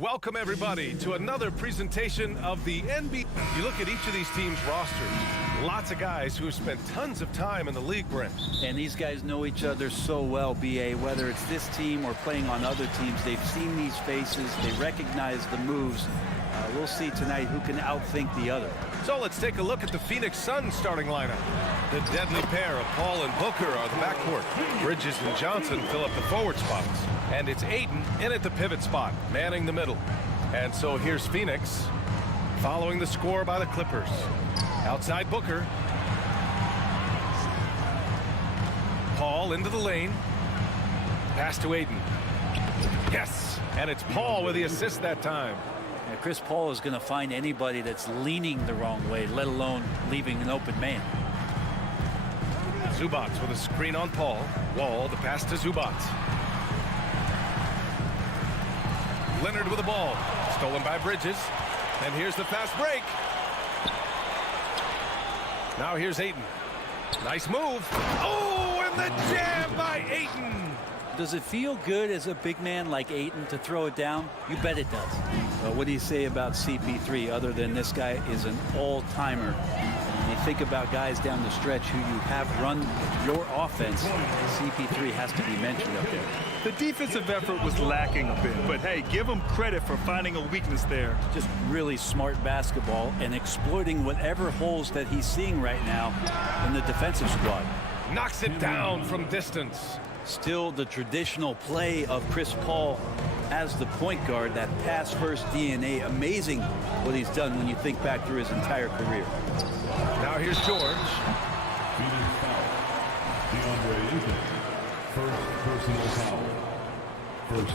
Welcome, everybody, to another presentation of the NBA. You look at each of these teams' rosters, lots of guys who have spent tons of time in the league, Brent. And these guys know each other so well, B.A., whether it's this team or playing on other teams. They've seen these faces. They recognize the moves. We'll see tonight who can outthink the other. So let's take a look at the Phoenix Suns starting lineup. The deadly pair of Paul and Booker are the backcourt. Bridges and Johnson fill up the forward spots. And it's Ayton in at the pivot spot, manning the middle. And so here's Phoenix, following the score by the Clippers. Outside Booker. Paul into the lane. Pass to Ayton. Yes, and it's Paul with the assist that time. And Chris Paul is going to find anybody that's leaning the wrong way, let alone leaving an open man. Zubac with a screen on Paul. Wall, the pass to Zubac. Leonard with the ball. Stolen by Bridges. And here's the fast break. Now here's Ayton. Nice move. Oh, and the jam by Ayton. Does it feel good as a big man like Ayton to throw it down? You bet it does. What do you say about CP3 other than this guy is an all-timer? You think about guys down the stretch who you have run your offense, CP3 has to be mentioned up there. The defensive effort was lacking a bit, but hey, give him credit for finding a weakness there. Just really smart basketball and exploiting whatever holes that he's seeing right now in the defensive squad. Knocks it down from distance. Still the traditional play of Chris Paul as the point guard, that pass-first DNA. Amazing what he's done when you think back through his entire career. Now here's George.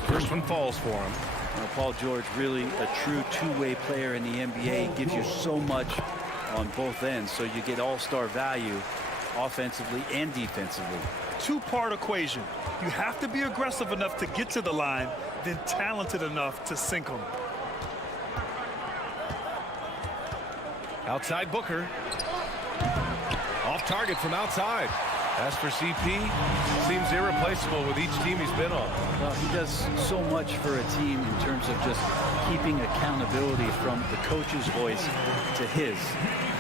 First one falls for him. Paul George, really a true two-way player in the NBA. Gives you so much on both ends, so you get all-star value offensively and defensively. Two-part equation. You have to be aggressive enough to get to the line, then talented enough to sink them. Outside Booker. Off target from outside. As for CP, seems irreplaceable with each team he's been on. Well, he does so much for a team in terms of just keeping accountability from the coach's voice to his.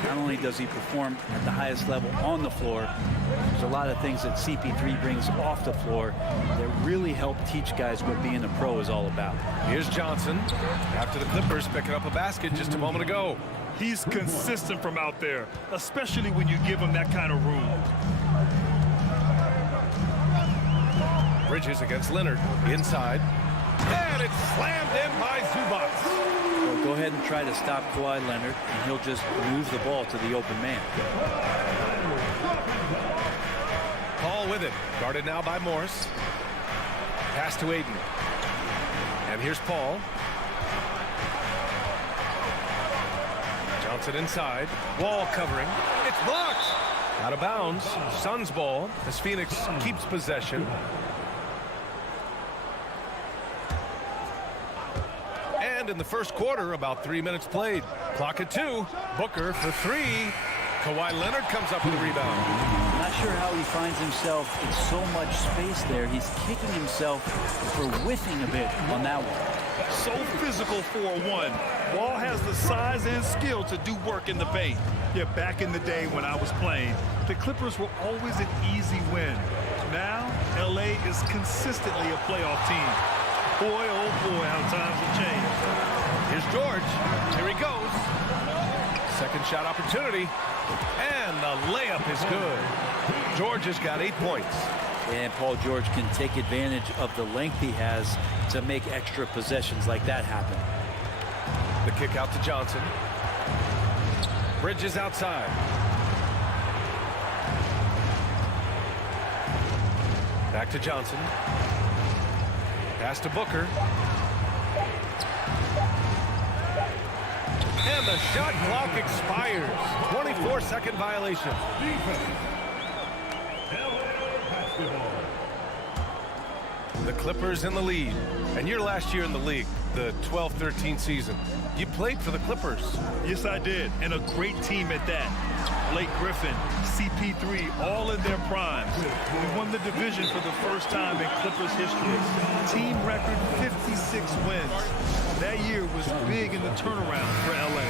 Not only does he perform at the highest level on the floor, there's a lot of things that CP3 brings off the floor that really help teach guys what being a pro is all about. Here's Johnson after the Clippers picking up a basket just a moment ago. He's consistent from out there, especially when you give him that kind of room. Bridges against Leonard inside. And it's slammed in by Zubac. Well, go ahead and try to stop Kawhi Leonard, and he'll just move the ball to the open man. Paul with it. Guarded now by Morris. Pass to Ayton. And here's Paul. Johnson inside. Wall covering. It's blocked. Out of bounds. Suns ball as Phoenix keeps possession. And in the first quarter, about 3 minutes played. Clock at 2. Booker for 3. Kawhi Leonard comes up with a rebound. Not sure how he finds himself in so much space there. He's kicking himself for whiffing a bit on that one. So physical for a one. Wall has the size and skill to do work in the paint. Yeah, back in the day when I was playing, the Clippers were always an easy win. Now, LA is consistently a playoff team. Boy, oh boy, how times have changed. Here's George. Here he goes. Second shot opportunity. And the layup is good. George has got 8 points. And Paul George can take advantage of the length he has to make extra possessions like that happen. The kick out to Johnson. Bridges outside. Back to Johnson. Pass to Booker. And the shot clock expires. 24-second violation. The Clippers in the lead. And your last year in the league, the 12-13 season. You played for the Clippers. Yes, I did, and a great team at that. Blake Griffin, CP3, all in their primes. We won the division for the first time in Clippers history. Team record 56 wins. That year was big in the turnaround for LA.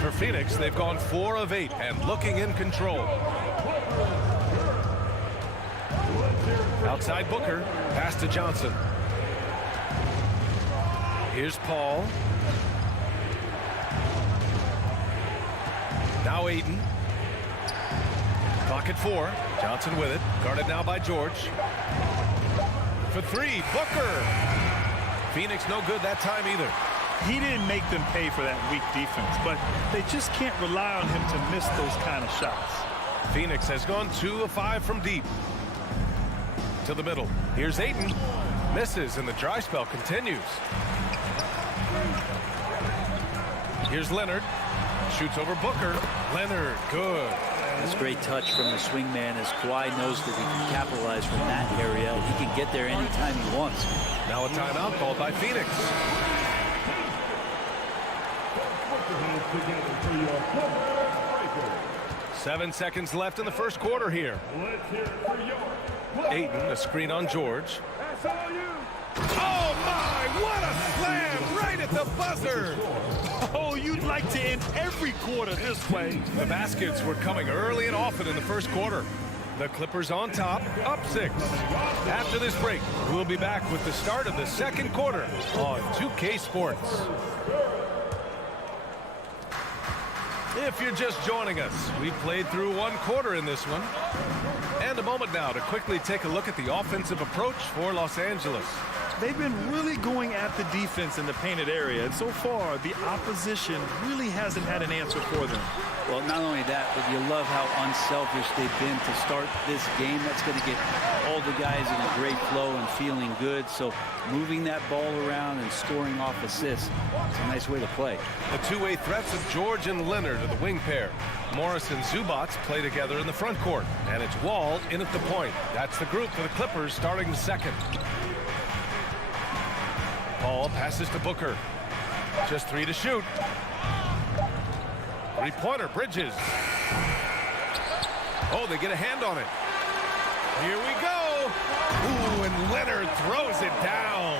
For Phoenix, they've gone 4 of 8 and looking in control. Outside Booker, pass to Johnson. Here's Paul. Now Ayton. Clock at 4. Johnson with it. Guarded now by George. For 3, Booker. Phoenix no good that time either. He didn't make them pay for that weak defense, but they just can't rely on him to miss those kind of shots. Phoenix has gone 2 of 5 from deep. To the middle. Here's Ayton. Misses, and the dry spell continues. Here's Leonard. Shoots over Booker. Leonard, good. That's great touch from the swingman as Kawhi knows that he can capitalize from that area. He can get there anytime he wants. Now a timeout called by Phoenix. Seven seconds left in the first quarter here. Ayton, a screen on George. Oh my, what a slam right at the buzzer. Oh, you'd like to end every quarter this way. The baskets were coming early and often in the first quarter. The Clippers on top, up 6. After this break, we'll be back with the start of the second quarter on 2K Sports. If you're just joining us, we've played through 1 quarter in this one. And a moment now to quickly take a look at the offensive approach for Los Angeles. They've been really going at the defense in the painted area, and so far the opposition really hasn't had an answer for them. Well, not only that, but you love how unselfish they've been to start this game. That's going to get all the guys in a great flow and feeling good. So moving that ball around and scoring off assists, it's a nice way to play. The two-way threats of George and Leonard are the wing pair. Morris and Zubac play together in the front court, and it's Wall in at the point. That's the group for the Clippers starting the second. Paul passes to Booker. Just 3 to shoot. Three-pointer, Bridges. Oh, they get a hand on it. Here we go. Ooh, and Leonard throws it down.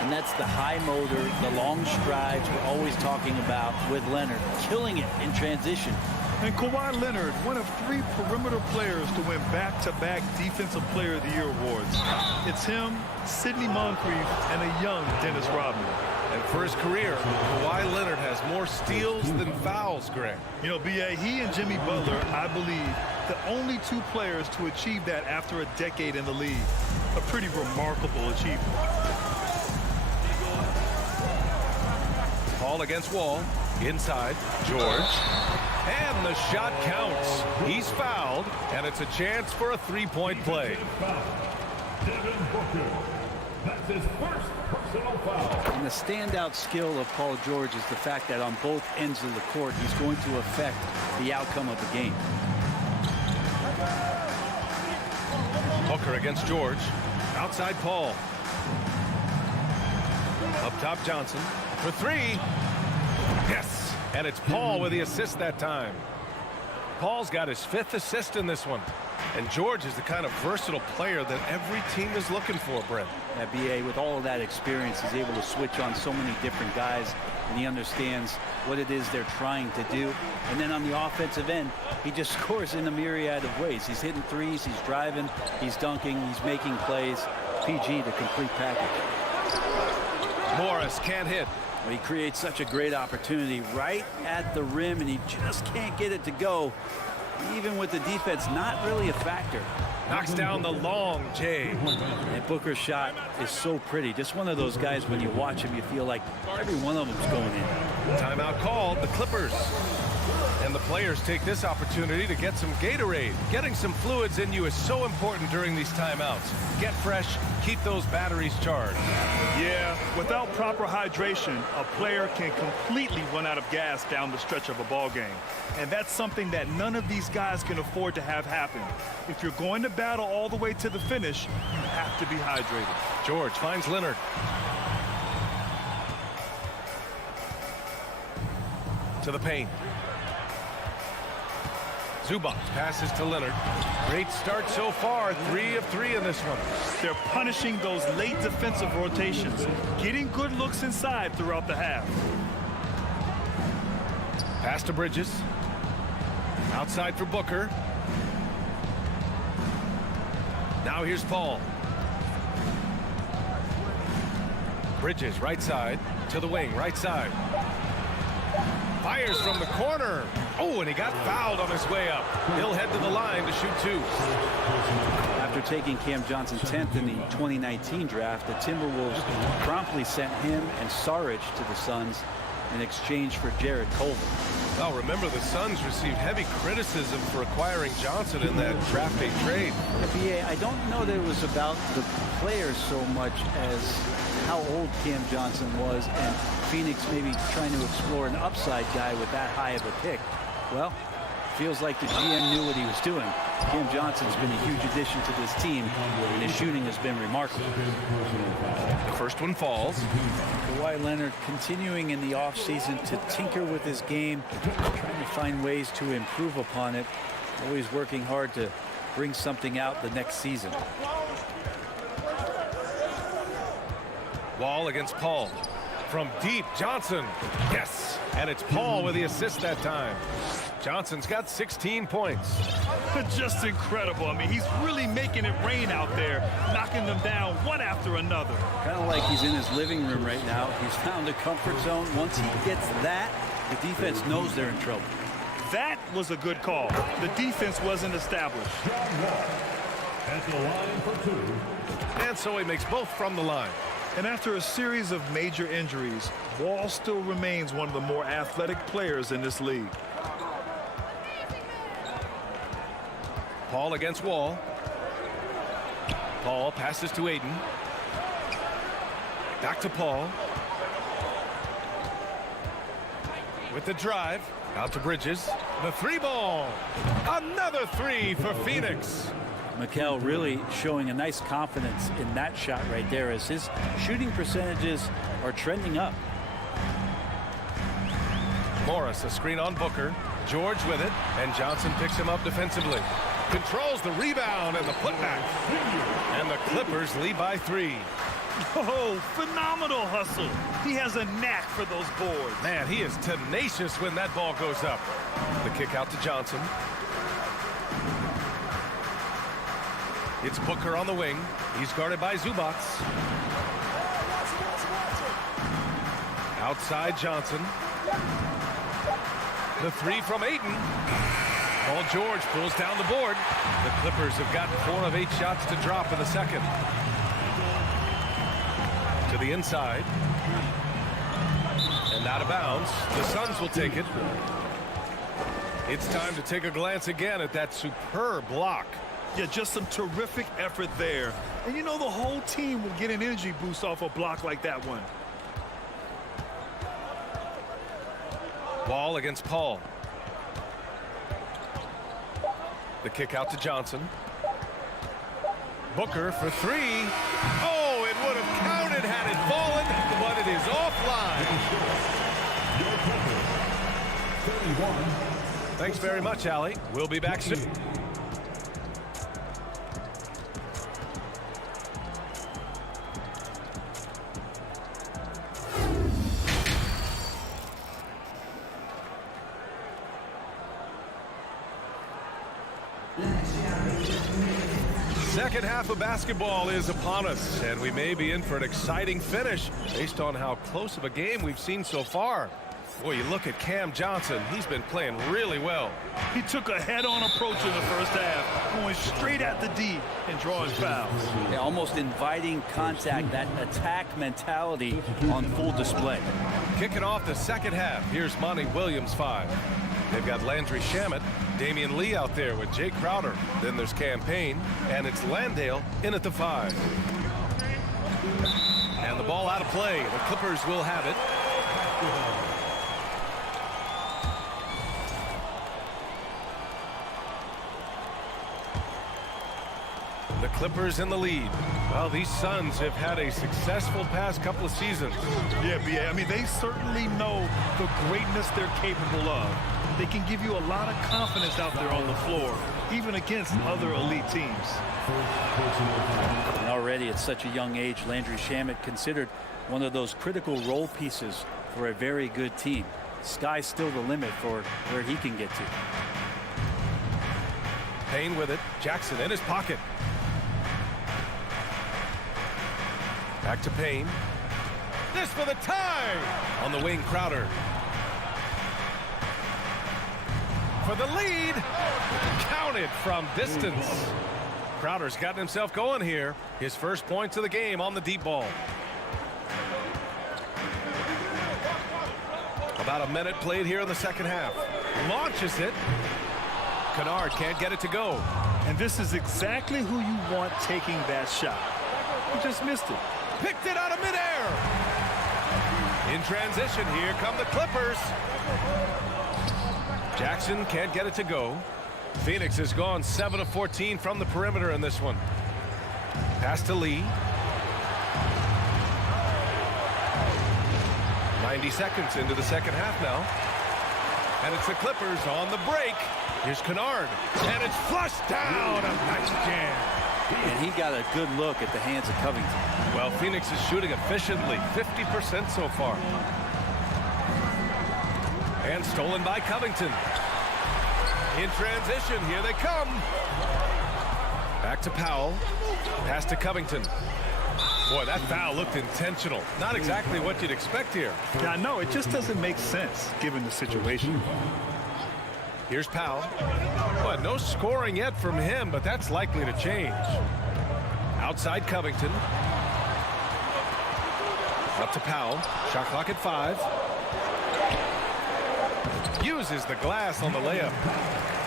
And that's the high motor, the long strides we're always talking about with Leonard. Killing it in transition. And Kawhi Leonard, one of 3 perimeter players to win back-to-back Defensive Player of the Year awards. It's him, Sidney Moncrief, and a young Dennis Rodman. And for his career, Kawhi Leonard has more steals than fouls, Greg. You know, B.A., he and Jimmy Butler, I believe, the only 2 players to achieve that after a decade in the league. A pretty remarkable achievement. Paul against Wall. Inside, George. And the shot counts. He's fouled, and it's a chance for a 3-point play. That's his first personal foul. And the standout skill of Paul George is the fact that on both ends of the court, he's going to affect the outcome of the game. Booker against George. Outside Paul. Up top Johnson. For 3. Yes. And it's Paul with the assist that time. Paul's got his 5th assist in this one. And George is the kind of versatile player that every team is looking for, Brent. That BA, with all of that experience, is able to switch on so many different guys, and he understands what it is they're trying to do. And then on the offensive end, he just scores in a myriad of ways. He's hitting threes, he's driving, he's dunking, he's making plays. PG, the complete package. Morris can't hit. But he creates such a great opportunity right at the rim, and he just can't get it to go. Even with the defense not really a factor. Knocks down the long J. And Booker's shot is so pretty. Just one of those guys, when you watch him, you feel like every one of them's going in. Timeout called, the Clippers. And the players take this opportunity to get some Gatorade. Getting some fluids in you is so important during these timeouts. Get fresh, keep those batteries charged. Yeah, without proper hydration, a player can completely run out of gas down the stretch of a ball game. And that's something that none of these guys can afford to have happen. If you're going to battle all the way to the finish, you have to be hydrated. George finds Leonard. To the paint. Zubac passes to Leonard. Great start so far, 3 of 3 in this one. They're punishing those late defensive rotations, getting good looks inside throughout the half. Pass to Bridges. Outside for Booker. Now here's Paul. Bridges, right side, to the wing, right side. Fires from the corner. Oh, and he got fouled on his way up. He'll head to the line to shoot 2. After taking Cam Johnson 10th in the 2019 draft, the Timberwolves promptly sent him and Saric to the Suns in exchange for Jared Culver. Well, remember the Suns received heavy criticism for acquiring Johnson in that draft day trade. BA, I don't know that it was about the players so much as how old Cam Johnson was and Phoenix maybe trying to explore an upside guy with that high of a pick. Well, feels like the GM knew what he was doing. Cam Johnson's been a huge addition to this team, and his shooting has been remarkable. The first one falls. Kawhi Leonard continuing in the offseason to tinker with his game, trying to find ways to improve upon it, always working hard to bring something out the next season. Wall against Paul. From deep, Johnson. Yes. And it's Paul with the assist that time. Johnson's got 16 points. Just incredible. I mean, he's really making it rain out there, knocking them down one after another. Kind of like he's in his living room right now. He's found a comfort zone. Once he gets that, the defense knows they're in trouble. That was a good call. The defense wasn't established. At the line for 2. And so he makes both from the line. And after a series of major injuries, Wall still remains one of the more athletic players in this league. Paul against Wall. Paul passes to Aiden. Back to Paul. With the drive. Out to Bridges. The 3-ball. Another 3 for Phoenix. Mikel really showing a nice confidence in that shot right there as his shooting percentages are trending up. Morris, a screen on Booker. George with it, and Johnson picks him up defensively. Controls the rebound and the putback. And the Clippers lead by 3. Oh, phenomenal hustle. He has a knack for those boards. Man, he is tenacious when that ball goes up. The kick out to Johnson. It's Booker on the wing. He's guarded by Zubac. Outside Johnson. The 3 from Ayton. Paul George pulls down the board. The Clippers have got 4 of 8 shots to drop in the second. To the inside. And out of bounds. The Suns will take it. It's time to take a glance again at that superb block. Yeah, just some terrific effort there. And you know the whole team will get an energy boost off a block like that one. Wall against Paul. The kick out to Johnson. Booker for 3. Oh, it would have counted had it fallen, but it is offline. Thanks very much, Allie. We'll be back soon. Second half of basketball is upon us, and we may be in for an exciting finish based on how close of a game we've seen so far. Boy, you look at Cam Johnson. He's been playing really well. He took a head-on approach in the first half, going straight at the D and drawing fouls. Yeah, almost inviting contact, that attack mentality on full display. Kicking off the second half, here's Monty Williams 5. They've got Landry Shamet, Damian Lee out there with Jay Crowder. Then there's Campaign, and it's Landale in at the 5. And the ball out of play. The Clippers will have it. Clippers in the lead. Well, these Suns have had a successful past couple of seasons. Yeah, B.A. I mean, they certainly know the greatness they're capable of. They can give you a lot of confidence out there on the floor, even against other elite teams. And already at such a young age, Landry Shamet considered one of those critical role pieces for a very good team. Sky's still the limit for where he can get to. Payne with it. Jackson in his pocket. Back to Payne. This for the tie! On the wing, Crowder. For the lead. Counted from distance. Crowder's gotten himself going here. His first points of the game on the deep ball. About a minute played here in the second half. Launches it. Kennard can't get it to go. And this is exactly who you want taking that shot. He just missed it. Picked it out of midair. In transition, here come the Clippers. Jackson can't get it to go. Phoenix has gone 7 of 14 from the perimeter in this one. Pass to Lee. 90 seconds into the second half now. And it's the Clippers on the break. Here's Kennard. And it's flushed down. A nice jam. And he got a good look at the hands of Covington. Well, Phoenix is shooting efficiently. 50% so far. And stolen by Covington. In transition, here they come. Back to Powell. Pass to Covington. Boy, that foul looked intentional. Not exactly what you'd expect here. Yeah, no, it just doesn't make sense given the situation. Here's Powell. Boy, no scoring yet from him, but that's likely to change. Outside Covington. Up to Powell. Shot clock at 5. Uses the glass on the layup.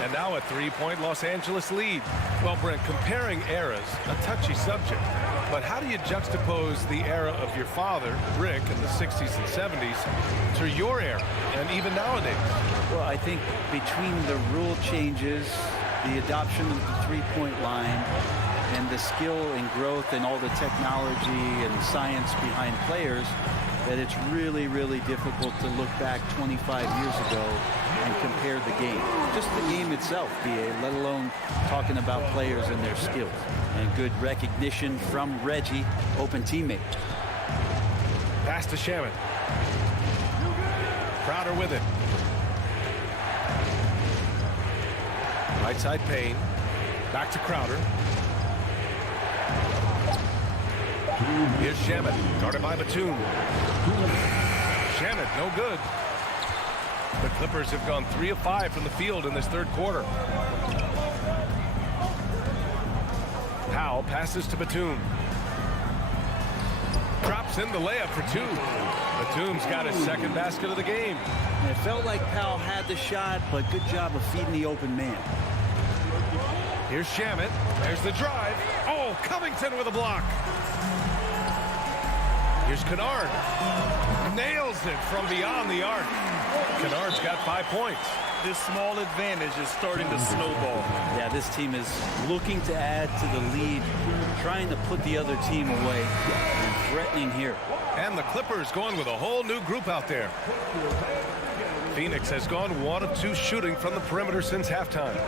And now a 3-point Los Angeles lead. Well, Brent, comparing eras, a touchy subject. But how do you juxtapose the era of your father, Rick, in the 60s and 70s to your era and even nowadays? Well, I think between the rule changes, the adoption of the three-point line, and the skill and growth and all the technology and science behind players, that it's really, really difficult to look back 25 years ago and compare the game. Just the game itself, BA, let alone talking about players and their skills. And good recognition from Reggie, open teammate. Pass to Shaman. Crowder with it. Right side Payne. Back to Crowder. Here's Shaman. Guarded by Batum. Shaman, no good. The Clippers have gone 3 of 5 from the field in this third quarter. Powell passes to Batum. Drops in the layup for 2. Batum's got his second basket of the game. And it felt like Powell had the shot, but good job of feeding the open man. Here's Shamet. There's the drive. Oh, Covington with a block. Here's Kennard. Nails it from beyond the arc. Kennard's got 5 points. This small advantage is starting to snowball. Yeah, this team is looking to add to the lead, trying to put the other team away, and threatening here. And the Clippers going with a whole new group out there. Phoenix has gone 1 of 2 shooting from the perimeter since halftime.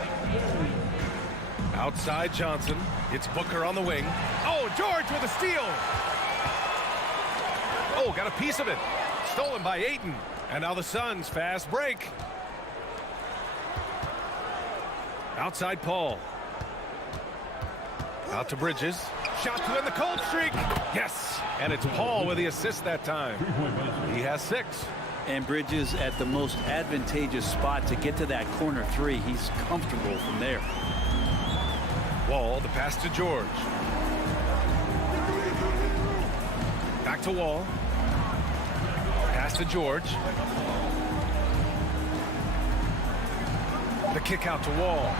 Outside Johnson. It's Booker on the wing. Oh, George with a steal. Oh, got a piece of it. Stolen by Ayton. And now the Suns fast break. Outside Paul. Out to Bridges. Shot to end the cold streak. Yes. And it's Paul with the assist that time. He has 6. And Bridges at the most advantageous spot to get to that corner 3. He's comfortable from there. Wall, the pass to George. Back to Wall. Pass to George. The kick out to Wall.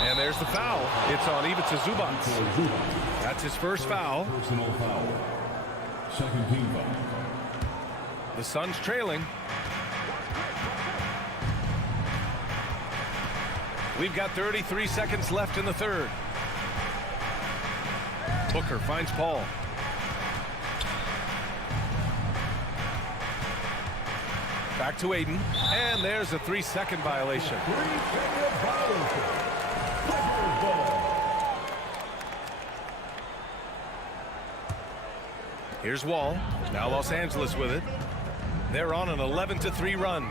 And there's the foul. It's on Ivica Zubac. That's his first foul. Personal foul. Second team foul. The Suns trailing. We've got 33 seconds left in the third. Booker finds Paul. Back to Aiden, and there's a 3-second violation. Here's Wall. Now Los Angeles with it. They're on an 11-3 run.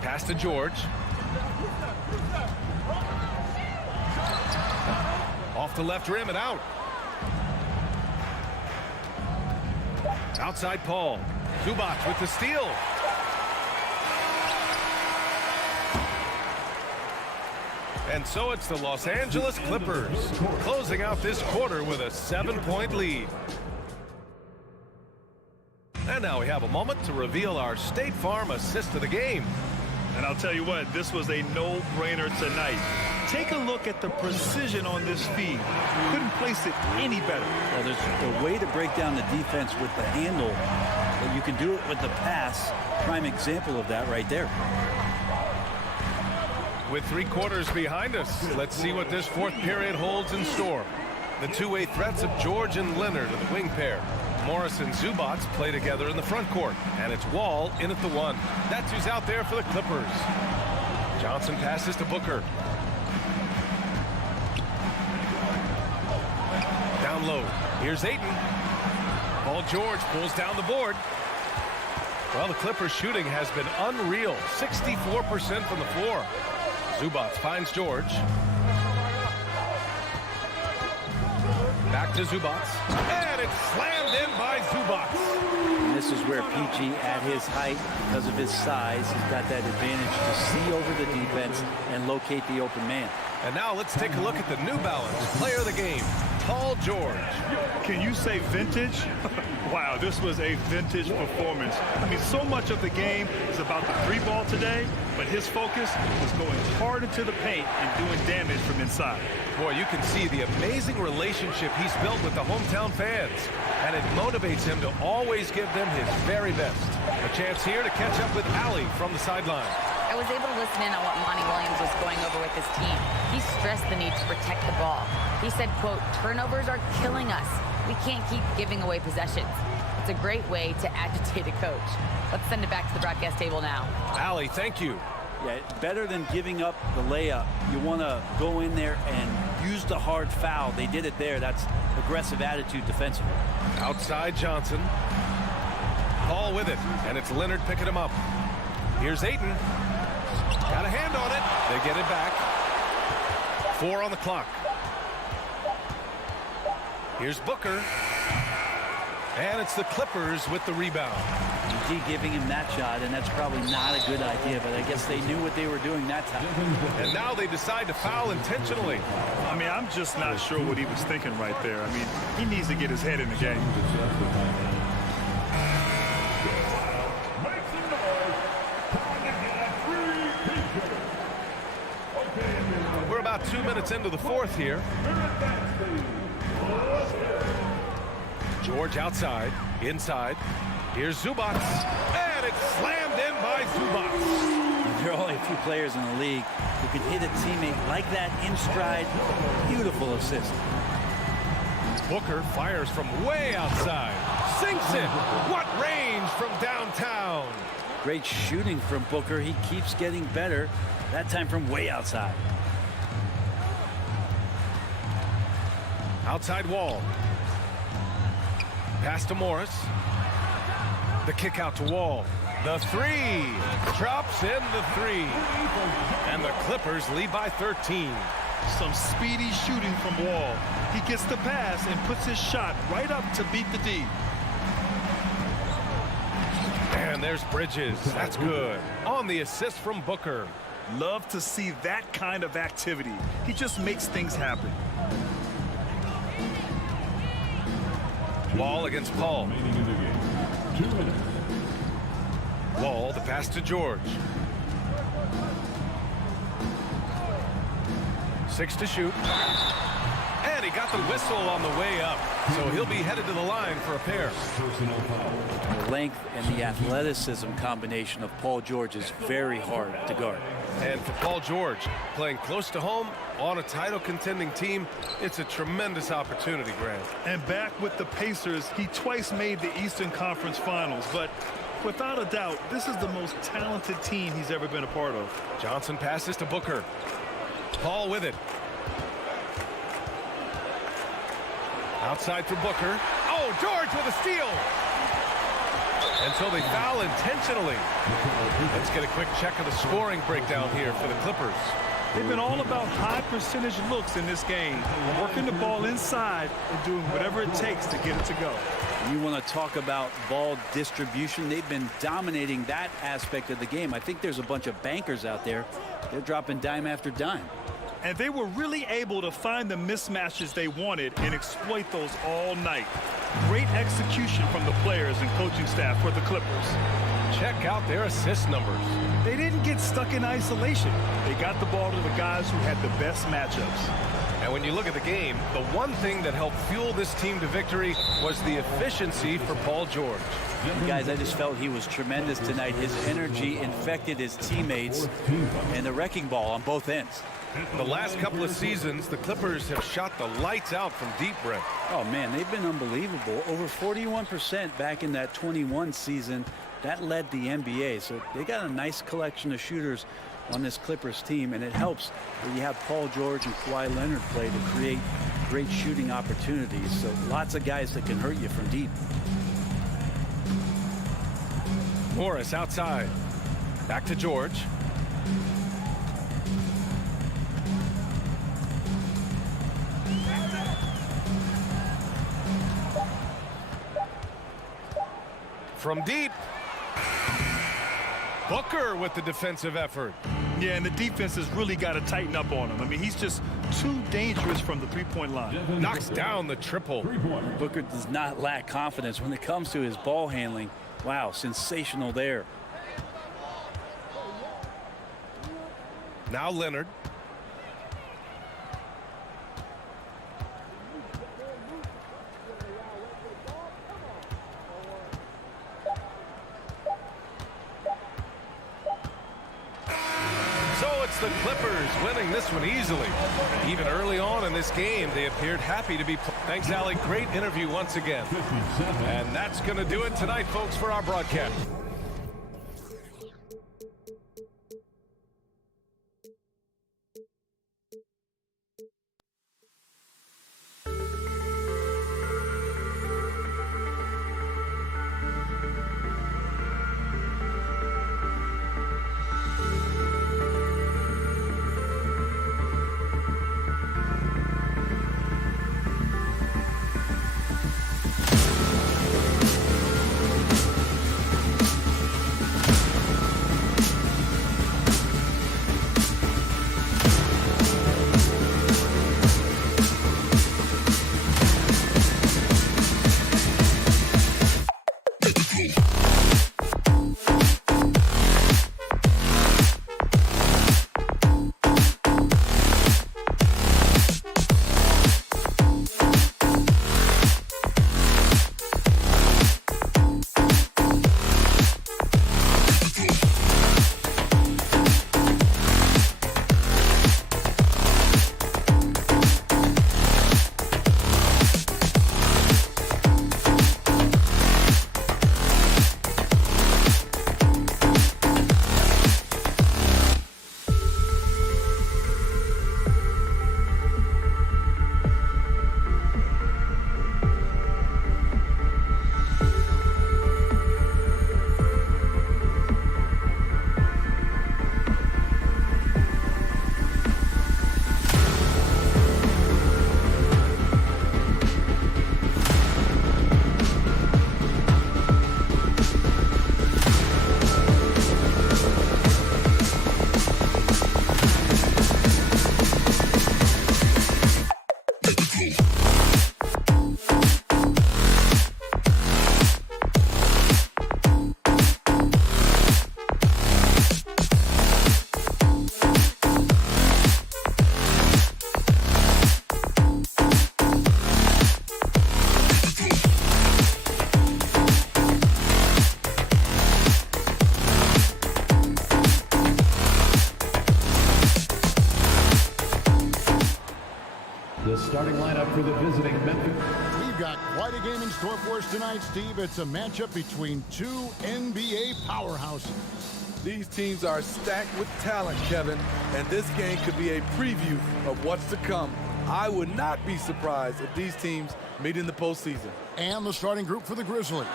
Pass to George. Off the left rim and out. Outside Paul. Zubac with the steal. And so it's the Los Angeles Clippers closing out this quarter with a 7-point lead. And now we have a moment to reveal our State Farm assist of the game. And I'll tell you what, this was a no-brainer tonight. Take a look at the precision on this feed. Couldn't place it any better. Well, there's a way to break down the defense with the handle, but you can do it with the pass. Prime example of that right there. With 3 quarters behind us, let's see what this fourth period holds in store. The two-way threats of George and Leonard are the wing pair. Morris and Zubac play together in the front court, and it's Wall in at the 1. That's who's out there for the Clippers. Johnson passes to Booker. Down low. Here's Ayton. Paul George pulls down the board. Well, the Clippers shooting has been unreal. 64% from the floor. Zubac finds George. Back to Zubac. And it's slammed in by Zubac. And this is where PG, at his height, because of his size, has got that advantage to see over the defense and locate the open man. And now let's take a look at the New Balance player of the game, Paul George. Can you say vintage? Wow, this was a vintage performance. I mean, so much of the game is about the 3-ball today, but his focus was going hard into the paint and doing damage from inside. Boy, you can see the amazing relationship he's built with the hometown fans, and it motivates him to always give them his very best. A chance here to catch up with Allie from the sideline. I was able to listen in on what Monty Williams was going over with his team. He stressed the need to protect the ball. He said, quote, "Turnovers are killing us. We can't keep giving away possessions." It's a great way to agitate a coach. Let's send it back to the broadcast table now. Allie, thank you. Yeah, better than giving up the layup. You want to go in there and use the hard foul. They did it there. That's aggressive attitude defensively. Outside Johnson. Paul with it, and it's Leonard picking him up. Here's Ayton. Got a hand on it. They get it back. 4 on the clock. Here's Booker. And it's the Clippers with the rebound. PG giving him that shot, and that's probably not a good idea, but I guess they knew what they were doing that time. And now they decide to foul intentionally. I mean, I'm just not sure what he was thinking right there. I mean, he needs to get his head in the game. We're about 2 minutes into the fourth here. George outside, inside. Here's Zubac, and it's slammed in by Zubac. There are only a few players in the league who can hit a teammate like that in stride. Beautiful assist. Booker fires from way outside. Sinks it. What range from downtown. Great shooting from Booker. He keeps getting better, that time from way outside. Outside Wall. Pass to Morris. The kick out to Wall. The 3. Drops in the 3. And the Clippers lead by 13. Some speedy shooting from Wall. He gets the pass and puts his shot right up to beat the D. And there's Bridges. That's good. On the assist from Booker. Love to see that kind of activity. He just makes things happen. Wall against Paul. 2 minutes. Wall, the pass to George. 6 to shoot. And he got the whistle on the way up. So he'll be headed to the line for a pair. Personal foul. The length and the athleticism combination of Paul George is very hard to guard. And for Paul George, playing close to home on a title-contending team, it's a tremendous opportunity, Grant. And back with the Pacers, he twice made the Eastern Conference Finals, but without a doubt, this is the most talented team he's ever been a part of. Johnson passes to Booker. Paul with it. Outside for Booker. Oh, George with a steal. And so they foul intentionally. Let's get a quick check of the scoring breakdown here for the Clippers. They've been all about high percentage looks in this game, working the ball inside and doing whatever it takes to get it to go. You want to talk about ball distribution. They've been dominating that aspect of the game. I think there's a bunch of bankers out there. They're dropping dime after dime. And they were really able to find the mismatches they wanted and exploit those all night. Great execution from the players and coaching staff for the Clippers. Check out their assist numbers. They didn't get stuck in isolation. They got the ball to the guys who had the best matchups. And when you look at the game, the one thing that helped fuel this team to victory was the efficiency for Paul George. Guys, I just felt he was tremendous tonight. His energy infected his teammates and the wrecking ball on both ends. The last couple of seasons, the Clippers have shot the lights out from deep, Brent. Oh, man, they've been unbelievable. Over 41% back in that 21 season. That led the NBA. So they got a nice collection of shooters on this Clippers team, and it helps when you have Paul George and Kawhi Leonard play to create great shooting opportunities. So lots of guys that can hurt you from deep. Morris outside. Back to George. From deep. Booker with the defensive effort. Yeah, and the defense has really got to tighten up on him. I mean, he's just too dangerous from the three-point line. Knocks down the triple. Booker does not lack confidence when it comes to his ball handling. Wow, sensational there. Now Leonard. The Clippers winning this one easily. Even early on in this game, they appeared happy to be. Thanks, Allie. Great interview once again. And that's going to do it tonight, folks, for our broadcast. starting lineup for the visiting Memphis. We've got quite a game in store for us tonight, Steve. It's a matchup between two NBA powerhouses. These teams are stacked with talent, Kevin, and this game could be a preview of what's to come. I would not be surprised if these teams meet in the postseason. And the starting group for the Grizzlies.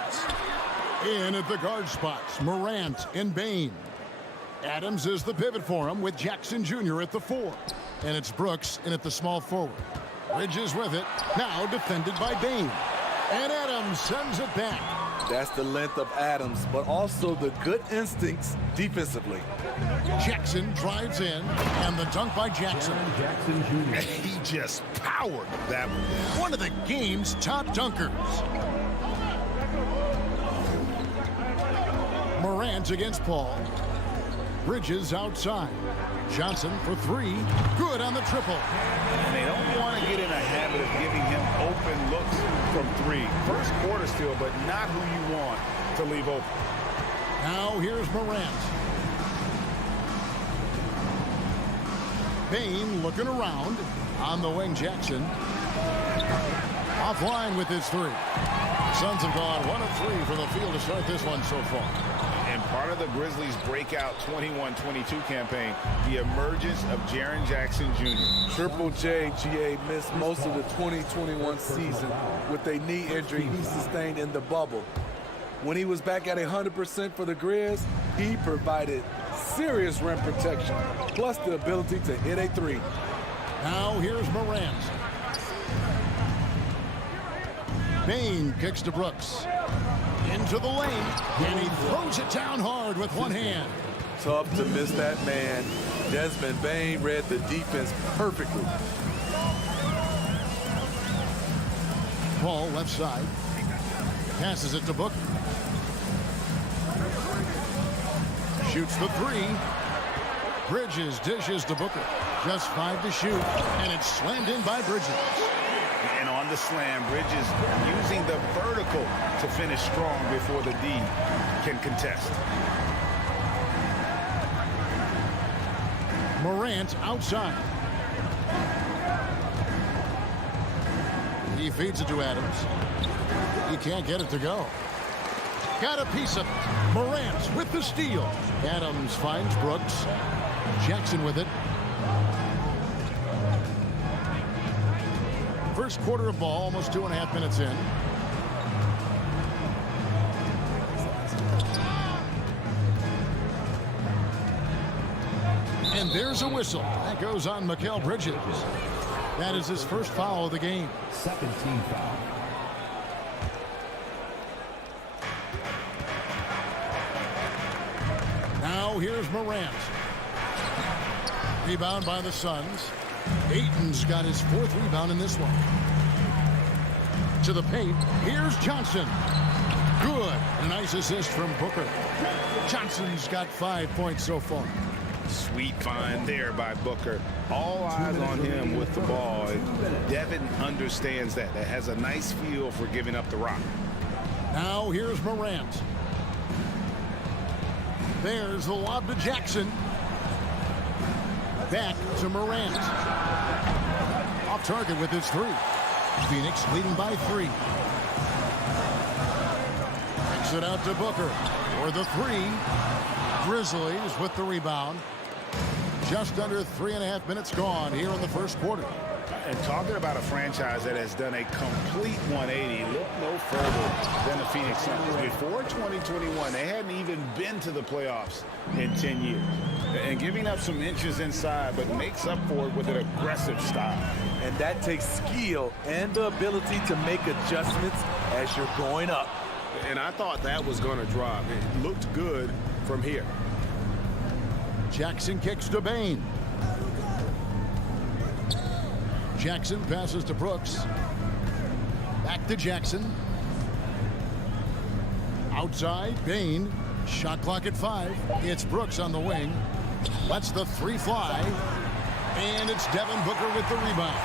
In at the guard spots, Morant and Bane. Adams is the pivot for him with Jackson Jr. at the 4. And it's Brooks in at the small forward. Bridges with it, now defended by Bane. And Adams sends it back. That's the length of Adams, but also the good instincts defensively. Jackson drives in, and the dunk by Jackson. Jackson Jr. He just powered that one. One of the game's top dunkers. Morant against Paul. Bridges outside. Johnson for 3. Good on the triple. And they don't want to get in a habit of giving him open looks from 3. First quarter still, but not who you want to leave open. Now here's Morant. Bane looking around. On the wing, Jackson. Offline with his 3. Suns have gone 1 of 3 from the field to start this one so far. And part of the Grizzlies' breakout 21-22 campaign, the emergence of Jaren Jackson Jr. Triple J, GA, missed most of the 2021 season with a knee injury he sustained in the bubble. When he was back at 100% for the Grizz, he provided serious rim protection, plus the ability to hit a 3. Now here's Morant. Bane kicks to Brooks. Into the lane, and he throws it down hard with one hand. Tough to miss that man. Desmond Bane read the defense perfectly. Paul left side. Passes it to Booker. Shoots the 3. Bridges dishes to Booker. Just 5 to shoot, and it's slammed in by Bridges. And on the slam, Bridges using the vertical to finish strong before the D can contest. Morant outside. He feeds it to Adams. He can't get it to go. Got a piece of it. Morant with the steal. Adams finds Brooks. Jackson with it. First quarter of ball, almost 2.5 minutes in. And there's a whistle. That goes on Mikal Bridges. That is his first foul of the game. Second team foul. Now here's Morant. Rebound by the Suns. Ayton's got his 4th rebound in this one. To the paint. Here's Johnson. Good. A nice assist from Booker. Johnson's got 5 points so far. Sweet find there by Booker. All eyes on him with the ball. And Devin understands that. That has a nice feel for giving up the rock. Now here's Morant. There's the lob to Jackson. Back to Morant. Off target with his 3. Phoenix leading by 3. Kicks it out to Booker for the 3. Grizzlies with the rebound. Just under 3.5 minutes gone here in the first quarter. And talking about a franchise that has done a complete 180, look no further than the Phoenix Suns. Before 2021, they hadn't even been to the playoffs in 10 years. And giving up some inches inside, but makes up for it with an aggressive style. And that takes skill and the ability to make adjustments as you're going up. And I thought that was going to drop. It looked good from here. Jackson kicks to Bane. Jackson passes to Brooks. Back to Jackson. Outside, Bane. Shot clock at 5. It's Brooks on the wing. Lets the 3 fly. And it's Devin Booker with the rebound.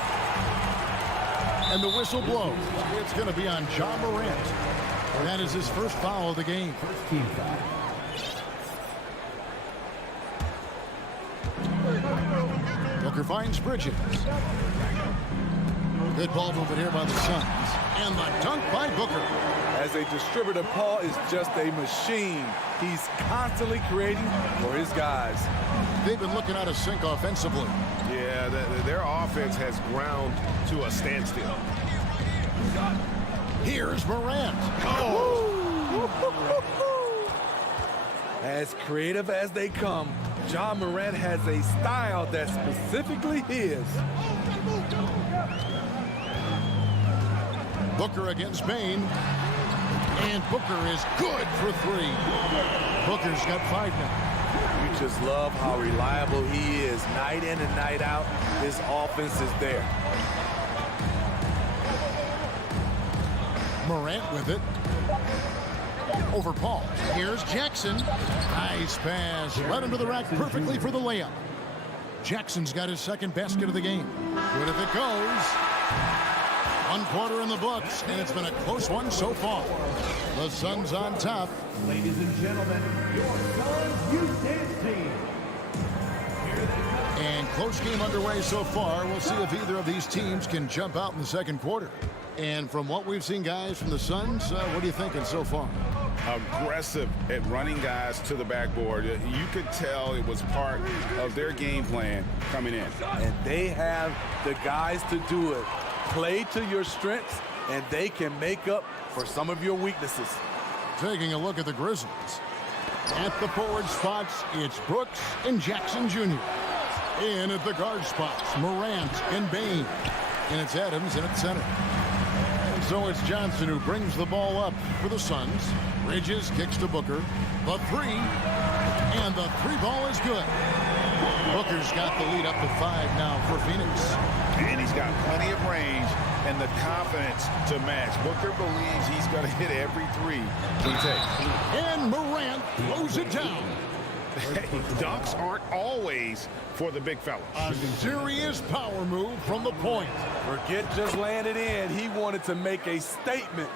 And the whistle blows. It's going to be on John Morant. That is his first foul of the game. First team foul. Booker finds Bridges. Good ball movement here by the Suns. And the dunk by Booker. As a distributor, Paul is just a machine. He's constantly creating for his guys. They've been looking out of sync offensively. Yeah, their offense has ground to a standstill. Here's Morant. As creative as they come, Ja Morant has a style that's specifically his. Booker against Bain. And Booker is good for 3. Booker's got 5 now. You just love how reliable he is. Night in and night out, his offense is there. Morant with it. Over Paul. Here's Jackson. Nice pass. Right under the rack perfectly for the layup. Jackson's got his second basket of the game. Good if it goes. 1 quarter in the books, and it's been a close one so far. The Suns on top. Ladies and gentlemen, your Suns U10 team. And close game underway so far. We'll see if either of these teams can jump out in the second quarter. And from what we've seen, guys, from the Suns, what are you thinking so far? Aggressive at running guys to the backboard. You could tell it was part of their game plan coming in. And they have the guys to do it. Play to your strengths, and they can make up for some of your weaknesses. Taking a look at the Grizzlies. At the forward spots, it's Brooks and Jackson Jr. In at the guard spots, Morant and Bain. And it's Adams in at center. And so it's Johnson who brings the ball up for the Suns. Bridges kicks to Booker. The 3. And the 3 ball is good. Booker's got the lead up to 5 now for Phoenix. And he's got plenty of range and the confidence to match. Booker believes he's going to hit every 3 he takes. And Morant throws it down. Dunks aren't always for the big fellas. A serious power move from the point. Forget just laying it in. He wanted to make a statement.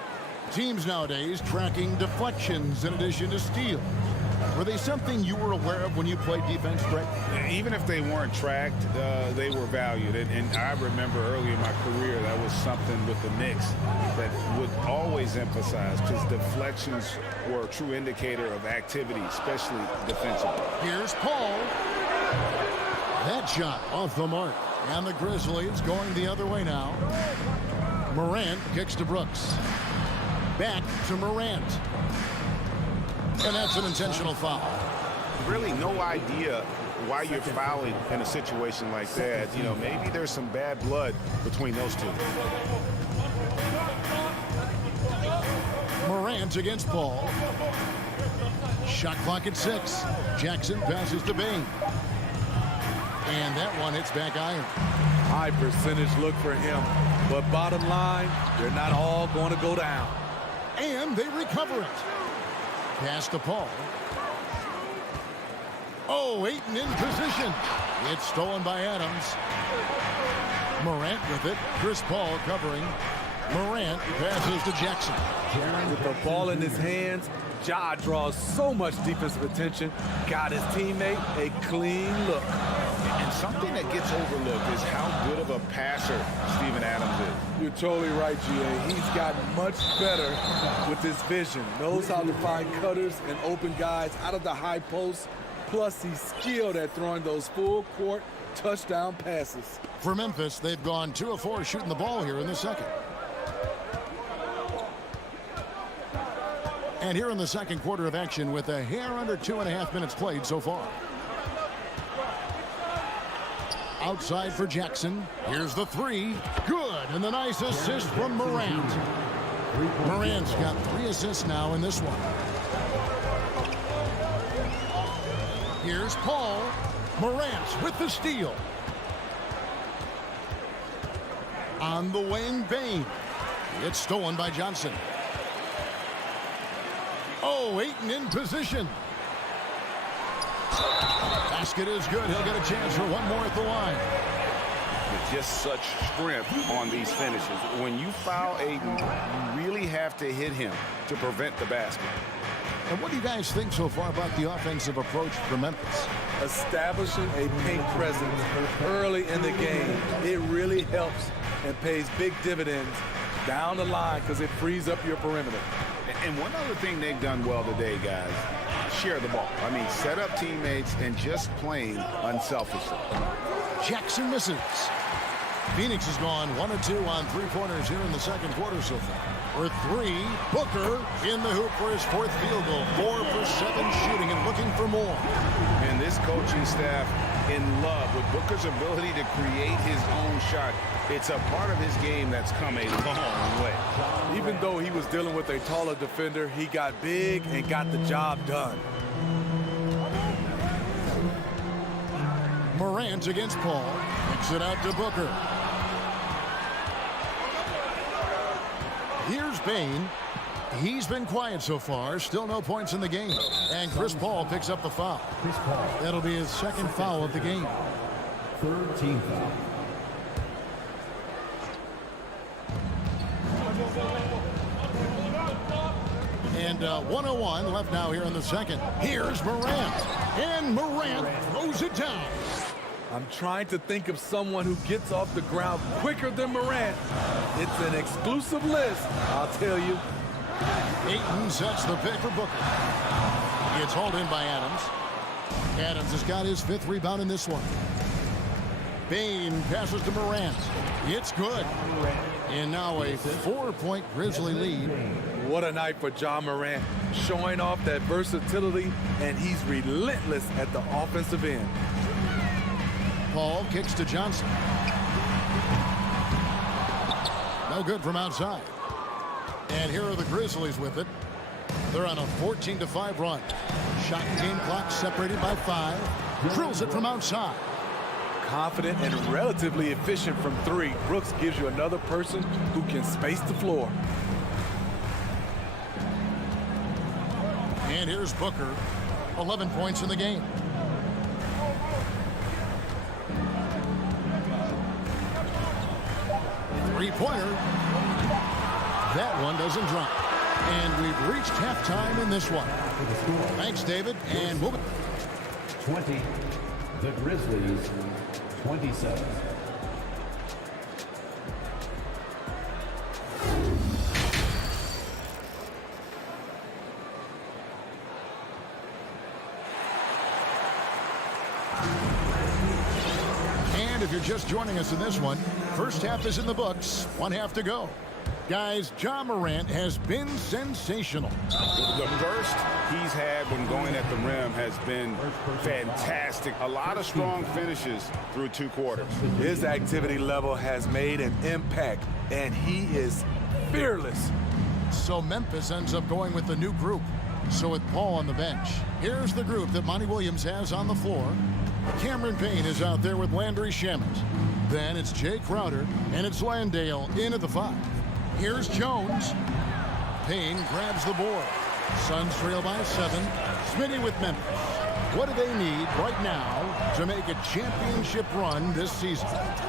Teams nowadays tracking deflections in addition to steals. Were they something you were aware of when you played defense, Greg? Even if they weren't tracked, they were valued. And I remember early in my career, that was something with the Knicks that would always emphasize, because deflections were a true indicator of activity, especially defensively. Here's Paul. That shot off the mark. And the Grizzlies going the other way now. Morant kicks to Brooks. Back to Morant. And that's an intentional foul. Really no idea why you're fouling in a situation like that. You know, maybe there's some bad blood between those two. Morant against Paul. Shot clock at 6. Jackson passes to Bain. And that one hits back iron. High percentage look for him. But bottom line, they're not all going to go down. And they recover it. Pass to Paul. Oh, Ayton in position. It's stolen by Adams. Morant with it. Chris Paul covering. Morant passes to Jackson. With the ball in his hands, Ja draws so much defensive attention. Got his teammate a clean look. And something that gets overlooked is how good of a passer Steven Adams is. You're totally right, G.A. He's gotten much better with his vision. Knows how to find cutters and open guys out of the high post. Plus, he's skilled at throwing those full-court touchdown passes. For Memphis, they've gone 2 of 4 shooting the ball here in the second. And here in the second quarter of action with a hair under 2.5 minutes played so far. Outside for Jackson. Here's the 3. Good. And the nice assist from Morant. Morant's got 3 assists now in this one. Here's Paul. Morant with the steal. On the wing, Bain. It's stolen by Johnson. Oh, Ayton in position. Basket is good. He'll get a chance for one more at the line. With just such strength on these finishes. When you foul Ayton, you really have to hit him to prevent the basket. And what do you guys think so far about the offensive approach for Memphis? Establishing a paint presence early in the game. It really helps. and pays big dividends down the line because it frees up your perimeter. And one other thing they've done well today, guys, share the ball. I mean, set up teammates and just playing unselfishly. Jackson misses. Phoenix has gone 1 of 2 on three-pointers here in the second quarter so far. For three, Booker in the hoop for his fourth field goal. 4 for 7 shooting and looking for more. And this coaching staff in love with Booker's ability to create his own shot. It's a part of his game that's come a long way. Even though he was dealing with a taller defender, he got big and got the job done. Morant against Paul. Kicks it out to Booker. Here's Bane. He's been quiet so far. Still no points in the game. And Chris Paul picks up the foul. That'll be his second foul of the game. Third team foul. And 1:01 left now here in the second. Here's Morant. And Morant throws it down. I'm trying to think of someone who gets off the ground quicker than Morant. It's an exclusive list, I'll tell you. Ayton sets the pick for Booker. It's hauled in by Adams. Adams has got his 5th rebound in this one. Bane passes to Morant. It's good. And now a 4-point Grizzly lead. What a night for Ja Morant, showing off that versatility, and he's relentless at the offensive end. Paul kicks to Johnson. No good from outside. And here are the Grizzlies with it. They're on a 14-5 run. Shot and game clock separated by 5. Drills it from outside. Confident and relatively efficient from 3. Brooks gives you another person who can space the floor. And here's Booker. 11 points in the game. Three-pointer. That one doesn't drop. And we've reached halftime in this one. Thanks, David. And we'll 20. The Grizzlies, 27. And if you're just joining us in this one, first half is in the books. 1 half to go. Guys, Ja Morant has been sensational. The burst he's had when going at the rim has been fantastic. A lot of strong finishes through 2 quarters. His activity level has made an impact, and he is fearless. So Memphis ends up going with the new group. So with Paul on the bench, here's the group that Monty Williams has on the floor. Cameron Payne is out there with Landry Shamet. Then it's Jay Crowder, and it's Landale in at the 5. Here's Jones. Payne grabs the board. Suns trail by 7. Smitty with Memphis. What do they need right now to make a championship run this season?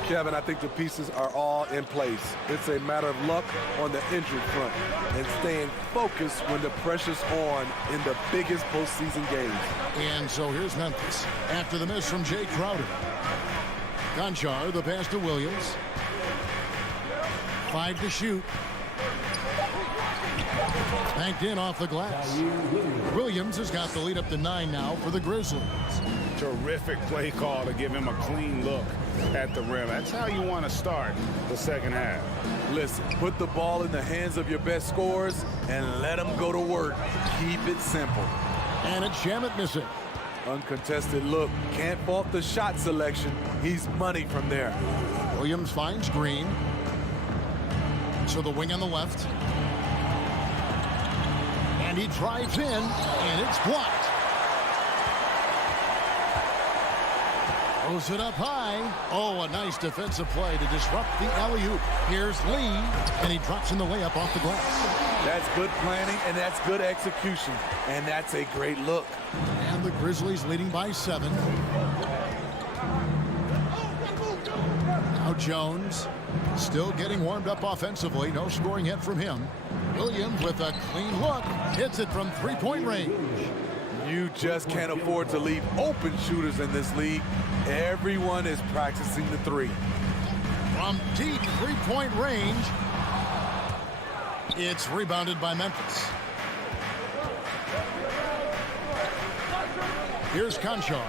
Kevin, I think the pieces are all in place. It's a matter of luck on the injury front and staying focused when the pressure's on in the biggest postseason games. And so here's Memphis after the miss from Jay Crowder. Conchar, the pass to Williams. 5 to shoot. Banked in off the glass. Williams has got the lead up to 9 now for the Grizzlies. Terrific play call to give him a clean look at the rim. That's how you want to start the second half. Listen, put the ball in the hands of your best scorers and let them go to work. Keep it simple. And it's Shamet missing. Uncontested look. Can't fault the shot selection. He's money from there. Williams finds Green. So the wing on the left. And he drives in, and it's blocked. Throws it up high. Oh, a nice defensive play to disrupt the alley-oop. Here's Lee, and he drops in the layup off the glass. That's good planning, and that's good execution. And that's a great look. And the Grizzlies leading by 7. Now Jones still getting warmed up offensively. No scoring yet from him. Williams with a clean look. Hits it from 3-point range. You just can't afford to leave open shooters in this league. Everyone is practicing the 3. From deep three-point range, it's rebounded by Memphis. Here's Conchar.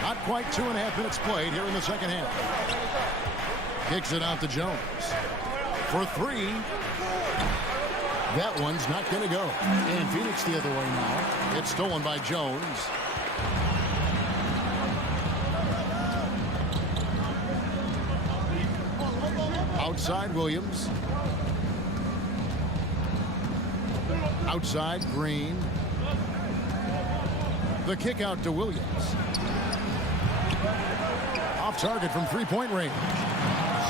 Not quite 2.5 minutes played here in the second half. Kicks it out to Jones. For three. That one's not going to go. And Phoenix the other way now. It's stolen by Jones. Outside Williams. Outside Green. The kick out to Williams. Off target from three-point range.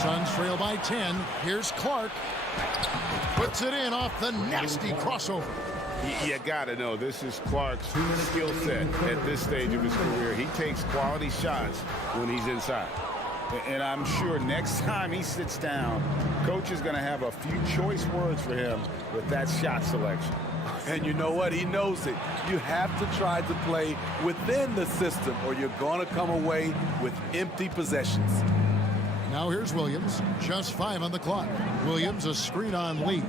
Suns trail by 10. Here's Clark. Puts it in off the nasty crossover. You got to know, this is Clark's skill set at this stage of his career. He takes quality shots when he's inside. And I'm sure next time he sits down, coach is going to have a few choice words for him with that shot selection. And you know what? He knows it. You have to try to play within the system or you're going to come away with empty possessions. Now here's Williams. Just 5 on the clock. Williams a screen on Lee.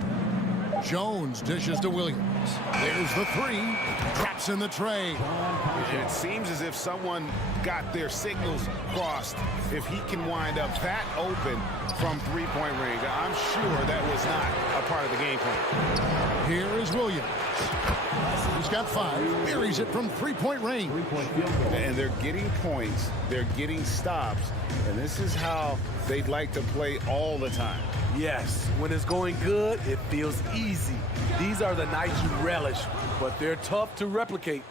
Jones dishes to Williams. There's the three. Drops in the tray. It seems as if someone got their signals crossed. If he can wind up that open from three-point range, I'm sure that was not a part of the game plan. Here is Williams. He's got 5. Buries it from three-point range. And they're getting points. They're getting stops. And this is how they'd like to play all the time. Yes, when it's going good, it feels easy. These are the nights you relish, but they're tough to replicate.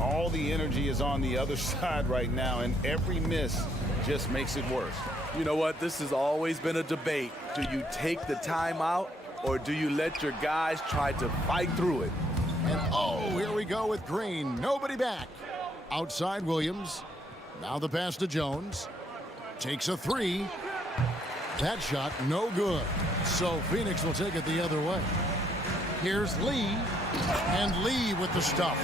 All the energy is on the other side right now, and every miss just makes it worse. You know what? This has always been a debate. Do you take the time out, or do you let your guys try to fight through it? And oh, here we go with Green. Nobody back. Outside Williams. Now the pass to Jones. Takes a 3. That shot no good. So Phoenix will take it the other way. Here's Lee. And Lee with the stuff.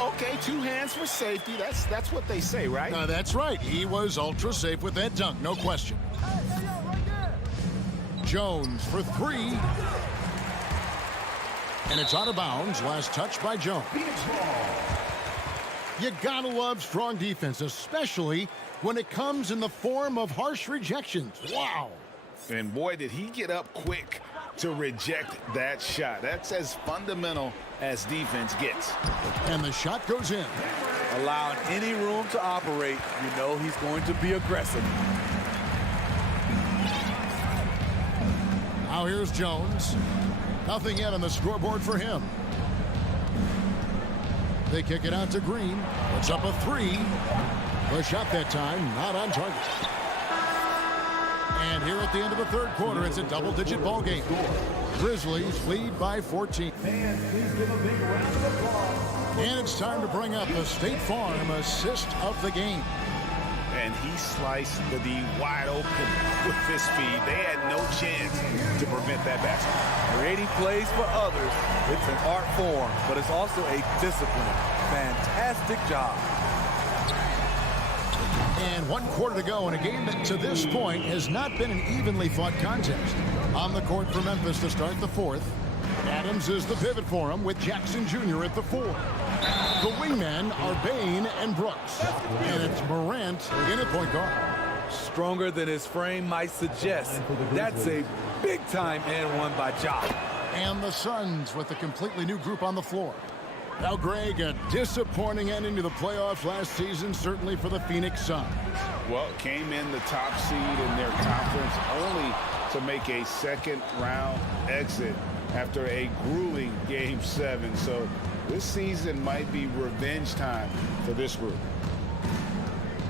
Okay, 2 hands for safety. That's what they say, right? That's right. He was ultra safe with that dunk, no question. Jones for 3. And it's out of bounds. Last touch by Jones. You gotta love strong defense, especially when it comes in the form of harsh rejections. Wow. And boy, did he get up quick to reject that shot. That's as fundamental as defense gets. And the shot goes in. Allowing any room to operate, you know he's going to be aggressive. Now here's Jones. Nothing yet on the scoreboard for him. They kick it out to Green. It's up a 3. The shot that time, not on target. And here at the end of the third quarter, it's a double-digit ball game. Grizzlies lead by 14. And it's time to bring up the State Farm assist of the game. And he sliced the D wide open with his speed. They had no chance to prevent that basket. Creating plays for others, it's an art form, but it's also a discipline. Fantastic job. And 1 quarter to go in a game that to this point has not been an evenly fought contest. On the court for Memphis to start the fourth. Adams is the pivot for him with Jackson Jr. at the 4. The wingmen are Bain and Brooks. And it's Morant in at point guard. Stronger than his frame might suggest. That's a big-time and one by Ja. And the Suns with a completely new group on the floor. Now, Greg, a disappointing ending to the playoffs last season, certainly for the Phoenix Suns. Well, came in the top seed in their conference only to make a second-round exit after a grueling Game 7. So this season might be revenge time for this group.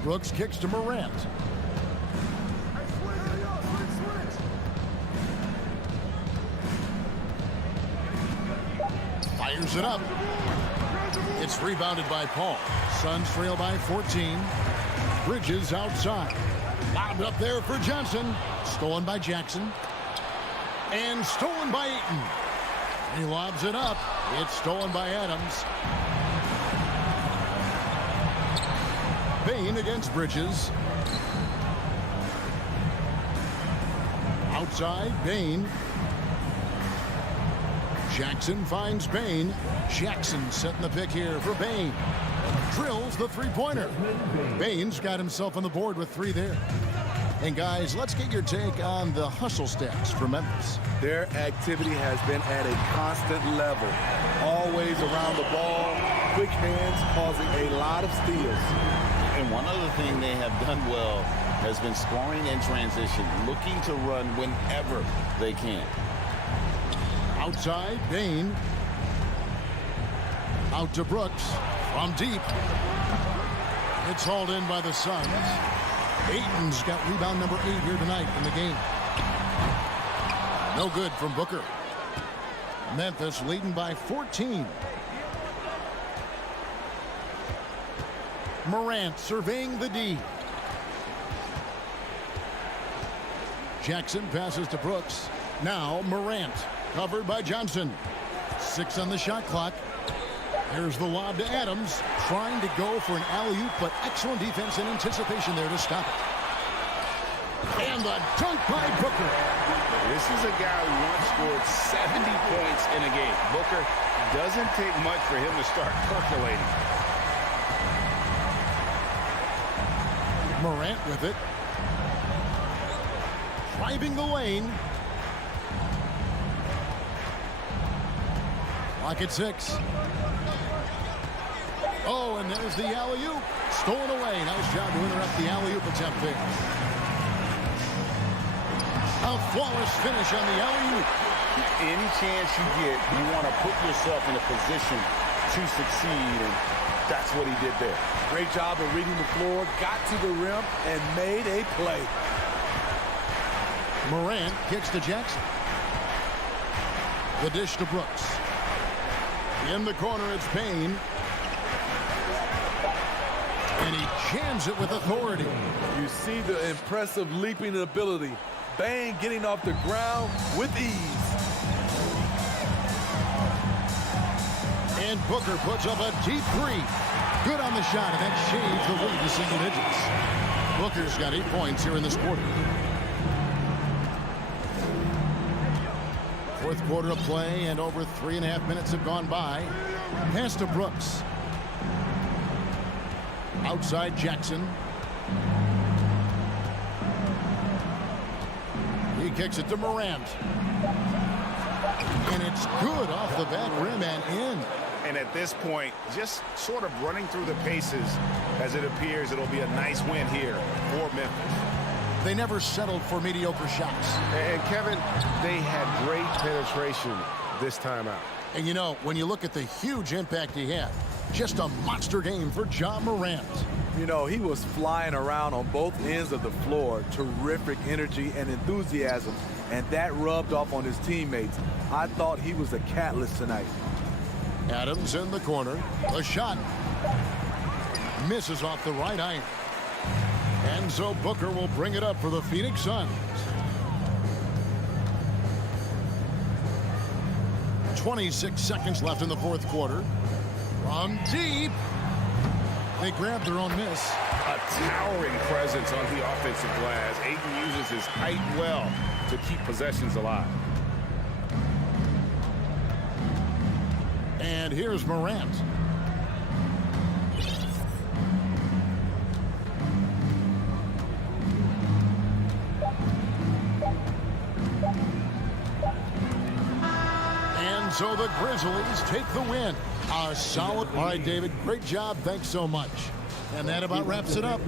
Brooks kicks to Morant. Fires it up. It's rebounded by Paul. Suns trail by 14. Bridges outside. Lobbed up there for Johnson. Stolen by Jackson. And stolen by Eaton. He lobs it up. It's stolen by Adams. Bane against Bridges. Outside, Bane. Jackson finds Bane. Jackson setting the pick here for Bane. Drills the three-pointer. Bane's got himself on the board with 3 there. And guys, let's get your take on the hustle stats for Memphis. Their activity has been at a constant level. Always around the ball. Quick hands causing a lot of steals. And one other thing they have done well has been scoring in transition, looking to run whenever they can. Outside, Bane. Out to Brooks. From deep. It's hauled in by the Suns. Ayton's got rebound number 8 here tonight in the game. No good from Booker. Memphis leading by 14. Morant surveying the D. Jackson passes to Brooks. Now Morant, covered by Johnson. 6 on the shot clock. Here's the lob to Adams, trying to go for an alley-oop, but excellent defense and anticipation there to stop it. And the dunk by Booker. This is a guy who once scored 70 points in a game. Booker doesn't take much for him to start percolating. Morant with it. Driving the lane. Clock at 6. Oh, and there's the alley-oop. Stolen away. Nice job to interrupt the alley-oop attempt there. A flawless finish on the alley-oop. Any chance you get, you want to put yourself in a position to succeed, and that's what he did there. Great job of reading the floor, got to the rim, and made a play. Morant kicks to Jackson. The dish to Brooks. In the corner, it's Bane. And he jams it with authority. You see the impressive leaping ability. Bane getting off the ground with ease. And Booker puts up a deep 3. Good on the shot, and that shaves the lead to single digits. Booker's got 8 points here in this quarter. Fourth quarter of play, and over 3.5 minutes have gone by. Pass to Brooks. Outside Jackson. He kicks it to Morant. And it's good off the back rim and in. And at this point, just sort of running through the paces as it appears it'll be a nice win here for Memphis. They never settled for mediocre shots. And Kevin, they had great penetration this time out. And you know, when you look at the huge impact he had, just a monster game for Ja Morant. You know, he was flying around on both ends of the floor. Terrific energy and enthusiasm, and that rubbed off on his teammates. I thought he was a catalyst tonight. Adams in the corner. A shot. Misses off the right iron. And so Booker will bring it up for the Phoenix Suns. 26 seconds left in the fourth quarter. From deep. They grab their own miss. A towering presence on the offensive glass. Ayton uses his height well to keep possessions alive. And here's Morant. And so the Grizzlies take the win. A solid. All right, David, great job. Thanks so much. And that about wraps it up.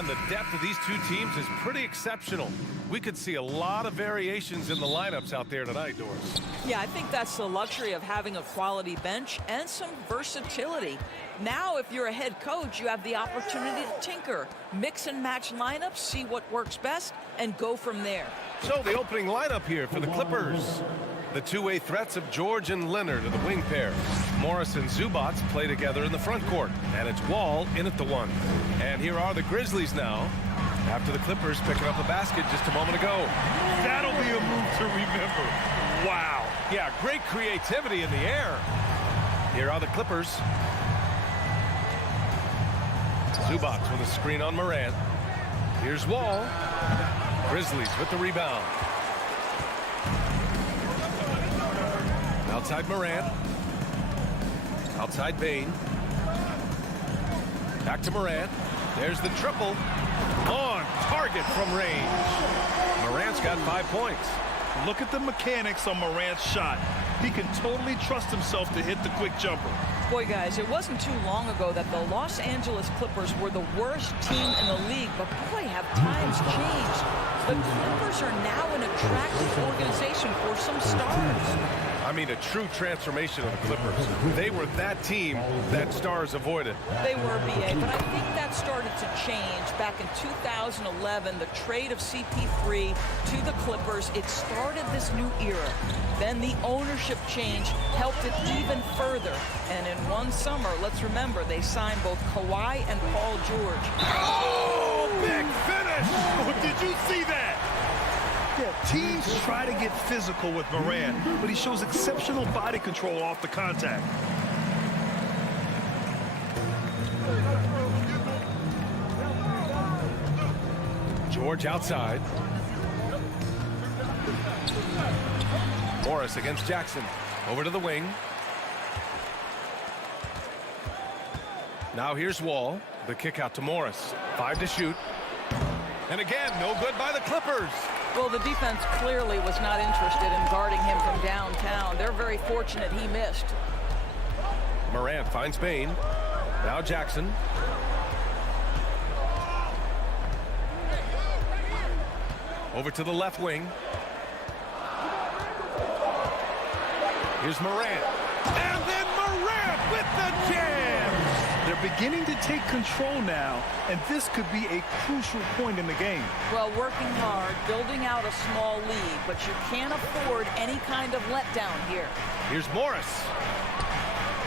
And the depth of these two teams is pretty exceptional. We could see a lot of variations in the lineups out there tonight, Doris. Yeah, I think that's the luxury of having a quality bench and some versatility. Now, if you're a head coach, you have the opportunity to tinker, mix and match lineups, see what works best, and go from there. So the opening lineup here for the Clippers. The two-way threats of George and Leonard are the wing pair. Morris and Zubats play together in the front court. And it's Wall in at the one. And here are the Grizzlies now, after the Clippers picking up a basket just a moment ago. That'll be a move to remember. Wow. Yeah, great creativity in the air. Here are the Clippers. Zubats with a screen on Morant. Here's Wall. Grizzlies with the rebound. Outside Morant. Outside Bain. Back to Morant. There's the triple. On target from range. Morant's got 5 points. Look at the mechanics on Morant's shot. He can totally trust himself to hit the quick jumper. Boy, guys, it wasn't too long ago that the Los Angeles Clippers were the worst team in the league, but boy, have times changed. The Clippers are now an attractive organization for some stars. I mean, a true transformation of the Clippers. They were that team that stars avoided. They were, BA, but I think that started to change back in 2011, the trade of CP3 to the Clippers. It started this new era. Then the ownership change helped it even further. And in one summer, let's remember, they signed both Kawhi and Paul George. Oh, big finish! Oh, did you see that? Yeah, teams try to get physical with Morant, but he shows exceptional body control off the contact. George outside. Morris against Jackson. Over to the wing. Now here's Wall. The kick out to Morris. 5 to shoot. And again, no good by the Clippers. Well, the defense clearly was not interested in guarding him from downtown. They're very fortunate he missed. Morant finds Bain. Now Jackson. Over to the left wing. Here's Morant. And then Morant with the jam! They're beginning to take control now, and this could be a crucial point in the game. Well, working hard, building out a small lead, but you can't afford any kind of letdown here. Here's Morris.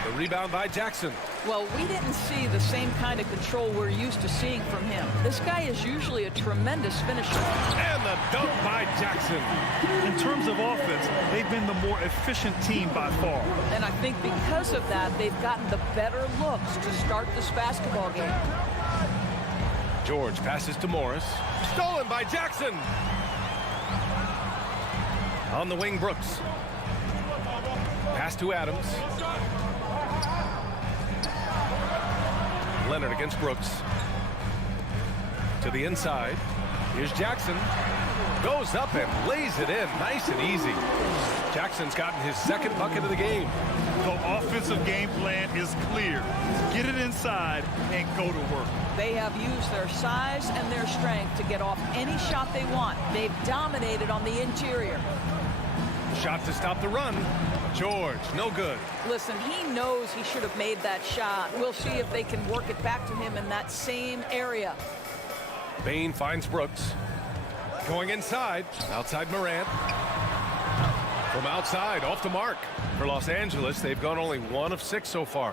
The rebound by Jackson. Well, we didn't see the same kind of control we're used to seeing from him. This guy is usually a tremendous finisher. And the dunk by Jackson. In terms of offense, they've been the more efficient team by far. And I think because of that, they've gotten the better looks to start this basketball game. George passes to Morris. Stolen by Jackson. On the wing, Brooks. Pass to Adams. Leonard against Brooks. To the inside. Here's Jackson. Goes up and lays it in. Nice and easy. Jackson's gotten his second bucket of the game. The offensive game plan is clear. Get it inside and go to work. They have used their size and their strength to get off any shot they want. They've dominated on the interior. Shot to stop the run. George, no good. Listen, he knows he should have made that shot. We'll see if they can work it back to him in that same area. Bain finds Brooks. Going inside. Outside Morant. From outside, off the mark. For Los Angeles, they've gone only 1 of 6 so far.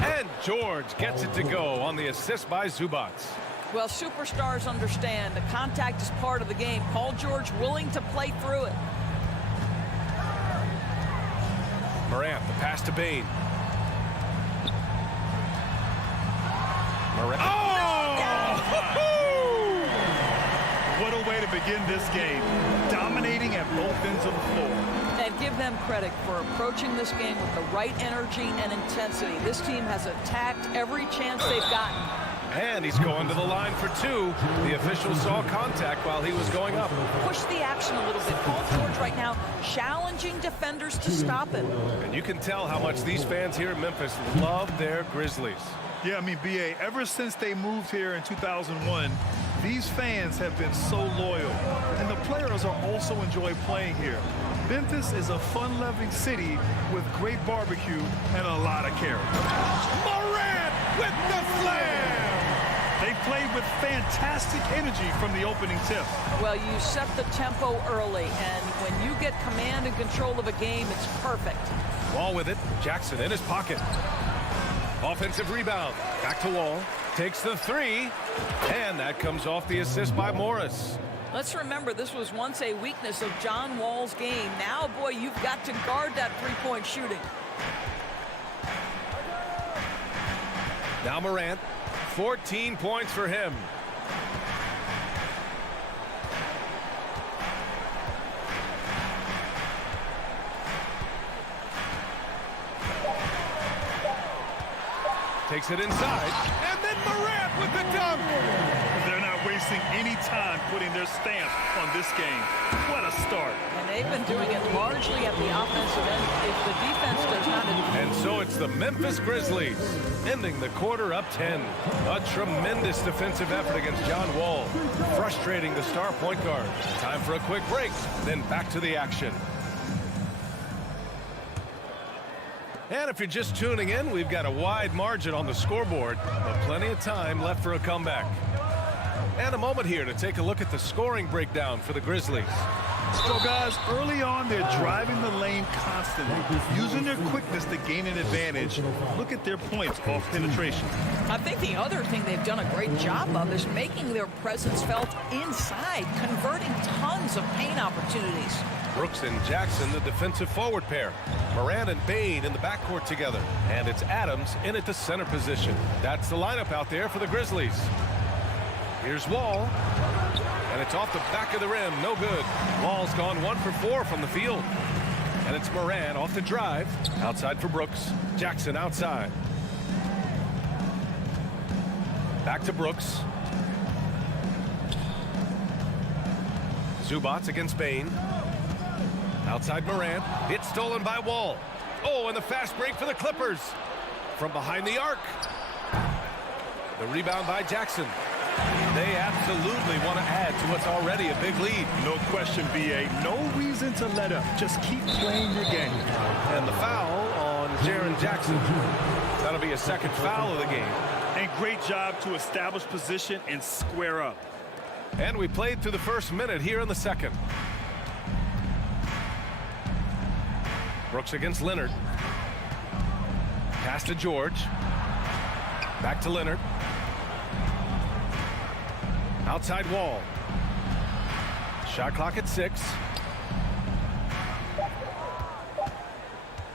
And George gets it to go on the assist by Zubac. Well, superstars understand the contact is part of the game. Paul George willing to play through it. Morant, the pass to Bain. Morant. Oh! What a way to begin this game. Dominating at both ends of the floor. And give them credit for approaching this game with the right energy and intensity. This team has attacked every chance they've gotten. And he's going to the line for 2. The official saw contact while he was going up. Push the action a little bit. Paul George right now challenging defenders to stop him. And you can tell how much these fans here in Memphis love their Grizzlies. Yeah, I mean, BA, ever since they moved here in 2001, these fans have been so loyal. And the players are also enjoy playing here. Memphis is a fun-loving city with great barbecue and a lot of character. Morant with the slam! They played with fantastic energy from the opening tip. Well, you set the tempo early, and when you get command and control of a game, it's perfect. Wall with it. Jackson in his pocket. Offensive rebound. Back to Wall. Takes the 3. And that comes off the assist by Morris. Let's remember, this was once a weakness of John Wall's game. Now, boy, you've got to guard that three-point shooting. Now Morant. 14 points for him. Takes it inside. And then Morant with the dunk. They're not wasting any time putting their stamp on this game. What a start. And they've been doing it largely at the offensive end if the defense does not. And so it's the Memphis Grizzlies ending the quarter up 10. A tremendous defensive effort against John Wall, frustrating the star point guard. Time for a quick break, then back to the action. And if you're just tuning in, we've got a wide margin on the scoreboard, but plenty of time left for a comeback. And a moment here to take a look at the scoring breakdown for the Grizzlies. So, guys, early on, they're driving the lane constantly, using their quickness to gain an advantage. Look at their points off penetration. I think the other thing they've done a great job of is making their presence felt inside, converting tons of paint opportunities. Brooks and Jackson, the defensive forward pair. Morant and Bane in the backcourt together. And it's Adams in at the center position. That's the lineup out there for the Grizzlies. Here's Wall. And it's off the back of the rim. No good. Wall's gone 1 for 4 from the field. And it's Morant off the drive. Outside for Brooks. Jackson outside. Back to Brooks. Zubats against Bane. Outside Morant. It's stolen by Wall. Oh, and the fast break for the Clippers. From behind the arc. The rebound by Jackson. They absolutely want to add to what's already a big lead. No question, B.A. No reason to let up. Just keep playing your game. And the foul on Jaren Jackson. That'll be a second foul of the game. And great job to establish position and square up. And we played through the first minute here in the second. Brooks against Leonard. Pass to George. Back to Leonard. Outside Wall. Shot clock at 6.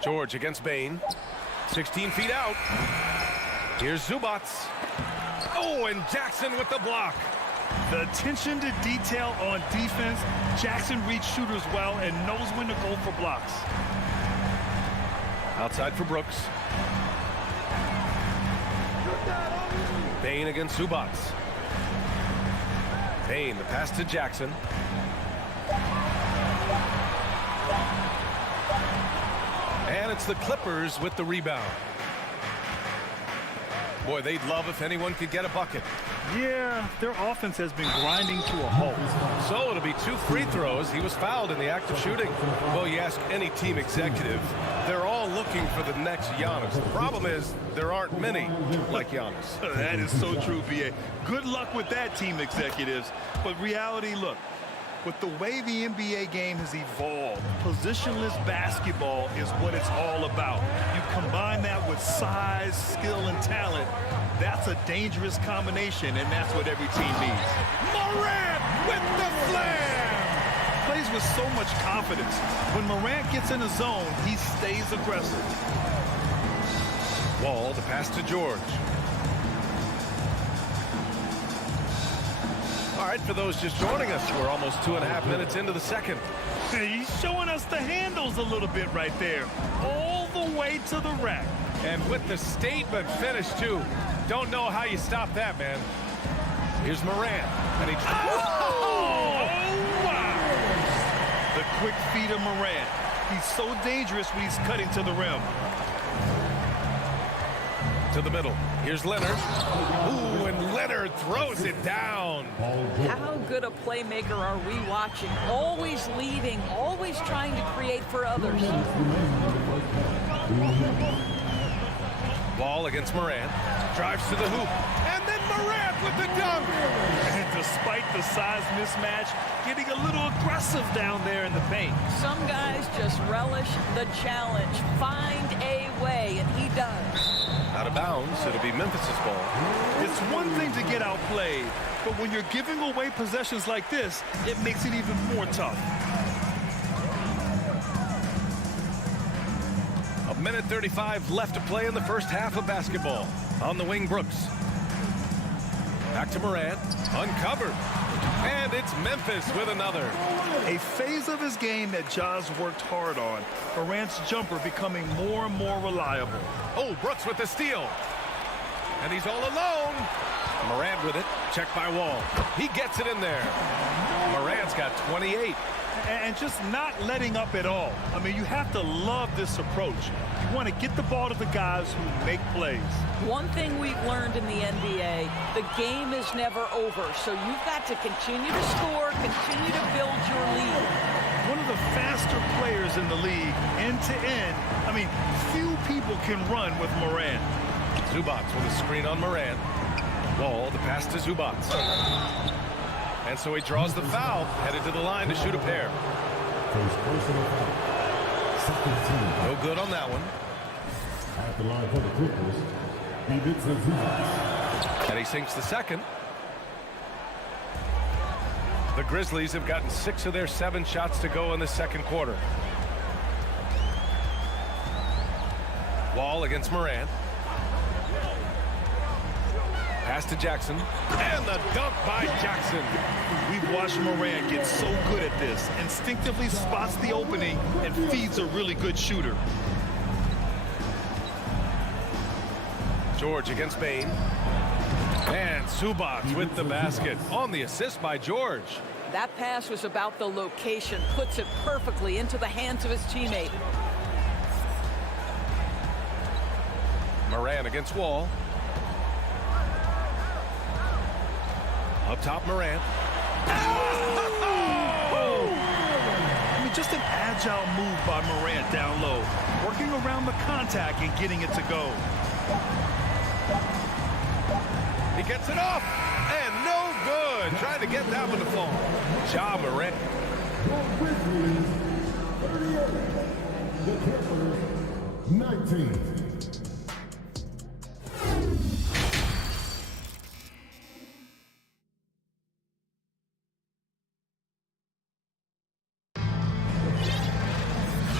George against Bane. 16 feet out. Here's Zubats. Oh, and Jackson with the block. The attention to detail on defense. Jackson reads shooters well and knows when to go for blocks. Outside for Brooks. Bane against Zubats. Bane, the pass to Jackson. And it's the Clippers with the rebound. Boy, they'd love if anyone could get a bucket. Yeah, their offense has been grinding to a halt. So it'll be 2 free throws. He was fouled in the act of shooting. Well, you ask any team executive, they're all looking for the next Giannis. The problem is there aren't many like Giannis. That is so true, B.A. Good luck with that, team executives. But reality, look, with the way the NBA game has evolved, positionless basketball is what it's all about. You combine that with size, skill, and talent, that's a dangerous combination, and that's what every team needs. Morant with the slam! Plays with so much confidence. When Morant gets in a zone, he stays aggressive. Wall, the pass to George. All right, for those just joining us, we're almost 2.5 minutes into the second. He's showing us the handles a little bit right there. All the way to the rack. And with the statement finish, too. Don't know how you stop that, man. Here's Morant. And he... Oh, wow! The quick feet of Morant. He's so dangerous when he's cutting to the rim. To the middle. Here's Leonard. Ooh, and Leonard throws it down. How good a playmaker are we watching? Always leading, always trying to create for others. Ball against Morant. Drives to the hoop. And then Morant with the dunk. And despite the size mismatch, getting a little aggressive down there in the paint. Some guys just relish the challenge. Find a way, and he does. Out of bounds. It'll be Memphis's ball. It's one thing to get outplayed, but when you're giving away possessions like this, it makes it even more tough. 1:35 left to play in the first half of basketball. On the wing, Brooks. Back to Morant. Uncovered. And it's Memphis with another. A phase of his game that Ja's worked hard on. Morant's jumper becoming more and more reliable. Oh, Brooks with the steal. And he's all alone. Morant with it. Checked by Wall. He gets it in there. Morant's got 28. And just not letting up at all. I mean, you have to love this approach. You want to get the ball to the guys who make plays. One thing we've learned in the NBA, the game is never over. So you've got to continue to score, continue to build your lead. One of the faster players in the league, end to end. I mean, few people can run with Morant. Zubac with a screen on Morant. Wall, the pass to Zubac. And so he draws the foul, headed to the line to shoot a pair. No good on that one. At the line for the Clippers, he did Zubac. And he sinks the second. The Grizzlies have gotten 6 of their 7 shots to go in the second quarter. Wall against Morant. Pass to Jackson. And the dunk by Jackson. We've watched Morant get so good at this. Instinctively spots the opening and feeds a really good shooter. George against Bain. And Zubac with the basket on the assist by George. That pass was about the location, puts it perfectly into the hands of his teammate. Morant against Wall. Up top, Morant. I mean, just an agile move by Morant down low, working around the contact and getting it to go. He gets it off, and no good. Trying to get that one to fall. Ja Morant. The Clippers, 19.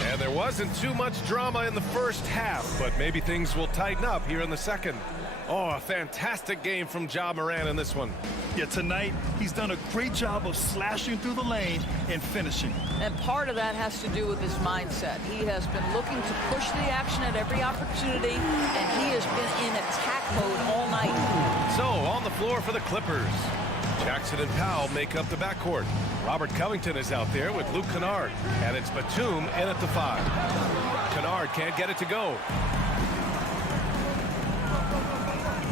And there wasn't too much drama in the first half, but maybe things will tighten up here in the second. Oh, a fantastic game from Ja Morant in this one. Yeah, tonight he's done a great job of slashing through the lane and finishing. And part of that has to do with his mindset. He has been looking to push the action at every opportunity, and he has been in attack mode all night. So, on the floor for the Clippers, Jackson and Powell make up the backcourt. Robert Covington is out there with Luke Kennard, and it's Batum in at the 5. Kennard can't get it to go.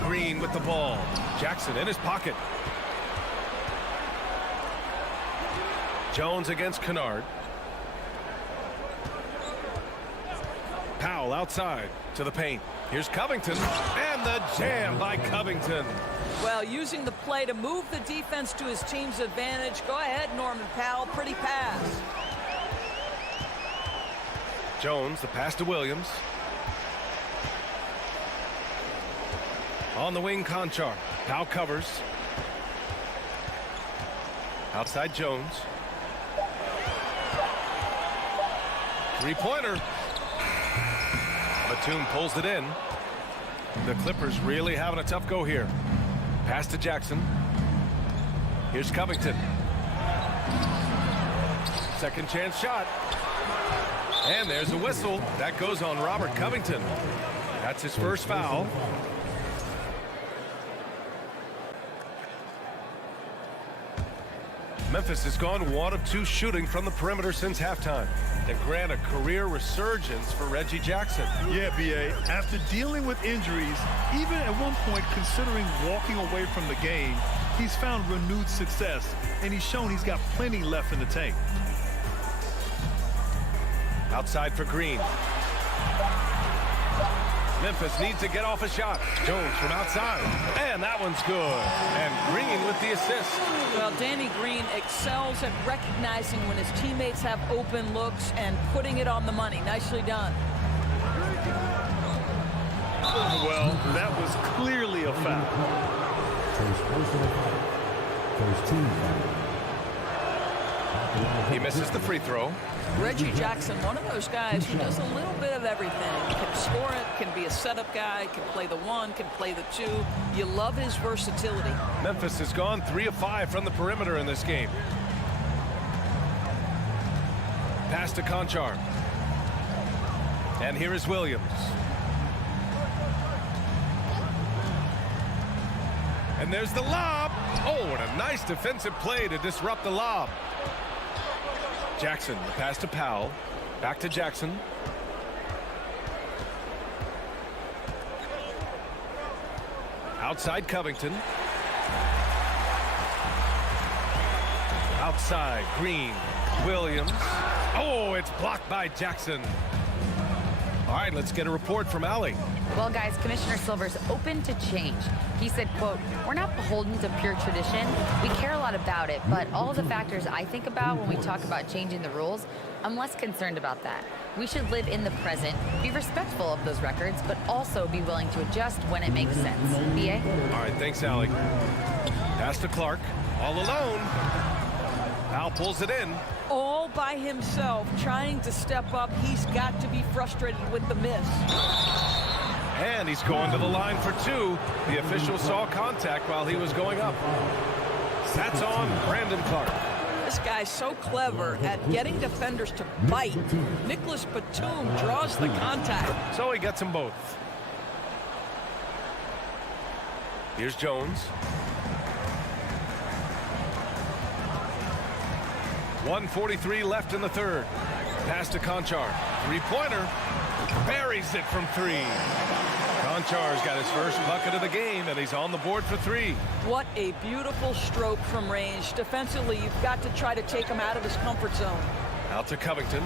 Green with the ball. Jackson in his pocket. Jones against Kennard. Powell outside to the paint. Here's Covington, and the jam by Covington. Well, using the play to move the defense to his team's advantage. Go ahead, Norman Powell. Pretty pass. Jones, the pass to Williams. On the wing, Conchar. Powell covers. Outside Jones. Three-pointer. Batum pulls it in. The Clippers really having a tough go here. Pass to Jackson. Here's Covington. Second chance shot. And there's a whistle. That goes on Robert Covington. That's his first foul. Memphis has gone 1 of 2 shooting from the perimeter since halftime. And grant a career resurgence for Reggie Jackson. Yeah, B.A., after dealing with injuries, even at one point considering walking away from the game, he's found renewed success, and he's shown he's got plenty left in the tank. Outside for Green. Memphis needs to get off a shot. Jones from outside. And that one's good. And Green with the assist. Well, Danny Green excels at recognizing when his teammates have open looks and putting it on the money. Nicely done. Well, that was clearly a foul. First team foul. He misses the free throw. Reggie Jackson, one of those guys who does a little bit of everything. Can score it, can be a setup guy, can play the 1, can play the 2. You love his versatility. Memphis has gone 3 of 5 from the perimeter in this game. Pass to Conchar. And here is Williams. And there's the lob. Oh, what a nice defensive play to disrupt the lob. Jackson, the pass to Powell. Back to Jackson. Outside Covington. Outside Green. Williams. Oh, it's blocked by Jackson. All right, let's get a report from Allie. Well, guys, Commissioner Silver's open to change. He said, quote, "We're not beholden to pure tradition. We care a lot about it, but all the factors I think about when we talk about changing the rules, I'm less concerned about that. We should live in the present, be respectful of those records, but also be willing to adjust when it makes sense." B.A.? All right, thanks, Allie. Pass to Clark, all alone. Powell pulls it in. All by himself, trying to step up. He's got to be frustrated with the miss. And he's going to the line for two. The official saw contact while he was going up. That's on Brandon Clark. This guy's so clever at getting defenders to bite. Nicholas Batum draws the contact. So he gets them both. Here's Jones. 1:43 left in the third. Pass to Conchar. Three-pointer. Buries it from three. Conchar's got his first bucket of the game, and he's on the board for three. What a beautiful stroke from range. Defensively, you've got to try to take him out of his comfort zone. Out to Covington.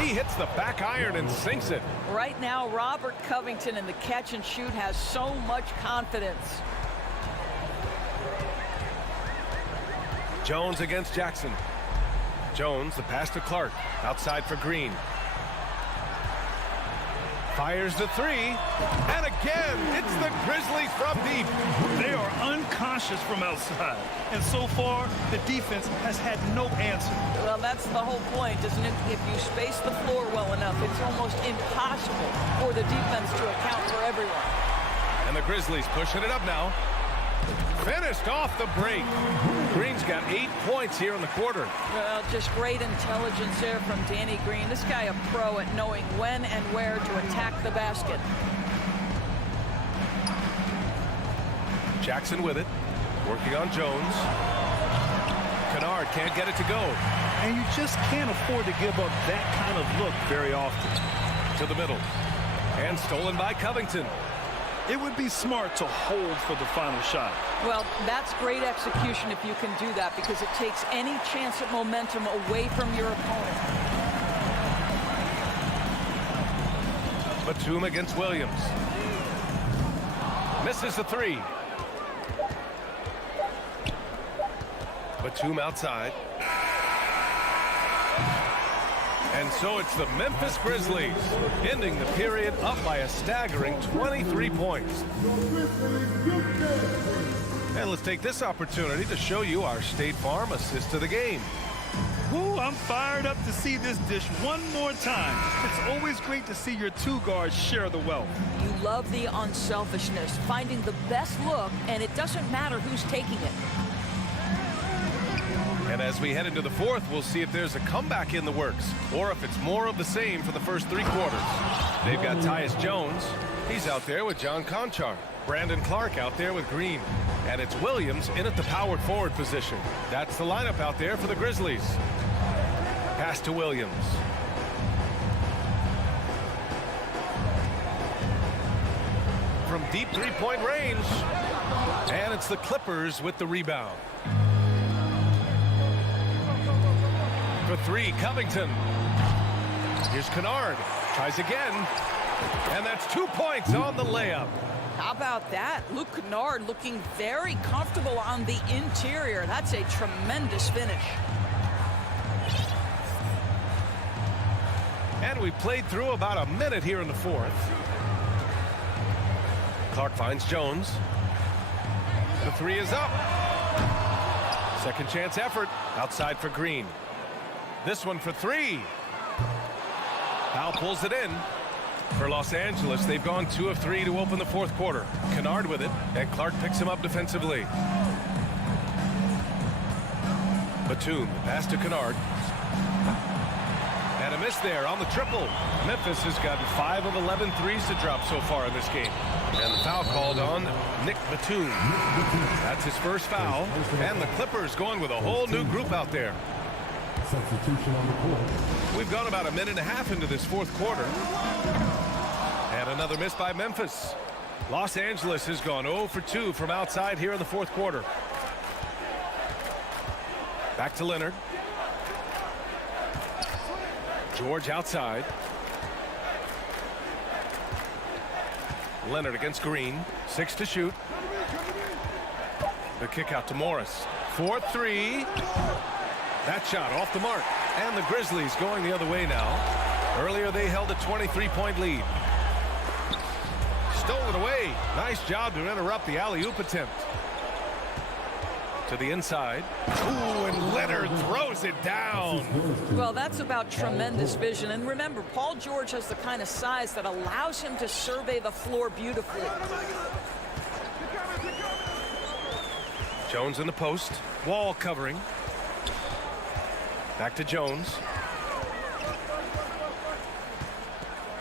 He hits the back iron and sinks it. Right now, Robert Covington in the catch and shoot has so much confidence. Jones against Jackson. Jones, the pass to Clark. Outside for Green. Fires the three. And again, it's the Grizzlies from deep. They are unconscious from outside. And so far, the defense has had no answer. Well, that's the whole point, isn't it? If you space the floor well enough, it's almost impossible for the defense to account for everyone. And the Grizzlies pushing it up now. Finished off the break. Green's got 8 points here in the quarter. Well, just great intelligence there from Danny Green. This guy a pro at knowing when and where to attack the basket. Jackson with it. Working on Jones. Kennard can't get it to go. And you just can't afford to give up that kind of look very often. To the middle. And stolen by Covington. It would be smart to hold for the final shot. Well, that's great execution if you can do that, because it takes any chance at momentum away from your opponent. Batum against Williams. Misses the three. Batum outside. And so it's the Memphis Grizzlies ending the period up by a staggering 23 points. And let's take this opportunity to show you our State Farm assist of the game. Ooh, I'm fired up to see this dish one more time. It's always great to see your two guards share the wealth. You love the unselfishness, finding the best look, and it doesn't matter who's taking it. And as we head into the fourth, we'll see if there's a comeback in the works or if it's more of the same for the first three quarters. They've got Tyus Jones. He's out there with John Conchar. Brandon Clark out there with Green. And it's Williams in at the powered forward position. That's the lineup out there for the Grizzlies. Pass to Williams. From deep three-point range. And it's the Clippers with the rebound. For three, Covington. Here's Kennard. Tries again. And that's 2 points on the layup. How about that? Luke Kennard looking very comfortable on the interior. That's a tremendous finish. And we played through about a minute here in the fourth. Clark finds Jones. The three is up. Second chance effort. Outside for Green. This one for three. Powell pulls it in. For Los Angeles, they've gone 2 of 3 to open the fourth quarter. Kennard with it, and Clark picks him up defensively. Batum, pass to Kennard. And a miss there on the triple. Memphis has gotten 5 of 11 threes to drop so far in this game. And the foul called on Nick Batum. That's his first foul. And the Clippers going with a whole new group out there. Substitution on the court. We've gone about a minute and a half into this fourth quarter. And another miss by Memphis. Los Angeles has gone 0 for 2 from outside here in the fourth quarter. Back to Leonard. George outside. Leonard against Green. 6 to shoot. The kick out to Morris. 4-3. That shot off the mark. And the Grizzlies going the other way now. Earlier they held a 23-point lead. Stole it away. Nice job to interrupt the alley-oop attempt. To the inside. Ooh, and Leonard throws it down. Well, that's about tremendous vision. And remember, Paul George has the kind of size that allows him to survey the floor beautifully. Jones in the post. Wall covering. Back to Jones.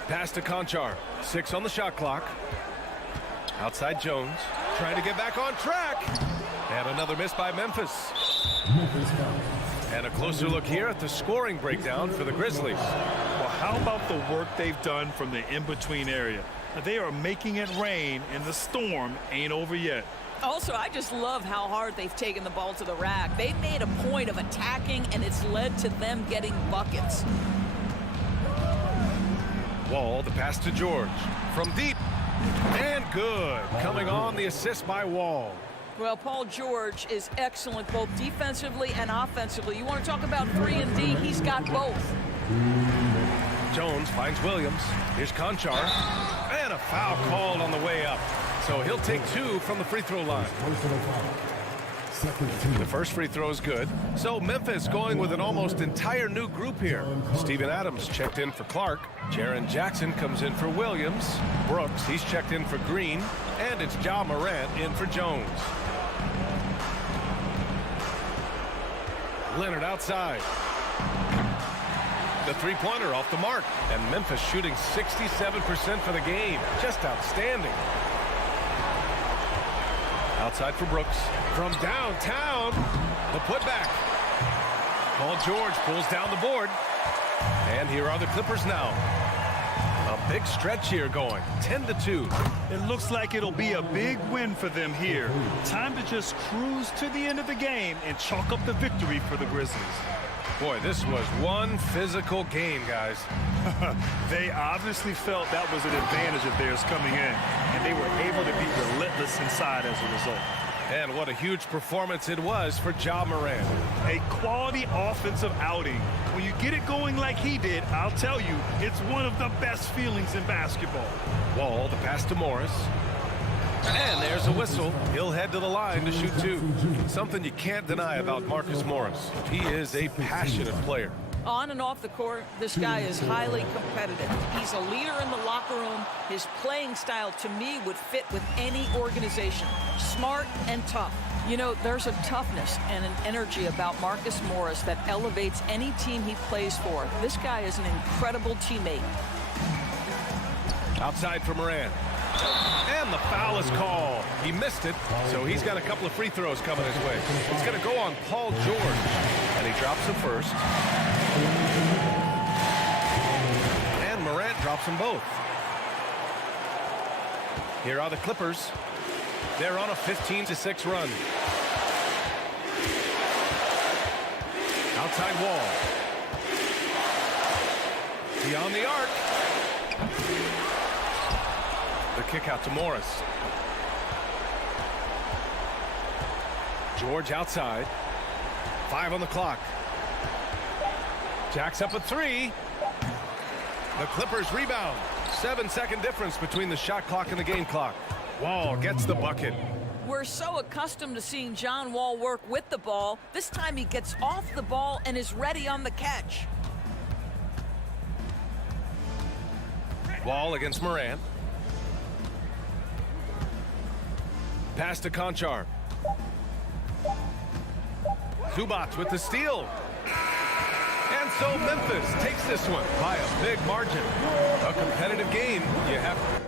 Pass to Conchar. 6 on the shot clock. Outside Jones. Trying to get back on track. And another miss by Memphis. And a closer look here at the scoring breakdown for the Grizzlies. Well, how about the work they've done from the in-between area? They are making it rain, and the storm ain't over yet. Also, I just love how hard they've taken the ball to the rack. They've made a point of attacking, and it's led to them getting buckets. Wall, the pass to George. From deep. And good. Coming on the assist by Wall. Well, Paul George is excellent both defensively and offensively. You want to talk about 3 and D, he's got both. Jones finds Williams. Here's Conchar. And a foul called on the way up. So he'll take 2 from the free throw line. The first free throw is good. So Memphis going with an almost entire new group here. Steven Adams checked in for Clark. Jaren Jackson comes in for Williams. Brooks, he's checked in for Green. And it's Ja Morant in for Jones. Leonard outside. The three-pointer off the mark. And Memphis shooting 67% for the game. Just outstanding. Outside for Brooks. From downtown, the putback. Paul George pulls down the board. And here are the Clippers now. A big stretch here going, 10-2. It looks like it'll be a big win for them here. Time to just cruise to the end of the game and chalk up the victory for the Grizzlies. Boy, this was one physical game, guys. They obviously felt that was an advantage of theirs coming in, and they were able to be relentless inside as a result. And what a huge performance it was for Ja Morant. A quality offensive outing. When you get it going like he did, I'll tell you, it's one of the best feelings in basketball. Wall, the pass to Morris. And there's a whistle. He'll head to the line to shoot 2. Something you can't deny about Marcus Morris. He is a passionate player. On and off the court, this guy is highly competitive. He's a leader in the locker room. His playing style, to me, would fit with any organization. Smart and tough. You know, there's a toughness and an energy about Marcus Morris that elevates any team he plays for. This guy is an incredible teammate. Outside for Morant. And the foul is called. He missed it, so he's got a couple of free throws coming his way. It's going to go on Paul George, and he drops them first. And Morant drops them both. Here are the Clippers. They're on a 15-6 run. Outside Wall. Beyond the arc. The kick out to Morris. George outside. 5 on the clock. Jacks up a 3. The Clippers rebound. 7-second difference between the shot clock and the game clock. Wall gets the bucket. We're so accustomed to seeing John Wall work with the ball. This time he gets off the ball and is ready on the catch. Wall against Morant. Pass to Conchar. Zubac with the steal. And So Memphis takes this one by a big margin. A competitive game, you have to...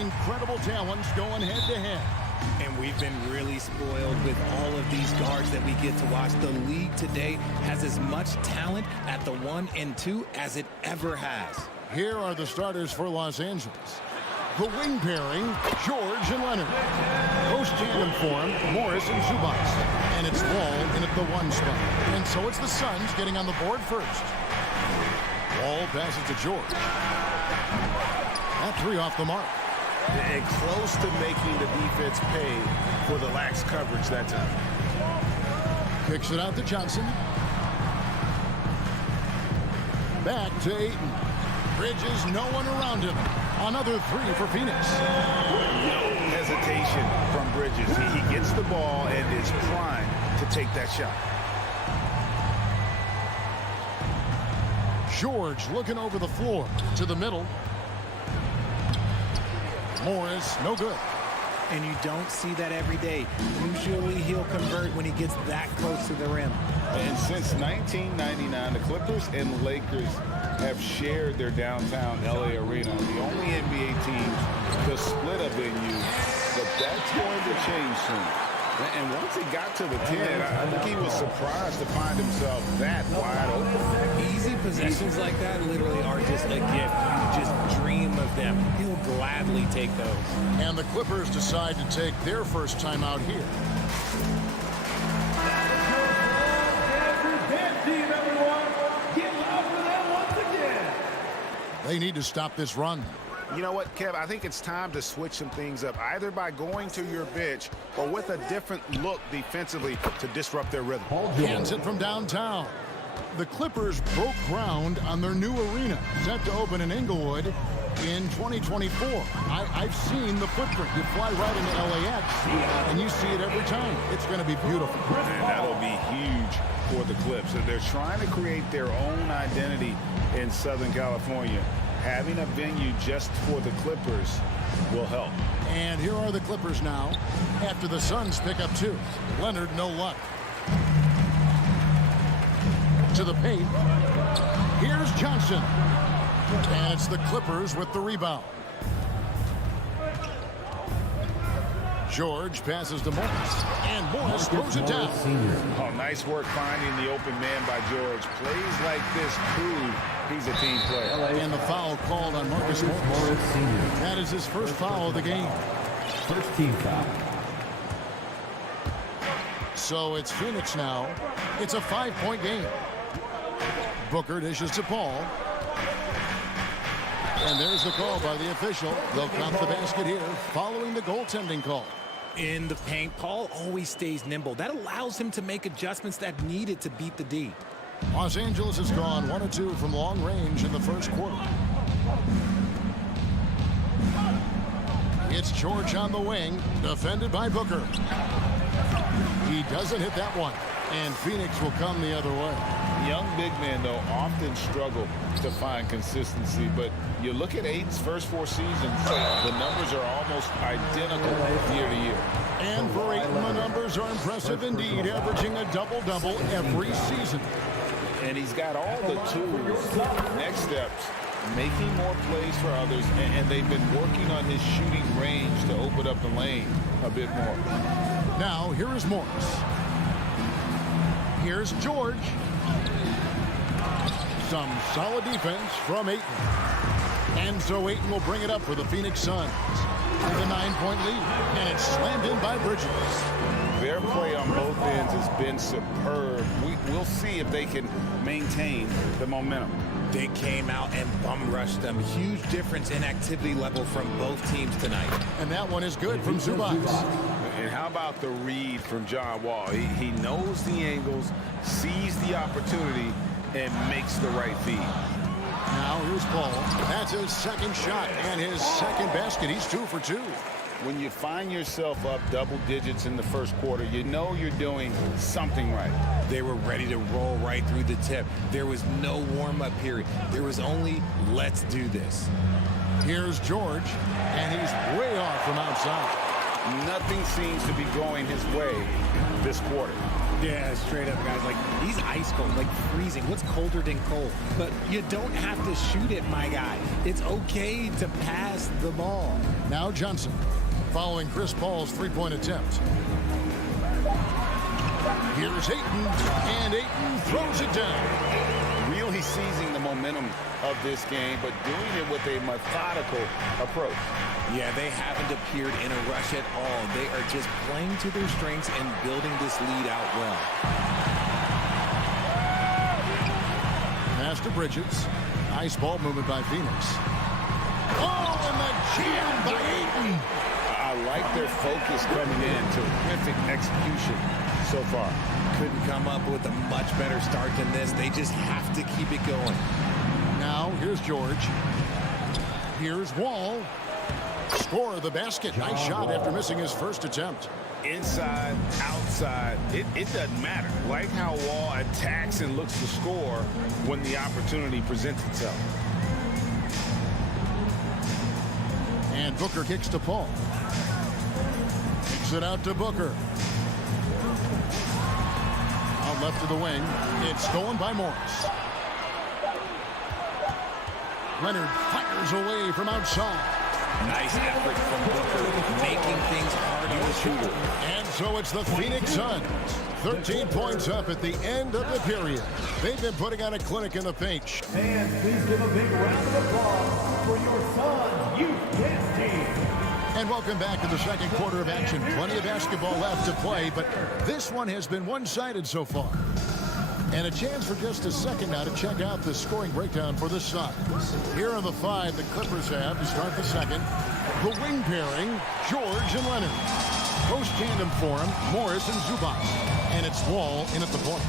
incredible talents going head-to-head. And we've been really spoiled with all of these guards that we get to watch. The league today has as much talent at the 1 and 2 as it ever has. Here are the starters for Los Angeles. The wing pairing, George and Leonard. Post tandem form, Morris and Zubats. And it's Wall in at the 1 spot. And so it's the Suns getting on the board first. Wall passes to George. That 3 off the mark. And close to making the defense pay for the lax coverage that time. Kicks it out to Johnson. Back to Ayton. Bridges, no one around him. Another 3 for Phoenix. No hesitation from Bridges. He gets the ball and is primed to take that shot. George looking over the floor to the middle. Morris, no good. And you don't see that every day. Usually he'll convert when he gets that close to the rim. And since 1999, the Clippers and Lakers have shared their downtown LA arena. The only NBA teams to split a venue, but that's going to change soon. And once he got to the 10, I think he was surprised to find himself that wide open. Easy possessions like that literally are just a gift. You just dream of them. He'll gladly take those. And the Clippers decide to take their first time out here. They need to stop this run. You know what, Kev? I think it's time to switch some things up, either by going to your bench or with a different look defensively to disrupt their rhythm. Hands it from downtown. The Clippers broke ground on their new arena, set to open in Inglewood in 2024. I've seen the footprint. You fly right into LAX, and you see it every time. It's going to be beautiful. And that'll be huge for the Clips. And they're trying to create their own identity in Southern California. Having a venue just for the Clippers will help. And here are the Clippers now after the Suns pick up 2. Leonard, no luck. To the paint. Here's Johnson. And it's the Clippers with the rebound. George passes to Morris. And Morris throws it down. Oh, nice work finding the open man by George. Plays like this prove he's a team player. And the foul called on Marcus Morris. That is his first foul of the game. First team foul. So it's Phoenix now. It's a 5-point game. Booker dishes to Paul. And there's the call by the official. They'll count the basket here following the goaltending call. In the paint, Paul always stays nimble. That allows him to make adjustments that needed to beat the D. Los Angeles has gone 1 of 2 from long range in the first quarter. It's George on the wing, defended by Booker. He doesn't hit that one, and Phoenix will come the other way. Young big men, though, often struggle to find consistency, but you look at Aiton's first 4 seasons, the numbers are almost identical year to year. And for Aiton, the numbers are impressive indeed, averaging a double-double every season. And he's got all the tools. Next steps, making more plays for others, and they've been working on his shooting range to open up the lane a bit more. Now, here is Morris. Here's George. Some solid defense from Aiton. And so Aiton will bring it up for the Phoenix Suns with a 9-point lead. And it's slammed in by Bridges. Their play on both ends has been superb. We'll see if they can maintain the momentum. They came out and bum rushed them. Huge difference in activity level from both teams tonight. And that one is good from Zubac. And how about the read from John Wall? He knows the angles, sees the opportunity, and makes the right feed. Now here's Paul. That's his second shot and his second basket. He's 2 for 2. When you find yourself up double digits in the first quarter, you know you're doing something right. They were ready to roll right through the tip. There was no warm-up period. There was only, let's do this. Here's George, and he's way off from outside. Nothing seems to be going his way this quarter. Yeah, straight up, guys. Like, he's ice cold, like freezing. What's colder than cold? But you don't have to shoot it, my guy. It's okay to pass the ball. Now Johnson, following Chris Paul's 3-point attempt. Here's Aiton, and Aiton throws it down. Really seizing the momentum of this game, but doing it with a methodical approach. Yeah, they haven't appeared in a rush at all. They are just playing to their strengths and building this lead out well. Pass to Bridges. Nice ball movement by Phoenix. Oh, and the jam by Aiton. I like their focus coming in. Terrific execution so far. Couldn't come up with a much better start than this. They just have to keep it going. Now, here's George. Here's Wall. Score of the basket. Nice shot after missing his first attempt. Inside, outside. side, it doesn't matter. Like how Wall attacks and looks to score when the opportunity presents itself. And Booker kicks to Paul. Kicks it out to Booker. Out left of the wing. It's stolen by Morris. Leonard fires away from outside. Nice effort from Booker, making things hard on the shooter. And so it's the Phoenix Suns. 13 points up at the end of the period. They've been putting on a clinic in the paint. And please give a big round of applause for your Suns youth dance team. And welcome back to the second quarter of action. Plenty of basketball left to play, but this one has been one-sided so far. And a chance for just a second now to check out the scoring breakdown for the Suns. Here are the five the Clippers have to start the second. The wing pairing, George and Leonard. Post tandem for him, Morris and Zubac. And it's Wall in at the point.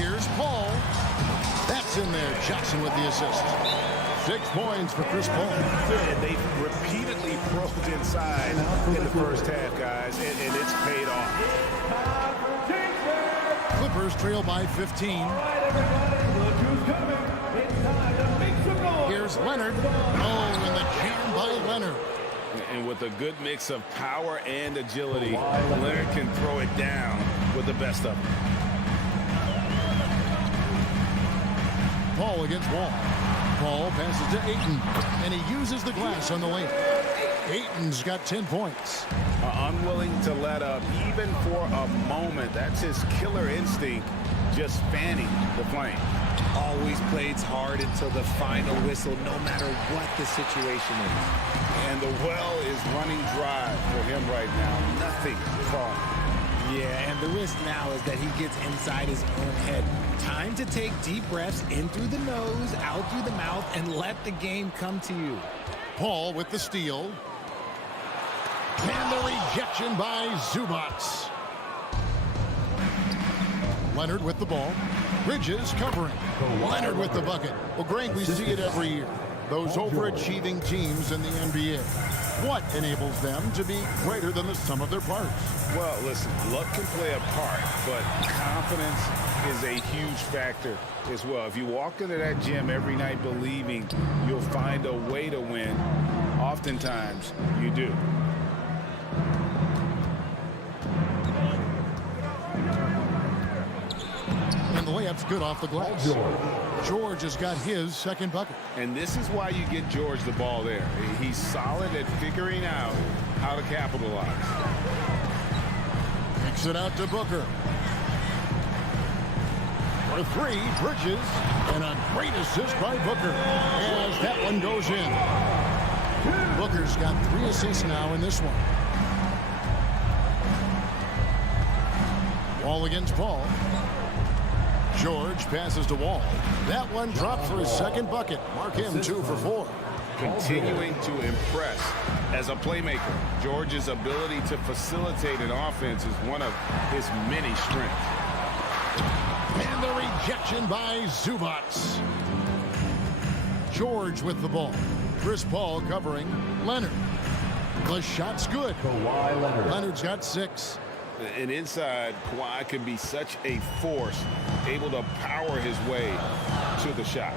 Here's Paul. That's in there. Jackson with the assist. 6 points for Chris Paul. And they repeatedly probed inside in the first half, guys, and it's paid off. Clippers trail by 15. Here's Leonard. Oh, and the jam by Leonard. And with a good mix of power and agility, Leonard can throw it down with the best of them. Paul against Wall. Paul passes to Ayton, and he uses the glass on the lane. Ayton's got 10 points. Unwilling to let up, even for a moment. That's his killer instinct, just fanning the flame. Always plays hard until the final whistle, no matter what the situation is. And the well is running dry for him right now. Nothing falling. Yeah, and the risk now is that he gets inside his own head. Time to take deep breaths in through the nose, out through the mouth, and let the game come to you. Paul with the steal. And the rejection by Zubac. Leonard with the ball. Bridges covering. Leonard with the bucket. Well, Greg, we see it every year. Those overachieving teams in the NBA. What enables them to be greater than the sum of their parts? Well, listen, luck can play a part, but confidence is a huge factor as well. If you walk into that gym every night believing you'll find a way to win, oftentimes you do. And the layup's good off the glass. George has got his second bucket. And this is why you get George the ball there. He's solid at figuring out how to capitalize. Kicks it out to Booker. For three, Bridges. And a great assist by Booker as that one goes in. Booker's got 3 assists now in this one. Wall against Paul. George passes to Wall. That one dropped for his second bucket. Mark him 2 for 4. Continuing to impress as a playmaker. George's ability to facilitate an offense is one of his many strengths. And the rejection by Zubac. George with the ball. Chris Paul covering Leonard. The shot's good. Leonard's got 6. And inside, Kawhi can be such a force, able to power his way to the shot.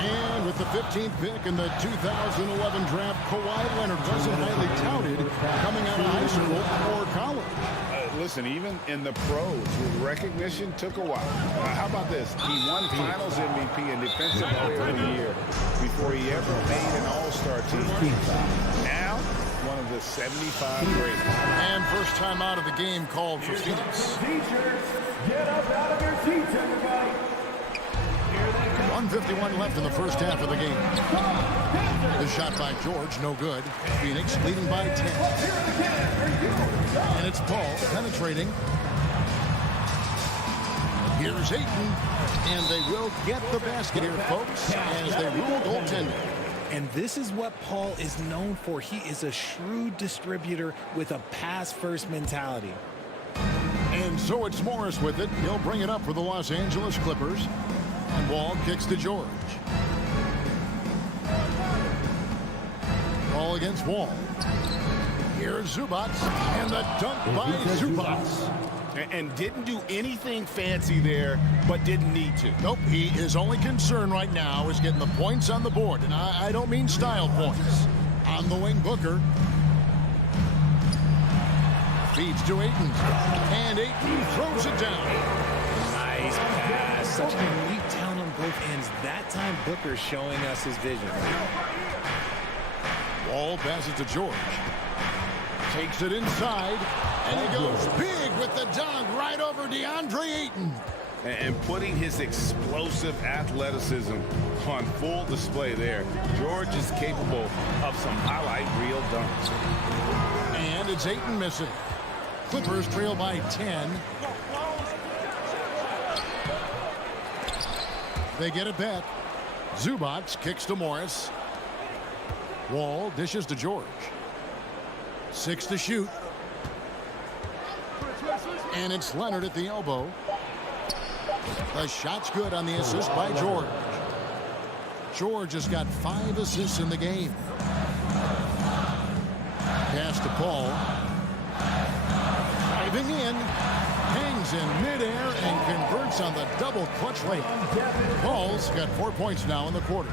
And with the 15th pick in the 2011 draft, Kawhi Leonard wasn't highly touted coming out of high school or college. Listen, even in the pros, recognition took a while. How about this? He won Finals MVP and Defensive Player of the Year before he ever made an All-Star team. Now, one of the 75 greatest. And first time out of the game called for Phoenix. Teachers, get up out of your seats, everybody. 1:51 left in the first half of the game. The shot by George, no good. Phoenix leading by 10. And it's Paul penetrating. Here's Ayton. And they will get the basket here, folks, as they rule goaltending. And this is what Paul is known for. He is a shrewd distributor with a pass-first mentality. And so it's Morris with it. He'll bring it up for the Los Angeles Clippers. And Wall kicks to George. Ball against Wall. Here's Zubac, and the dunk by Zubac. And didn't do anything fancy there, but didn't need to. Nope, his only concern right now is getting the points on the board, and I don't mean style points. On the wing, Booker. Feeds to Ayton, and Ayton throws it down. Nice pass. Such elite talent on both ends. That time, Booker showing us his vision. Wall passes to George. Takes it inside, and he goes big with the dunk right over DeAndre Ayton. And putting his explosive athleticism on full display there. George is capable of some highlight reel dunks. And it's Ayton missing. Clippers trail by 10. They get it back. Zubac kicks to Morris. Wall dishes to George. 6 to shoot. And it's Leonard at the elbow. The shot's good on the assist by George. George has got 5 assists in the game. Pass to Paul. Driving in. Hangs in midair and converts on the double clutch layup. Paul's got 4 points now in the quarter.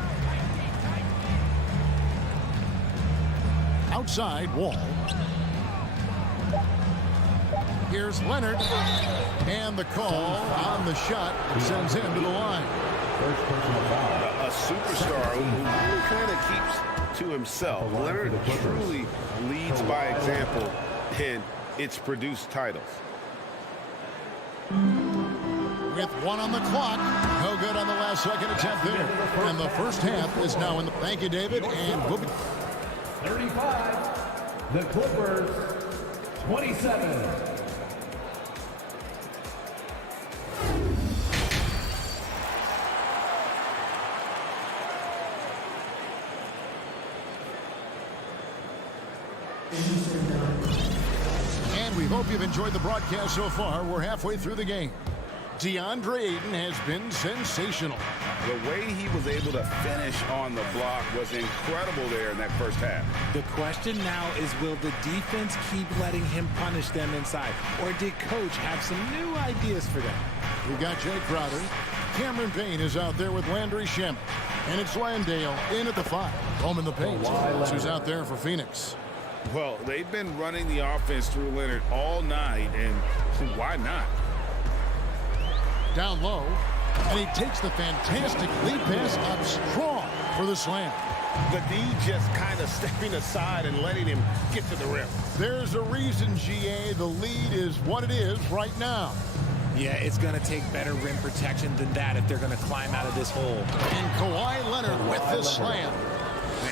Outside, Wall. Here's Leonard. And the call on the shot sends him to the line. A superstar who really kind of keeps to himself. Leonard truly leads by example, and it's produced titles. With 1 on the clock. No good on the last second attempt there. And the first half is now in the... Thank you, David. And we'll be... 35. The Clippers, 27. And we hope you've enjoyed the broadcast so far. We're halfway through the game. DeAndre Ayton has been sensational. The way he was able to finish on the block was incredible there in that first half. The question now is, will the defense keep letting him punish them inside? Or did Coach have some new ideas for them? We've got Jay Crowder. Cameron Payne is out there with Landry Shamet. And it's Landale in at the 5. Home in the paint. Who's out there for Phoenix? Well, they've been running the offense through Leonard all night, and why not? Down low, and he takes the fantastic lead pass up strong for the slam. The D just kind of stepping aside and letting him get to the rim. There's a reason, GA, the lead is what it is right now. Yeah, it's going to take better rim protection than that if they're going to climb out of this hole. And Kawhi Leonard with the slam.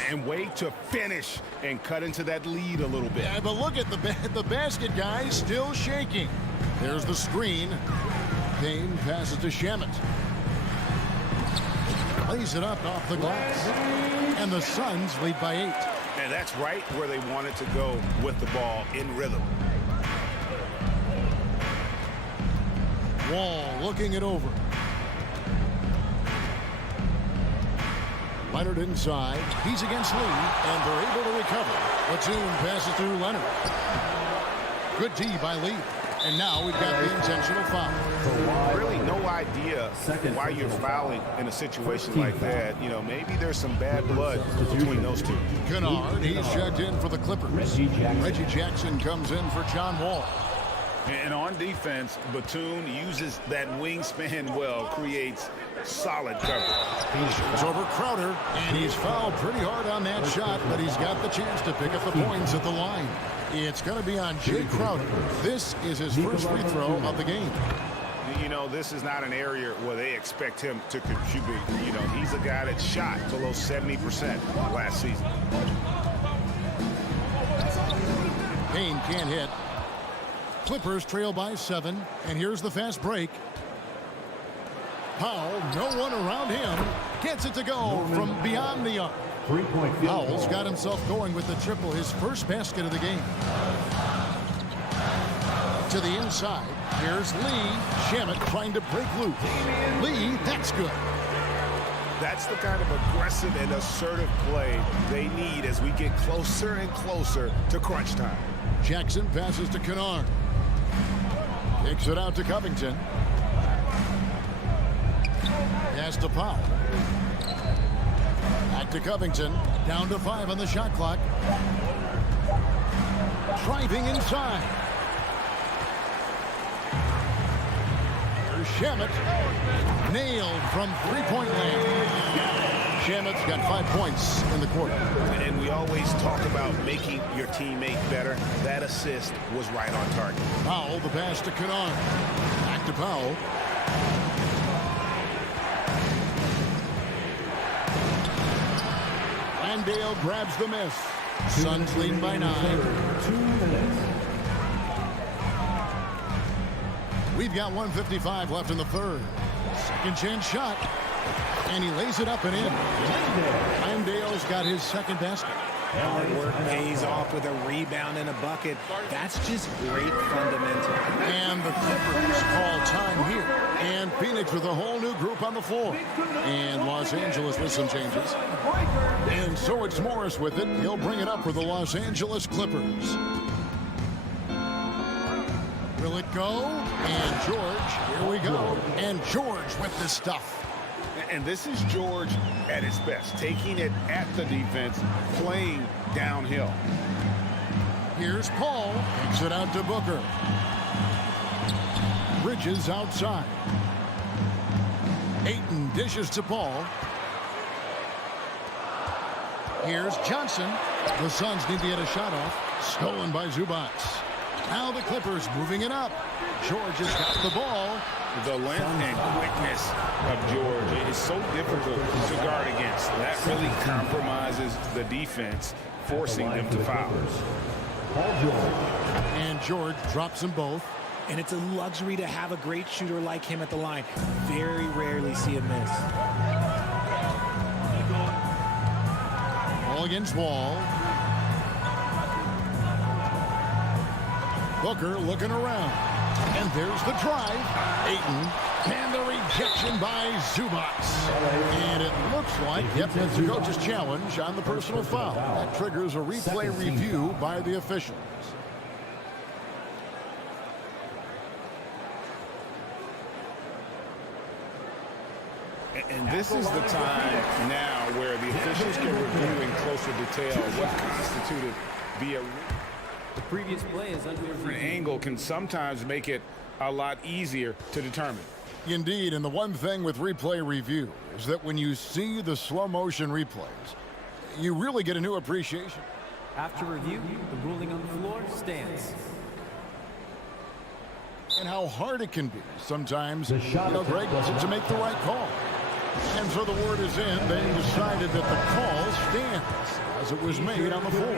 And wait to finish and cut into that lead a little bit. Yeah, but look at the basket, guys, still shaking. There's the screen. Payne passes to Shamet. Plays it up off the glass. And the Suns lead by 8. And that's right where they wanted to go with the ball, in rhythm. Wall looking it over. Leonard inside. He's against Lee, and they're able to recover. Batum passes through Leonard. Good D by Lee. And now we've got the intentional foul. Really no idea why you're fouling in a situation like that. You know, maybe there's some bad blood between those two. Kennard, he's checked in for the Clippers. Reggie Jackson comes in for John Wall. And on defense, Batum uses that wingspan well, creates solid coverage. It's over Crowder, and he's fouled pretty hard on that shot, but he's got the chance to pick up the points at the line. It's going to be on Jay Crowder. This is his first free throw of the game. You know, this is not an area where they expect him to contribute. You know, he's a guy that shot below 70% last season. Payne can't hit. Clippers trail by 7, and here's the fast break. Powell, no one around him, gets it to go from beyond the arc. Powell's got himself going with the triple, his first basket of the game. To the inside, here's Lee. Shamet trying to break loose. Lee, that's good. That's the kind of aggressive and assertive play they need as we get closer and closer to crunch time. Jackson passes to Kennard. Kicks it out to Covington. Pass to Powell. Back to Covington. Down to 5 on the shot clock. Driving inside. Here's Shamet. Nailed from three-point land. Shamet's got 5 points in the quarter. And we always talk about making your teammate better. That assist was right on target. Powell, the pass to Kennard. Back to Powell. Landale grabs the miss. Suns lead by 9. 2 minutes. We've got 1:55 left in the third. Second chance shot. And he lays it up and in. Landale's got his second basket. Hard work pays off with a rebound and a bucket. That's just great fundamental. And the Clippers call time here. And Phoenix with a whole new group on the floor. And Los Angeles with some changes. And so it's Morris with it. He'll bring it up for the Los Angeles Clippers. Will it go? And George, here we go. And George with the stuff. And this is George at his best, taking it at the defense, playing downhill. Here's Paul. Takes it out to Booker. Bridges outside. Ayton dishes to Paul. Here's Johnson. The Suns need to get a shot off. Stolen by Zubac. Now the Clippers moving it up. George has got the ball. The length and quickness of George is so difficult to guard against. That really compromises the defense, forcing them to foul. And George drops them both. And it's a luxury to have a great shooter like him at the line. Very rarely see a miss. Ball against Wall. Booker looking around. And there's the drive. Ayton. And the rejection by Zubac. And it looks like, yep, that's the coach's challenge on the personal foul. That triggers a replay review by the officials. And this is the time now where the officials can review in closer detail what constituted via the previous play is under different angle can sometimes make it a lot easier to determine. Indeed, and the one thing with replay review is that when you see the slow motion replays, you really get a new appreciation. After review, the ruling on the floor stands. And how hard it can be sometimes, Greg, to make the right call. And so the word is in. They decided that the call stands as it was made on the floor.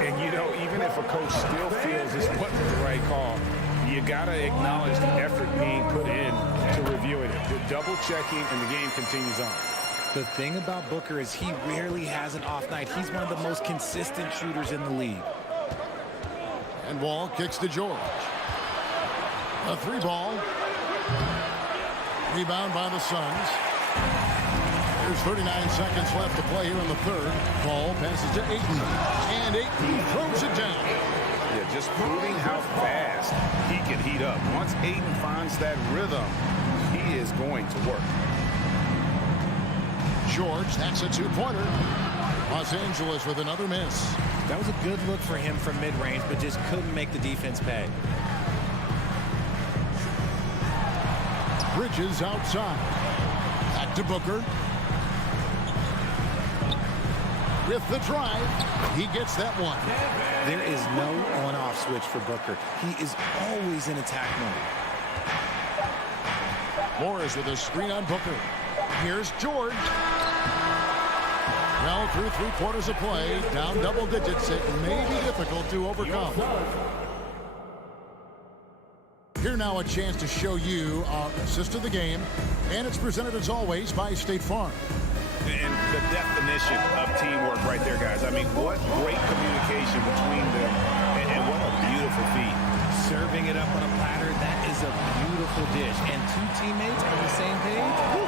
And, you know, even if a coach still feels this wasn't the right call, you got to acknowledge the effort being put in to reviewing it. The double checking, and the game continues on. The thing about Booker is he rarely has an off night. He's one of the most consistent shooters in the league. And Wall kicks to George. A 3-ball. Rebound by the Suns. There's 39 seconds left to play here in the third. Ball passes to Ayton. And Ayton throws it down. Yeah, just proving how fast he can heat up. Once Ayton finds that rhythm, he is going to work. George, that's a 2-pointer. Los Angeles with another miss. That was a good look for him from mid-range, but just couldn't make the defense pay. Bridges outside. Back to Booker. With the drive, he gets that one. There is no on-off switch for Booker. He is always in attack mode. Morris with a screen on Booker. Here's George. Well, through 3/4 of play, down double digits, it may be difficult to overcome. Here now a chance to show you our assist of the game, and it's presented as always by State Farm. And the definition of teamwork right there, guys. I mean, what great communication between them, and what a beautiful feat. Serving it up on a platter, that is a beautiful dish. And two teammates on the same page. Woo.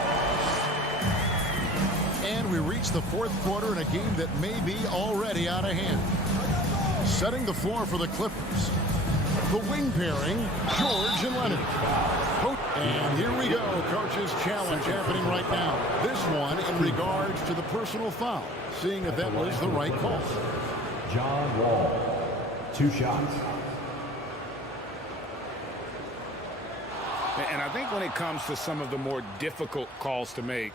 And we reach the fourth quarter in a game that may be already out of hand. Setting the floor for the Clippers. The wing pairing, George and Leonard. And here we go, coach's challenge happening right now. This one in regards to the personal foul, seeing if that was the right call. John Wall, 2 shots. And I think when it comes to some of the more difficult calls to make,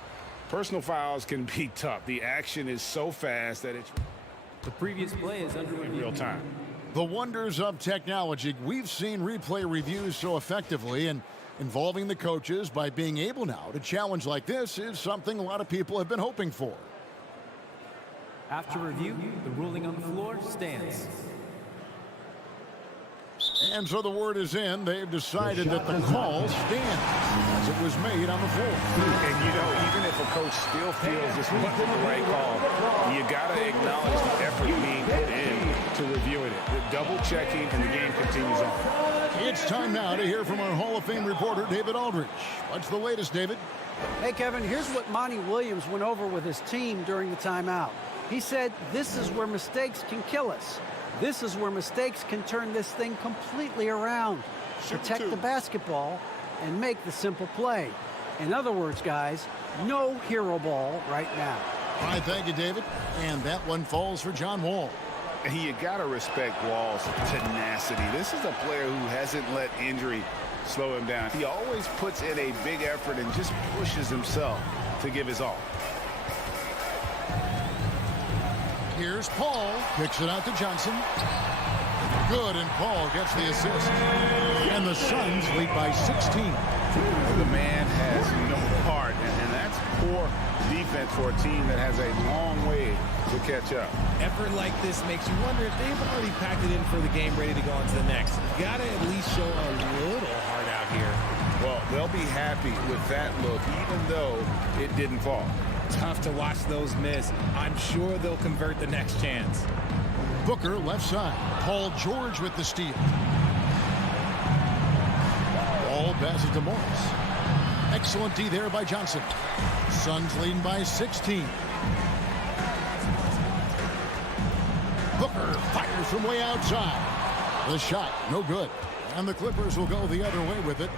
personal fouls can be tough. The action is so fast that it's The previous play is under in real time. The wonders of technology. We've seen replay reviews so effectively, and involving the coaches by being able now to challenge like this is something a lot of people have been hoping for. After review, the ruling on the floor stands. And so the word is in. They've decided that the call stands as it was made on the floor. And, you know, even if a coach still feels this wasn't the right call, you got to acknowledge the effort being put in to reviewing it. The double-checking, and the game continues on. It's time now to hear from our Hall of Fame reporter, David Aldridge. What's the latest, David? Hey, Kevin, here's what Monty Williams went over with his team during the timeout. He said, this is where mistakes can kill us. This is where mistakes can turn this thing completely around. Protect the basketball and make the simple play. In other words, guys, no hero ball right now. All right, thank you, David. And that one falls for John Wall. And you got to respect Wall's tenacity. This is a player who hasn't let injury slow him down. He always puts in a big effort and just pushes himself to give his all. Here's Paul. Kicks it out to Johnson. Good, and Paul gets the assist. And the Suns lead by 16. The man has no heart, and that's poor defense for a team that has a long way to catch up. Effort like this makes you wonder if they've already packed it in for the game, ready to go on to the next. Got to at least show a little heart out here. Well, they'll be happy with that look, even though it didn't fall. Tough to watch those miss. I'm sure they'll convert the next chance. Booker left side. Paul George with the steal. Ball passes to Morris. Excellent D there by Johnson. Suns leading by 16. Booker fires from way outside. The shot, no good. And the Clippers will go the other way with it.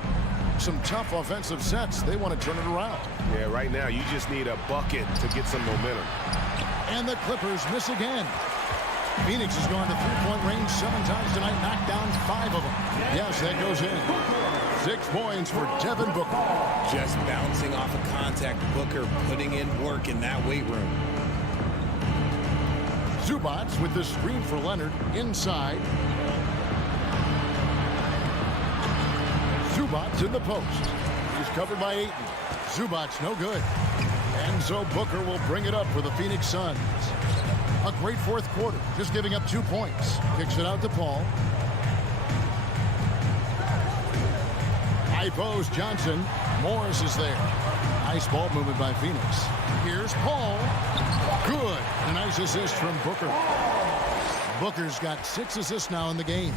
Some tough offensive sets. They want to turn it around. Yeah, right now you just need a bucket to get some momentum. And the Clippers miss again. Phoenix has gone to three-point range 7 times tonight, knocked down 5 of them. Yes, that goes in. 6 points for Devin Booker. Just bouncing off of contact. Booker putting in work in that weight room. Zubats with the screen for Leonard inside. Zubats in the post. He's covered by Ayton. Zubats no good. And so Booker will bring it up for the Phoenix Suns. A great fourth quarter, just giving up 2 points. Kicks it out to Paul. High post, Johnson. Morris is there. Nice ball movement by Phoenix. Here's Paul. Good. A nice assist from Booker. Booker's got 6 assists now in the game.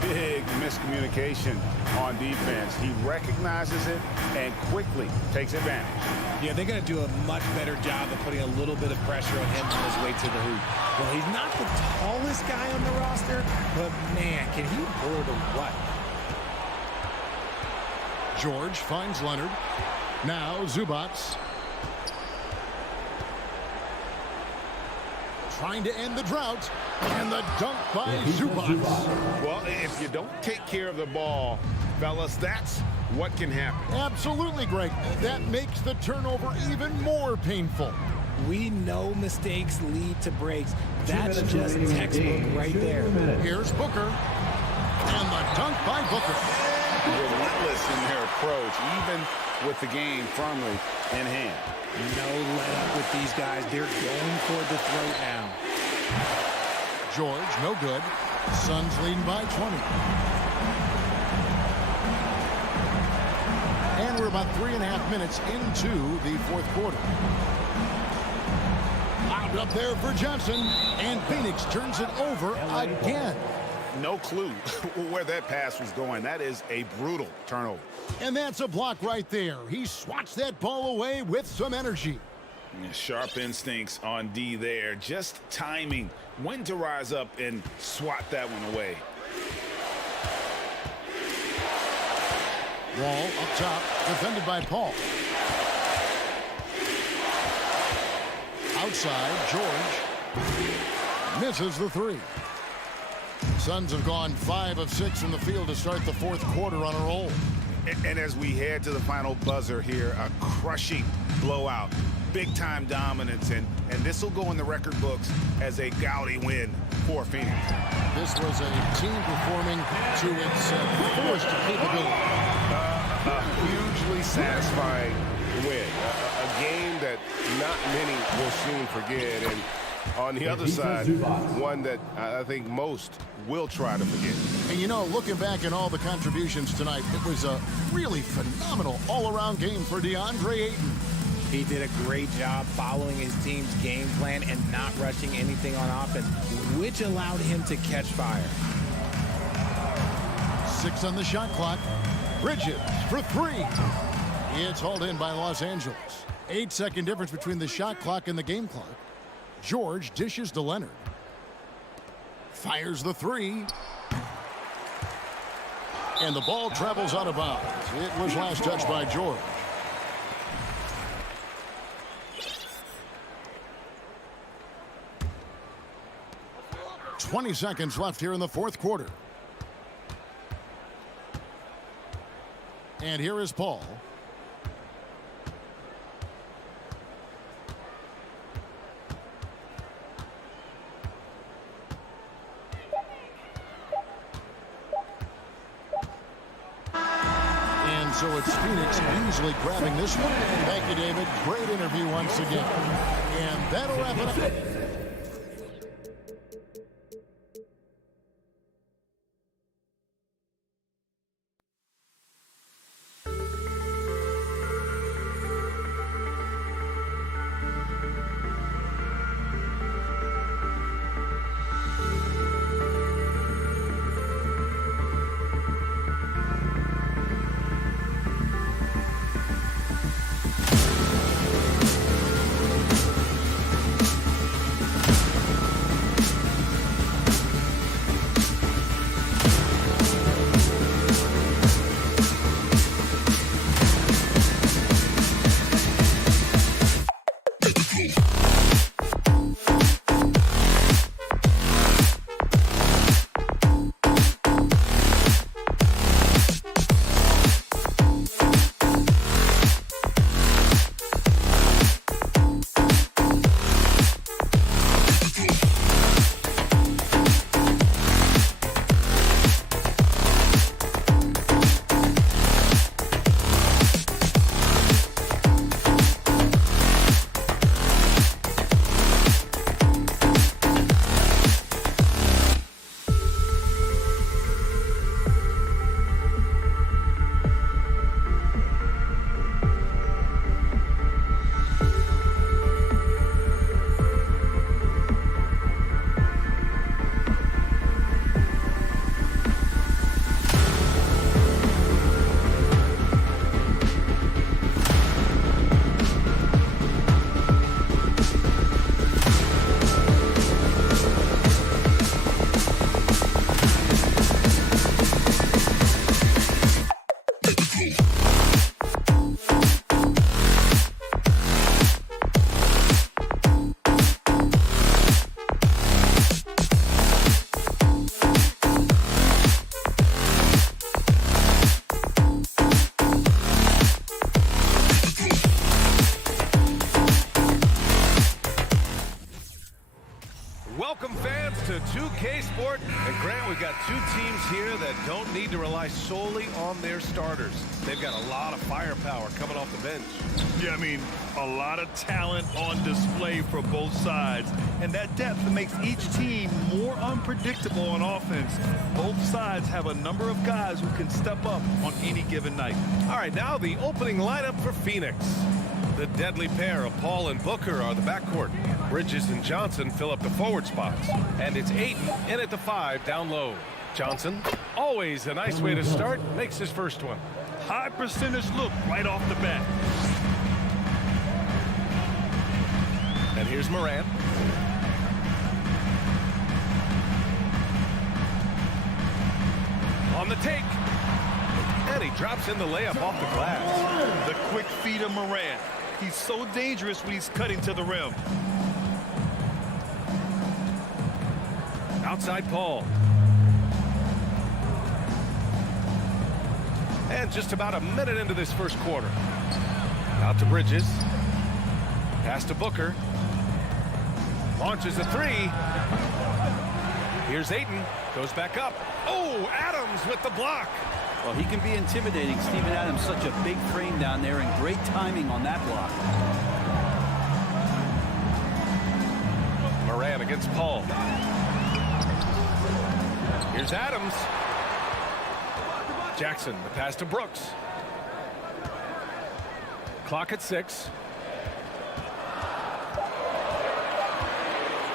Big miscommunication on defense. He recognizes it and quickly takes advantage. Yeah, they're going to do a much better job of putting a little bit of pressure on him on his way to the hoop. Well, he's not the tallest guy on the roster, but man, can he board or what? George finds Leonard. Now Zubats. Trying to end the drought. And the dunk by Zubats. Well, if you don't take care of the ball, fellas, that's what can happen. Absolutely, Greg. That makes the turnover even more painful. We know mistakes lead to breaks. That's just textbook right there. Here's Booker. And the dunk by Booker. Relentless in their approach, even with the game firmly in hand. No let up with these guys. They're going for the throat now. George, no good. Suns leading by 20. And we're about 3.5 minutes into the fourth quarter. Loud up there for Johnson. And Phoenix turns it over again. No clue where that pass was going. That is a brutal turnover. And that's a block right there. He swats that ball away with some energy. Sharp instincts on D there. Just timing when to rise up and swat that one away. Wall up top, defended by Paul. Outside, George misses the three. Suns have gone 5 of 6 from the field to start the fourth quarter on a roll. And as we head to the final buzzer here, a crushing blowout. Big-time dominance, and this will go in the record books as a gaudy win for Phoenix. This was a team performing to its fullest capability. A hugely satisfying win. A game that not many will soon forget. And on the other side, one that I think most will try to forget. And you know, looking back at all the contributions tonight, it was a really phenomenal all-around game for DeAndre Ayton. He did a great job following his team's game plan and not rushing anything on offense, which allowed him to catch fire. 6 on the shot clock. Bridges for 3. It's hauled in by Los Angeles. 8-second difference between the shot clock and the game clock. George dishes to Leonard. Fires the 3. And the ball travels out of bounds. It was last touched by George. 20 seconds left here in the fourth quarter. And here is Paul. And so it's Phoenix easily grabbing this one. Thank you, David. Great interview once again. And that'll wrap it up. Welcome fans to 2K Sport. And Grant, we've got two teams here that don't need to rely solely on their starters. They've got a lot of firepower coming off the bench. Yeah, I mean, a lot of talent on display for both sides. And that depth makes each team more unpredictable on offense. Both sides have a number of guys who can step up on any given night. All right, now the opening lineup for Phoenix. The deadly pair of Paul and Booker are the backcourt. Bridges and Johnson fill up the forward spots. And it's Ayton in at the 5 down low. Johnson, always a nice way to start, makes his first one. High percentage look right off the bat. Here's Morant. On the take. And he drops in the layup off the glass. The quick feed of Morant. He's so dangerous when he's cutting to the rim. Outside Paul. And just about a minute into this first quarter. Out to Bridges. Pass to Booker. Launches a three. Here's Ayton. Goes back up. Oh, Adams with the block. Well, he can be intimidating. Steven Adams, such a big frame down there, and great timing on that block. Moran against Paul. Here's Adams. Jackson, the pass to Brooks. Clock at 6.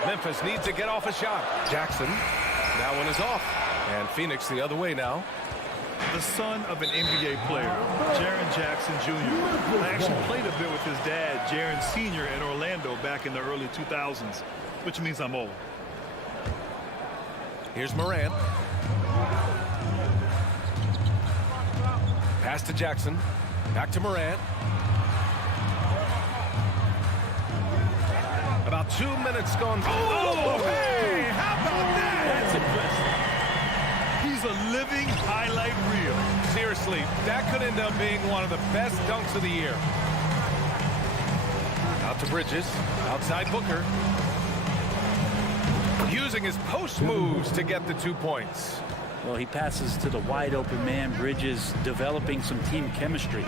Memphis needs to get off a shot. Jackson, that one is off. And Phoenix the other way now. The son of an NBA player, Jaren Jackson Jr. I actually played a bit with his dad, Jaren Sr. in Orlando back in the early 2000s, which means I'm old. Here's Morant. Pass to Jackson. Back to Morant. About 2 minutes gone. Oh, hey, how about that? That's impressive. He's a living highlight reel. Seriously, that could end up being one of the best dunks of the year. Out to Bridges. Outside Booker. Using his post moves to get the 2 points. Well, he passes to the wide open man. Bridges developing some team chemistry.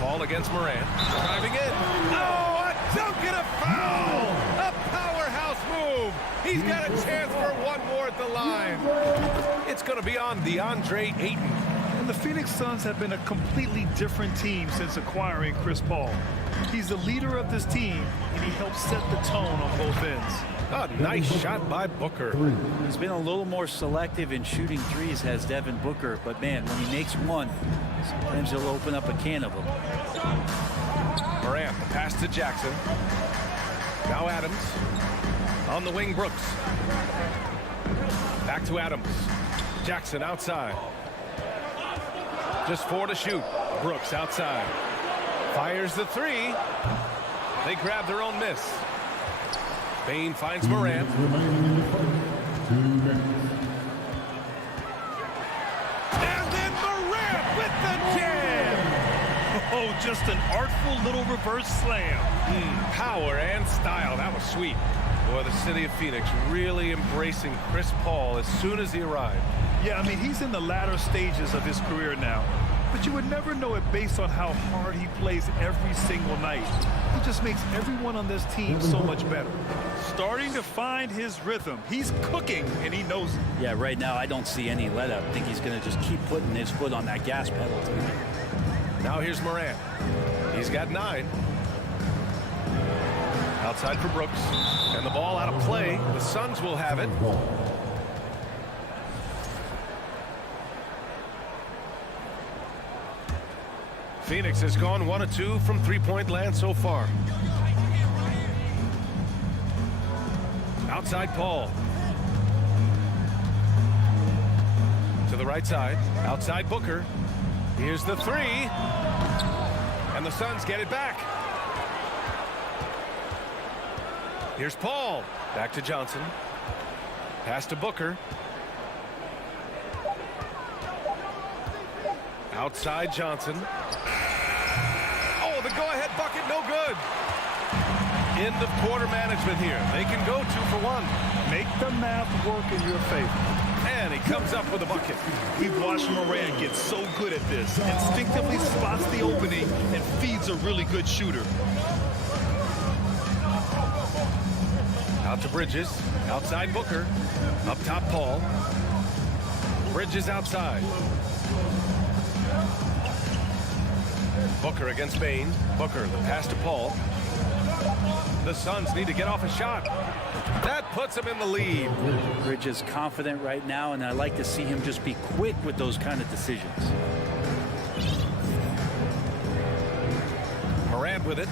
Ball against Morant. Driving in. Oh, a dunk and a foul! A powerhouse move. He's got a chance for one more at the line. It's going to be on DeAndre Ayton. And the Phoenix Suns have been a completely different team since acquiring Chris Paul. He's the leader of this team, and he helps set the tone on both ends. A nice shot by Booker. He's been a little more selective in shooting threes, has Devin Booker, but man, when he makes one, sometimes he'll open up a can of them. Morant, the pass to Jackson. Now Adams. On the wing, Brooks. Back to Adams. Jackson outside. Just 4 to shoot. Brooks outside. Fires the 3. They grab their own miss. Bain finds Morant. And then Morant with the jam. Oh, just an artful little reverse slam. Power and style. That was sweet. Boy, the city of Phoenix really embracing Chris Paul as soon as he arrived. Yeah, I mean, he's in the latter stages of his career now. But you would never know it based on how hard he plays every single night. He just makes everyone on this team so much better. Starting to find his rhythm. He's cooking, and he knows it. Yeah, right now I don't see any let up. I think he's going to just keep putting his foot on that gas pedal. Now here's Morant. He's got 9. Outside for Brooks. And the ball out of play. The Suns will have it. Phoenix has gone 1 of 2 from three-point land so far. Outside Paul. To the right side. Outside Booker. Here's the 3. And the Suns get it back. Here's Paul. Back to Johnson. Pass to Booker. Outside Johnson. Oh, the go-ahead bucket, no good. End of quarter management here. They can go 2 for 1. Make the math work in your favor. And he comes up with a bucket. We've watched Morant get so good at this. Instinctively spots the opening and feeds a really good shooter. Out to Bridges. Outside Booker. Up top Paul. Bridges outside. Booker against Bain. Booker, the pass to Paul. The Suns need to get off a shot. That puts him in the lead. Bridges confident right now, and I like to see him just be quick with those kind of decisions. Morant with it.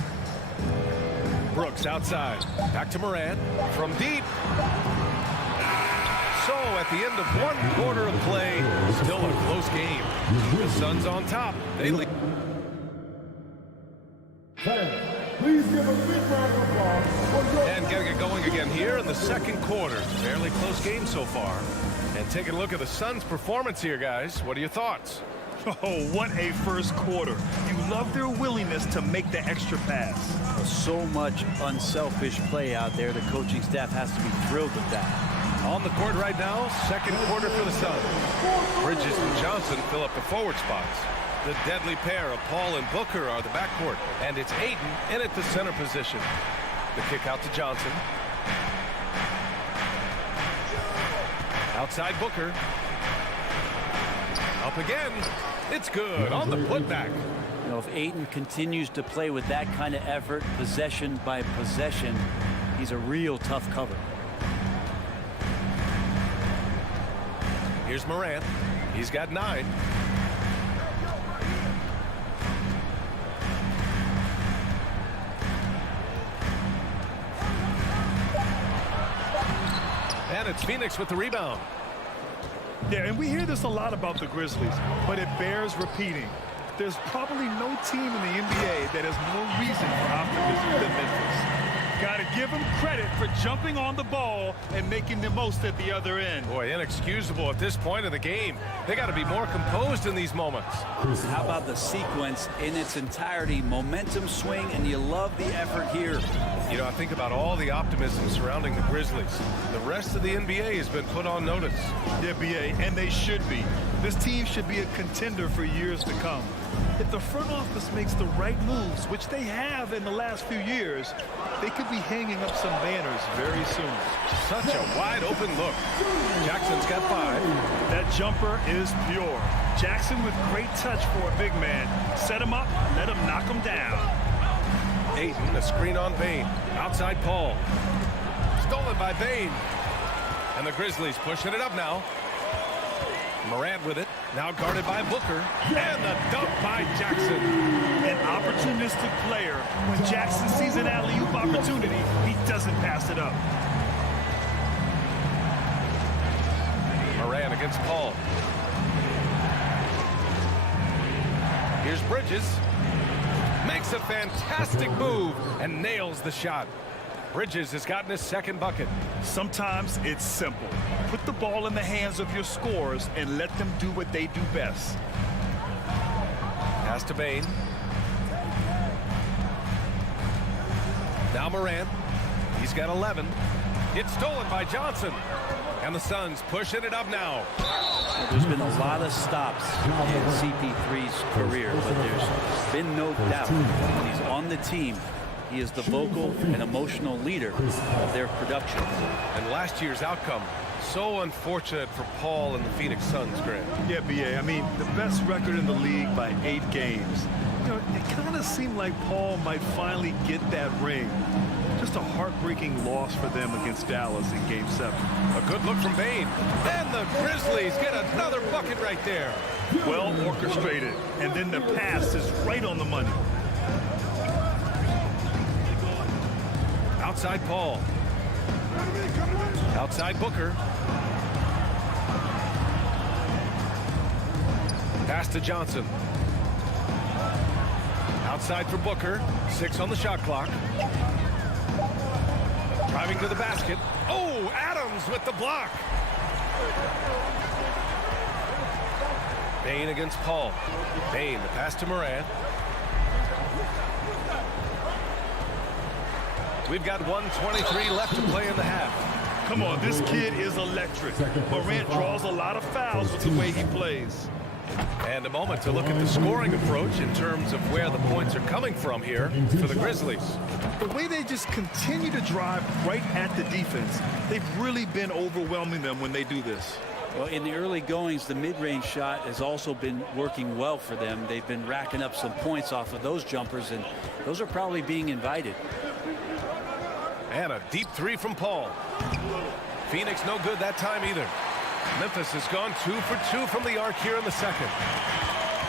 Brooks outside. Back to Morant. From deep. So at the end of one quarter of play, still a close game. The Suns on top. They lead. Please give a big round of applause for your... And getting it going again here in the second quarter. Fairly close game so far. And taking a look at the Suns' performance here, guys. What are your thoughts? Oh, what a first quarter. You love their willingness to make the extra pass. So much unselfish play out there. The coaching staff has to be thrilled with that. On the court right now, second quarter for the Suns. Bridges and Johnson fill up the forward spots. The deadly pair of Paul and Booker are the backcourt. And it's Ayton in at the center position. The kick out to Johnson. Outside Booker. Up again. It's good on the putback. You know, if Ayton continues to play with that kind of effort, possession by possession, he's a real tough cover. Here's Morant. He's got 9. And it's Phoenix with the rebound. Yeah, and we hear this a lot about the Grizzlies, but it bears repeating. There's probably no team in the NBA that has more reason for optimism than Memphis. Got to give them credit for jumping on the ball and making the most at the other end. Boy, inexcusable at this point of the game. They got to be more composed in these moments. How about the sequence in its entirety? Momentum swing, and you love the effort here. You know, I think about all the optimism surrounding the Grizzlies. The rest of the NBA has been put on notice. Yeah, BA, and they should be. This team should be a contender for years to come. If the front office makes the right moves, which they have in the last few years, they could be hanging up some banners very soon. Such a wide open look. Jackson's got 5. That jumper is pure. Jackson with great touch for a big man. Set him up, let him knock him down. Ayton, a screen on Bane. Outside Paul. Stolen by Bane. And the Grizzlies pushing it up now. Morant with it. Now guarded by Booker. And the dunk by Jackson. An opportunistic player. When Jackson sees an alley-oop opportunity, he doesn't pass it up. Morant against Paul. Here's Bridges. Makes a fantastic move and nails the shot. Bridges has gotten his second bucket. Sometimes it's simple. Put the ball in the hands of your scorers and let them do what they do best. Pass to Bane. Now Morant. He's got 11. It's stolen by Johnson. And the Suns pushing it up now. There's been a lot of stops in CP3's career, but there's been no doubt when he's on the team, he is the vocal and emotional leader of their production. And last year's outcome, so unfortunate for Paul and the Phoenix Suns, Grant. Yeah, BA, I mean, the best record in the league by 8 games. You know, it kind of seemed like Paul might finally get that ring. Just a heartbreaking loss for them against Dallas in Game 7. A good look from Bane. And the Grizzlies get another bucket right there. Well orchestrated. And then the pass is right on the money. Outside Paul. Outside Booker. Pass to Johnson. Outside for Booker. 6 on the shot clock. Driving to the basket. Oh, Adams with the block. Bane against Paul. Bane, the pass to Morant. We've got 1:23 left to play in the half. Come on, this kid is electric. Morant draws a lot of fouls with the way he plays. And a moment to look at the scoring approach in terms of where the points are coming from here for the Grizzlies. The way they just continue to drive right at the defense, they've really been overwhelming them when they do this. Well, in the early goings, the mid-range shot has also been working well for them. They've been racking up some points off of those jumpers, and those are probably being invited. And a deep 3 from Paul. Phoenix no good that time either. Memphis has gone 2 for 2 from the arc here in the second.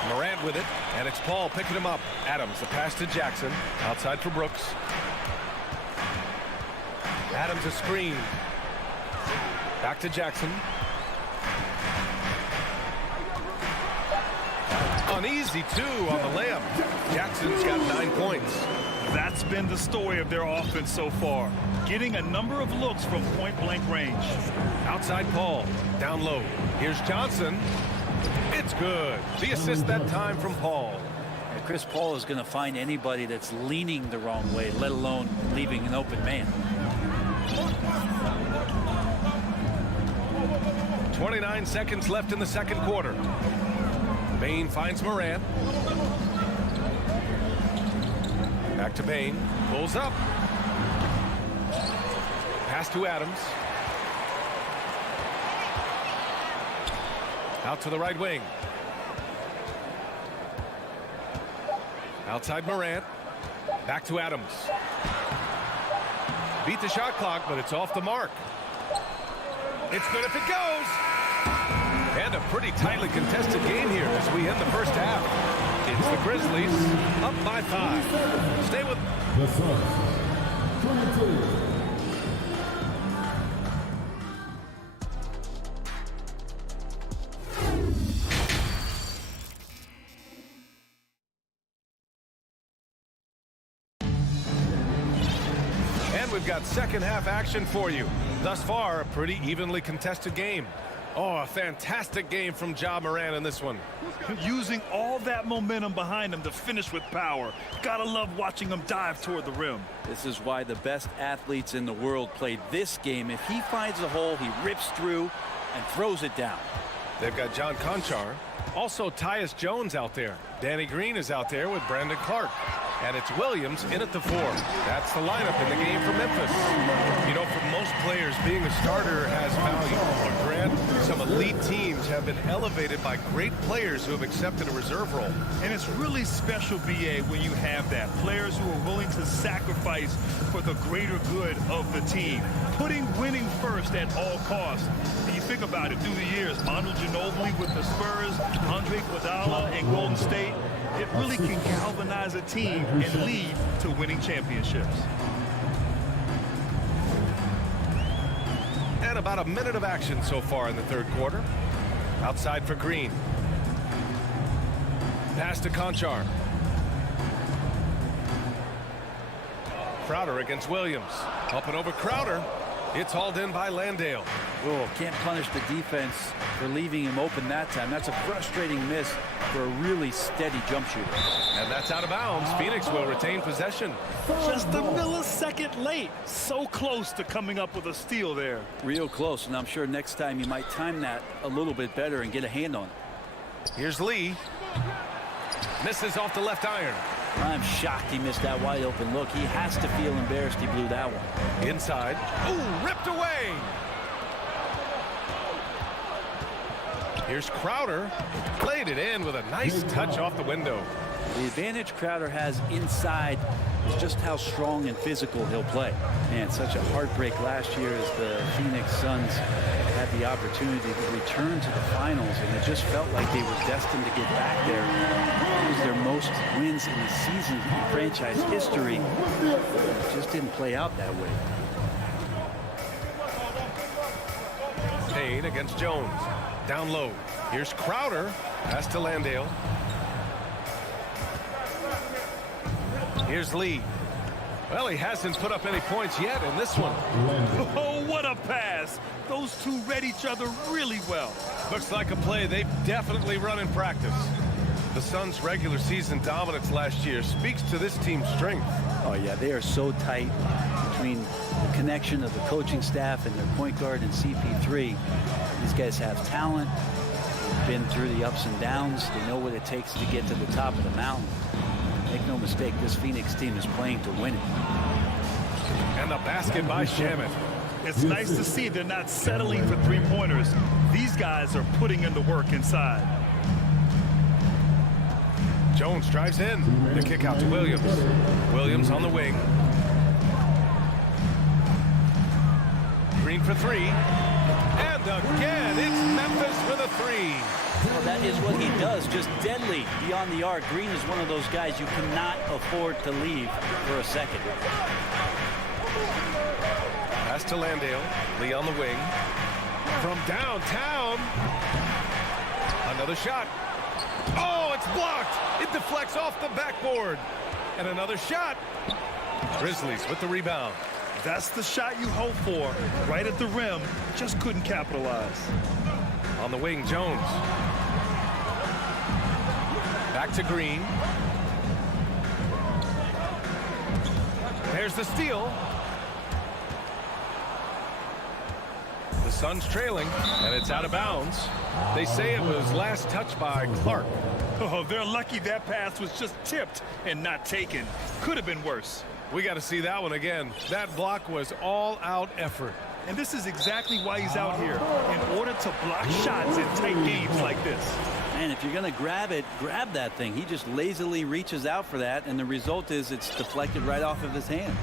Morant with it, and it's Paul picking him up. Adams, the pass to Jackson. Outside for Brooks. Adams a screen. Back to Jackson. Uneasy, too, on the layup. Jackson's got 9 points. That's been the story of their offense so far. Getting a number of looks from point-blank range. Outside Paul. Down low. Here's Johnson. It's good. The assist that time from Paul. And Chris Paul is going to find anybody that's leaning the wrong way, let alone leaving an open man. 29 seconds left in the second quarter. Bain finds Morant. Back to Bain. Pulls up. Pass to Adams. Out to the right wing. Outside Morant. Back to Adams. Beat the shot clock, but it's off the mark. It's good if it goes. And a pretty tightly contested game here as we end the first half. It's the Grizzlies up by 5. Stay with The Suns, 22. We've got second half action for you. Thus far, a pretty evenly contested game. Oh, a fantastic game from Ja Morant in this one. Using all that momentum behind him to finish with power. Gotta love watching him dive toward the rim. This is why the best athletes in the world play this game. If he finds a hole, he rips through and throws it down. They've got John Conchar. Also, Tyus Jones out there. Danny Green is out there with Brandon Clark. And it's Williams in at the 4. That's the lineup in the game for Memphis. You know, for most players, being a starter has value. But Grant, some elite teams have been elevated by great players who have accepted a reserve role. And it's really special, B.A., when you have that. Players who are willing to sacrifice for the greater good of the team. Putting winning first at all costs. And you think about it, through the years, Manu Ginobili with the Spurs, Andre Iguodala in Golden State, it really can galvanize a team and lead to winning championships. And about a minute of action so far in the third quarter. Outside for Green. Pass to Conchar. Crowder against Williams. Up and over Crowder. It's hauled in by Landale. Oh, can't punish the defense for leaving him open that time. That's a frustrating miss for a really steady jump shooter. And that's out of bounds. Phoenix will retain possession. Just a millisecond late. So close to coming up with a steal there. Real close, and I'm sure next time you might time that a little bit better and get a hand on it. Here's Lee. Misses off the left iron. I'm shocked he missed that wide open look. He has to feel embarrassed he blew that one. Inside. Ooh, ripped away. Here's Crowder. Played it in with a nice touch off the window. The advantage Crowder has inside is just how strong and physical he'll play. Man, such a heartbreak last year as the Phoenix Suns had the opportunity to return to the finals, and it just felt like they were destined to get back there. It was their most wins in the season in franchise history. It just didn't play out that way. Payne against Jones. Down low. Here's Crowder. Pass to Landale. Here's Lee. Well, he hasn't put up any points yet in this one. Oh, what a pass. Those two read each other really well. Looks like a play they've definitely run in practice. The Suns' regular season dominance last year speaks to this team's strength. Oh, yeah, they are so tight between the connection of the coaching staff and their point guard and CP3. These guys have talent. They've been through the ups and downs. They know what it takes to get to the top of the mountain. Make no mistake, this Phoenix team is playing to win it. And the basket by Shamet. It's nice to see they're not settling for three-pointers. These guys are putting in the work inside. Jones drives in. The kick out to Williams. Williams on the wing. Green for three. And again, it's Memphis with a three. Well, That is what he does, just deadly beyond the arc. Green is one of those guys you cannot afford to leave for a second. Pass to Landale. Lee on the wing. From downtown. Another shot. Oh, it's blocked. It deflects off the backboard. And another shot. Grizzlies with the rebound. That's the shot you hope for. Right at the rim. Just couldn't capitalize. On the wing, Jones. Back to Green. There's the steal. The Suns trailing, and it's out of bounds. They say it was last touched by Clark. Oh, they're lucky that pass was just tipped and not taken. Could have been worse. We got to see that one again. That block was all-out effort. And this is exactly why he's out here, in order to block shots in tight games like this. Man, if you're going to grab it, grab that thing. He just lazily reaches out for that, and the result is it's deflected right off of his hand.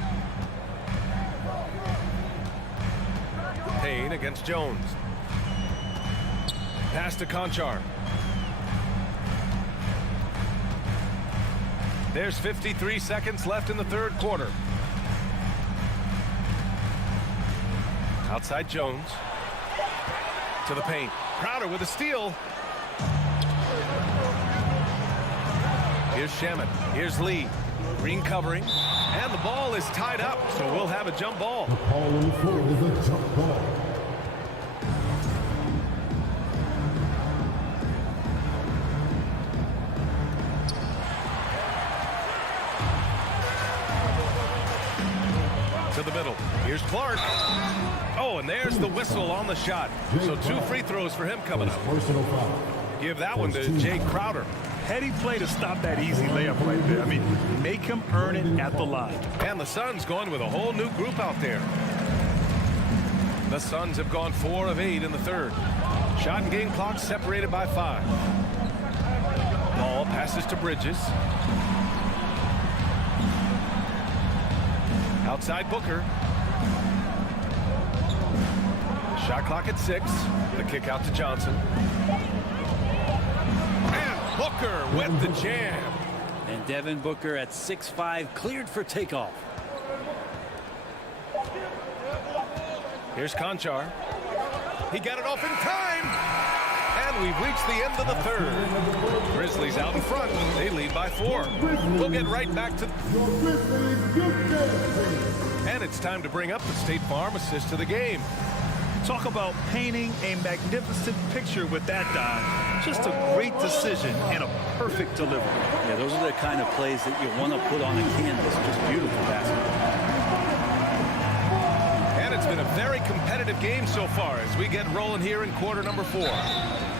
Payne against Jones. Pass to Conchar. There's 53 seconds left in the third quarter. Outside Jones. To the paint. Crowder with a steal. Here's Shamet. Here's Lee. Green covering. And the ball is tied up, so we'll have a jump ball. The call on the floor is a jump ball. To the middle. Here's Clark. Oh, and there's the whistle on the shot. So 2 free throws for him coming up. Personal foul. Give that one to Jake Crowder. Heady play to stop that easy layup right there. I mean, make him earn it at the line. And the Suns going with a whole new group out there. The Suns have gone 4 of 8 in the third. Shot and game clock separated by 5. Ball passes to Bridges. Outside Booker. Shot clock at 6. The kick out to Johnson. And Booker with the jam. And Devin Booker at 6'5", cleared for takeoff. Here's Conchar. He got it off in time. And we've reached the end of the third. Grizzlies out in front. They lead by 4. We'll get right back to... And it's time to bring up the State Farm assist to the game. Talk about painting a magnificent picture with that dive. Just a great decision and a perfect delivery. Yeah, those are the kind of plays that you want to put on a canvas. Just beautiful basketball. And it's been a very competitive game so far as we get rolling here in quarter number 4.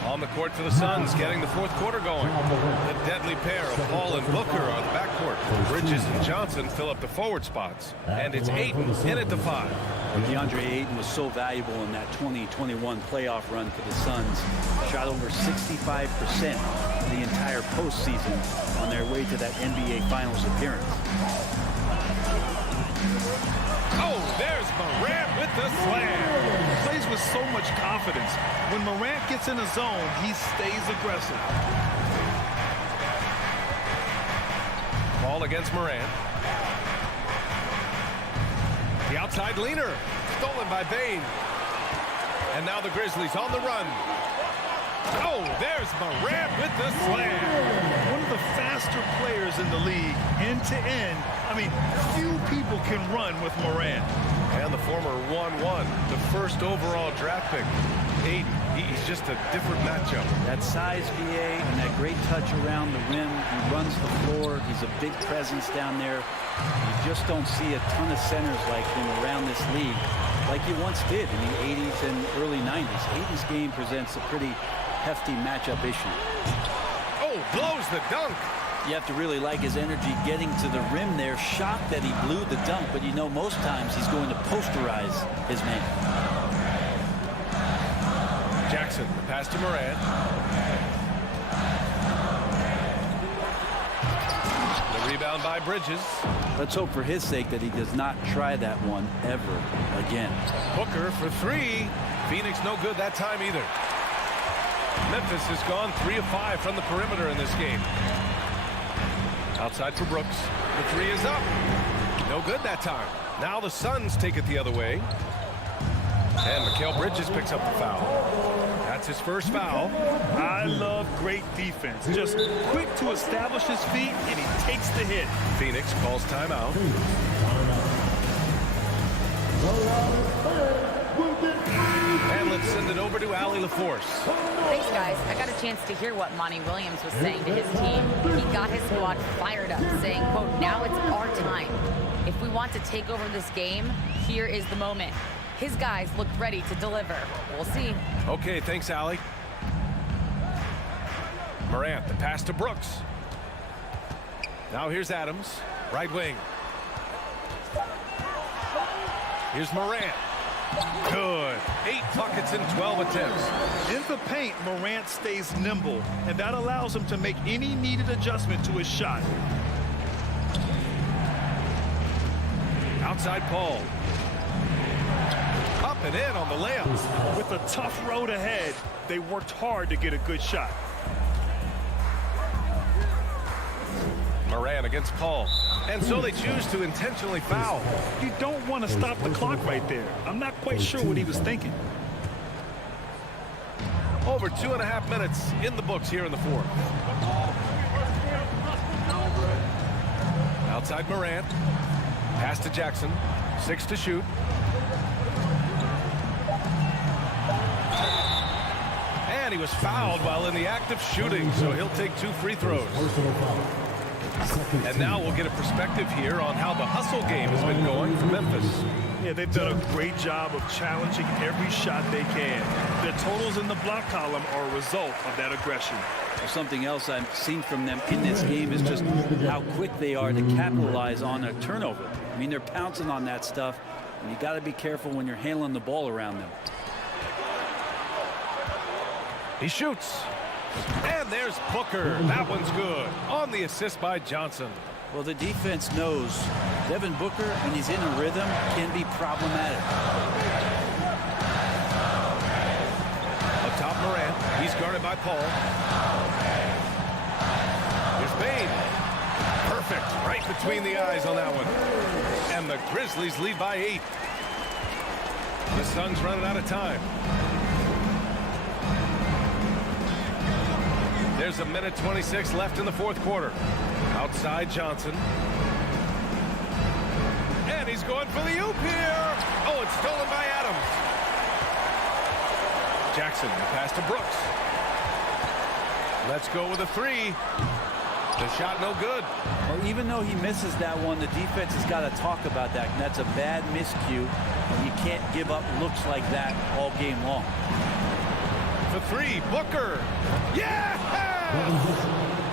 On the court for the Suns, getting the fourth quarter going. The deadly pair of Paul and Booker are the backcourt. Bridges and Johnson fill up the forward spots. And it's Ayton in at the 5. DeAndre Ayton was so valuable in that 2021 playoff run for the Suns. Shot over 65% the entire postseason on their way to that NBA Finals appearance. Oh, there's Morant with the slam. Plays with so much confidence. When Morant gets in a zone, he stays aggressive. Ball against Morant. The outside leaner, stolen by Bane. And now the Grizzlies on the run. Oh, there's Morant with the slam. One of the faster players in the league, end to end. I mean, few people can run with Morant. And the former 1-1, the first overall draft pick. Ayton, he's just a different matchup. That size, BA, and that great touch around the rim. He runs the floor. He's a big presence down there. You just don't see a ton of centers like him around this league like you once did in the 80s and early 90s. Ayton's game presents a pretty hefty matchup issue. Oh, blows the dunk. You have to really like his energy getting to the rim there. Shocked that he blew the dunk, but you know most times he's going to posterize his man. Jackson, the pass to Morant. The rebound by Bridges. Let's hope for his sake that he does not try that one ever again. Booker for 3. Phoenix no good that time either. Memphis has gone 3 of 5 from the perimeter in this game. Outside for Brooks. The three is up. No good that time. Now the Suns take it the other way. And Mikal Bridges picks up the foul. That's his first foul. I love great defense. Just quick to establish his feet, and he takes the hit. Phoenix calls timeout. And let's send it over to Allie LaForce. Thanks, guys. I got a chance to hear what Monty Williams was saying to his team. He got his squad fired up, saying, quote, now it's our time. If we want to take over this game, here is the moment. His guys look ready to deliver. We'll see. Okay, thanks, Allie. Morant, the pass to Brooks. Now here's Adams, right wing. Here's Morant. Good. 8 buckets in 12 attempts. In the paint, Morant stays nimble, and that allows him to make any needed adjustment to his shot. Outside Paul. Up and in on the layup. With a tough road ahead, they worked hard to get a good shot. Morant against Paul. And so they choose to intentionally foul. You don't want to stop the clock right there. I'm not quite sure what he was thinking. Over 2.5 minutes in the books here in the fourth. Outside Morant. Pass to Jackson. 6 to shoot. And he was fouled while in the act of shooting, so he'll take 2 free throws. And now we'll get a perspective here on how the hustle game has been going for Memphis. Yeah, they've done a great job of challenging every shot they can. Their totals in the block column are a result of that aggression. Something else I've seen from them in this game is just how quick they are to capitalize on a turnover. I mean, they're pouncing on that stuff, and you got to be careful when you're handling the ball around them. He shoots. And there's Booker. That one's good. On the assist by Johnson. Well, the defense knows Devin Booker, when he's in a rhythm, can be problematic. Up top, Morant. He's guarded by Paul. Here's Bane. Perfect. Right between the eyes on that one. And the Grizzlies lead by 8. The Suns running out of time. There's a minute 26 left in the fourth quarter. Outside Johnson. And he's going for the oop here. Oh, it's stolen by Adams. Jackson, the pass to Brooks. Let's go with a 3. The shot no good. Well, even though he misses that one, the defense has got to talk about that. And that's a bad miscue. And you can't give up looks like that all game long. For 3, Booker. Yeah!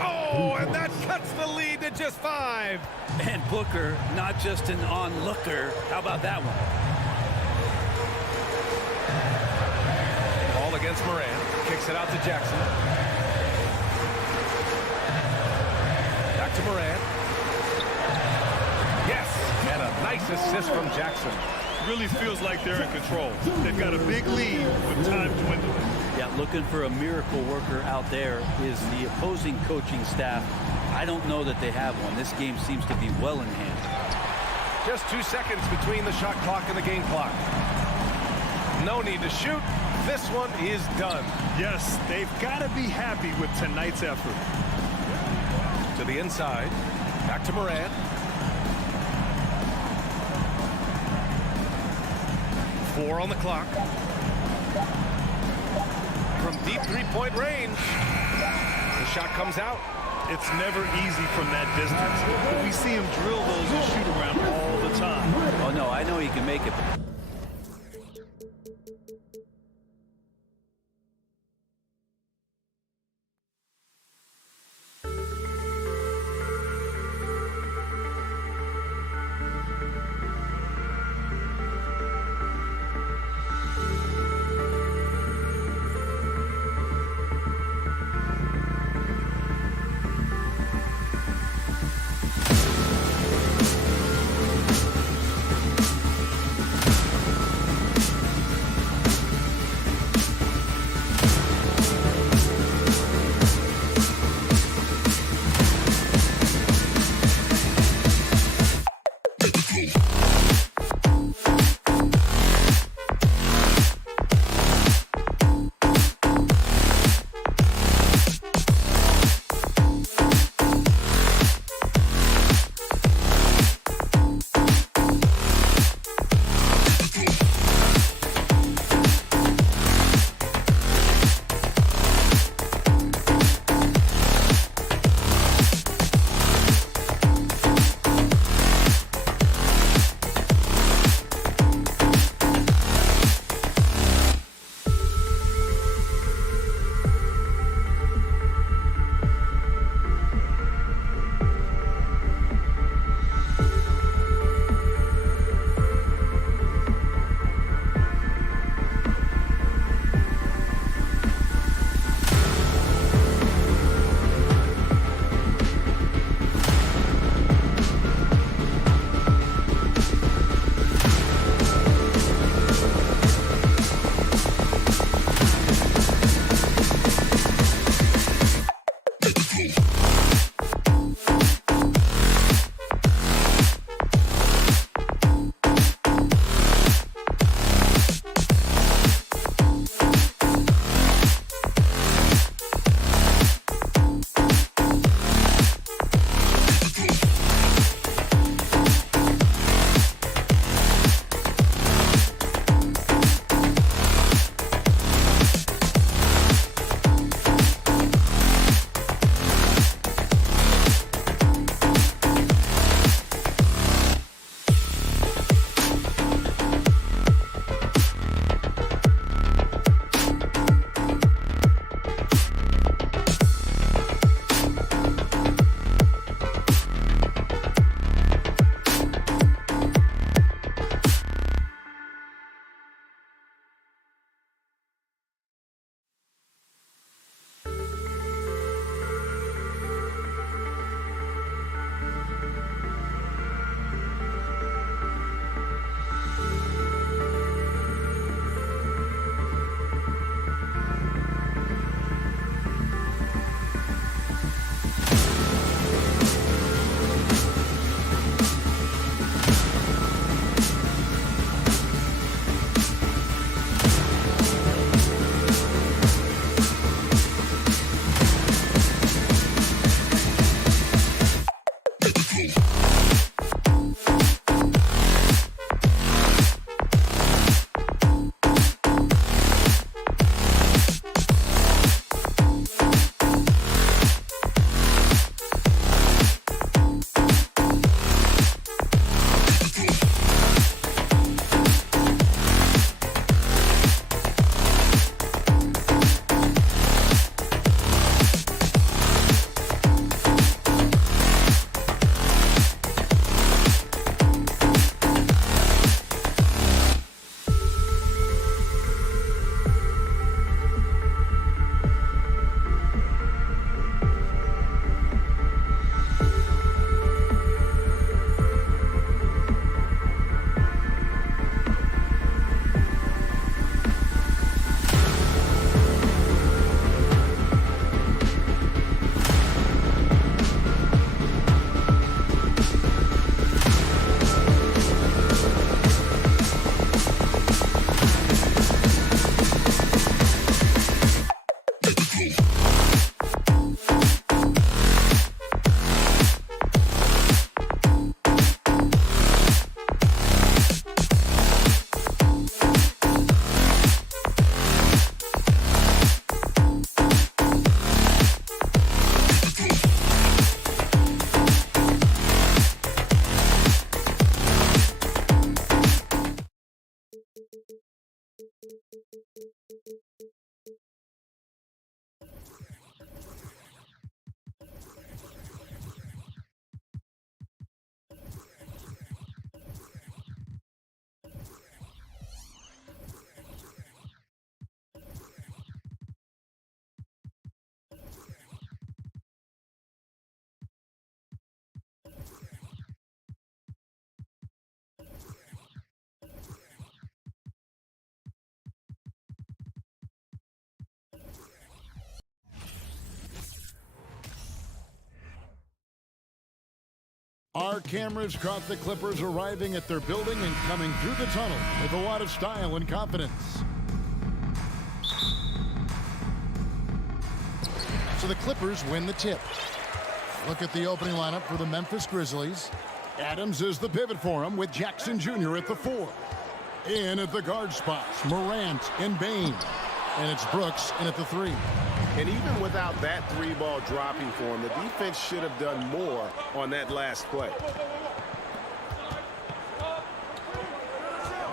Oh, and that cuts the lead to just 5. And Booker, not just an onlooker. How about that one? Ball against Morant. Kicks it out to Jackson. Back to Morant. Yes! And a nice assist from Jackson. Really feels like they're in control. They've got a big lead with time dwindling. Yeah, looking for a miracle worker out there is the opposing coaching staff. I don't know that they have one. This game seems to be well in hand. Just 2 seconds between the shot clock and the game clock. No need to shoot. This one is done. Yes, they've got to be happy with tonight's effort. To the inside. Back to Morant. Four on the clock. From deep three-point range. The shot comes out. It's never easy from that distance, but we see him drill those and shoot around all the time. Oh, no, I know he can make it. Our cameras caught the Clippers arriving at their building and coming through the tunnel with a lot of style and confidence. So the Clippers win the tip. Look at the opening lineup for the Memphis Grizzlies. Adams is the pivot for him with Jackson Jr. at the 4. In at the guard spots, Morant and Bane. And it's Brooks in at the 3. And even without that 3-ball dropping for him, the defense should have done more on that last play.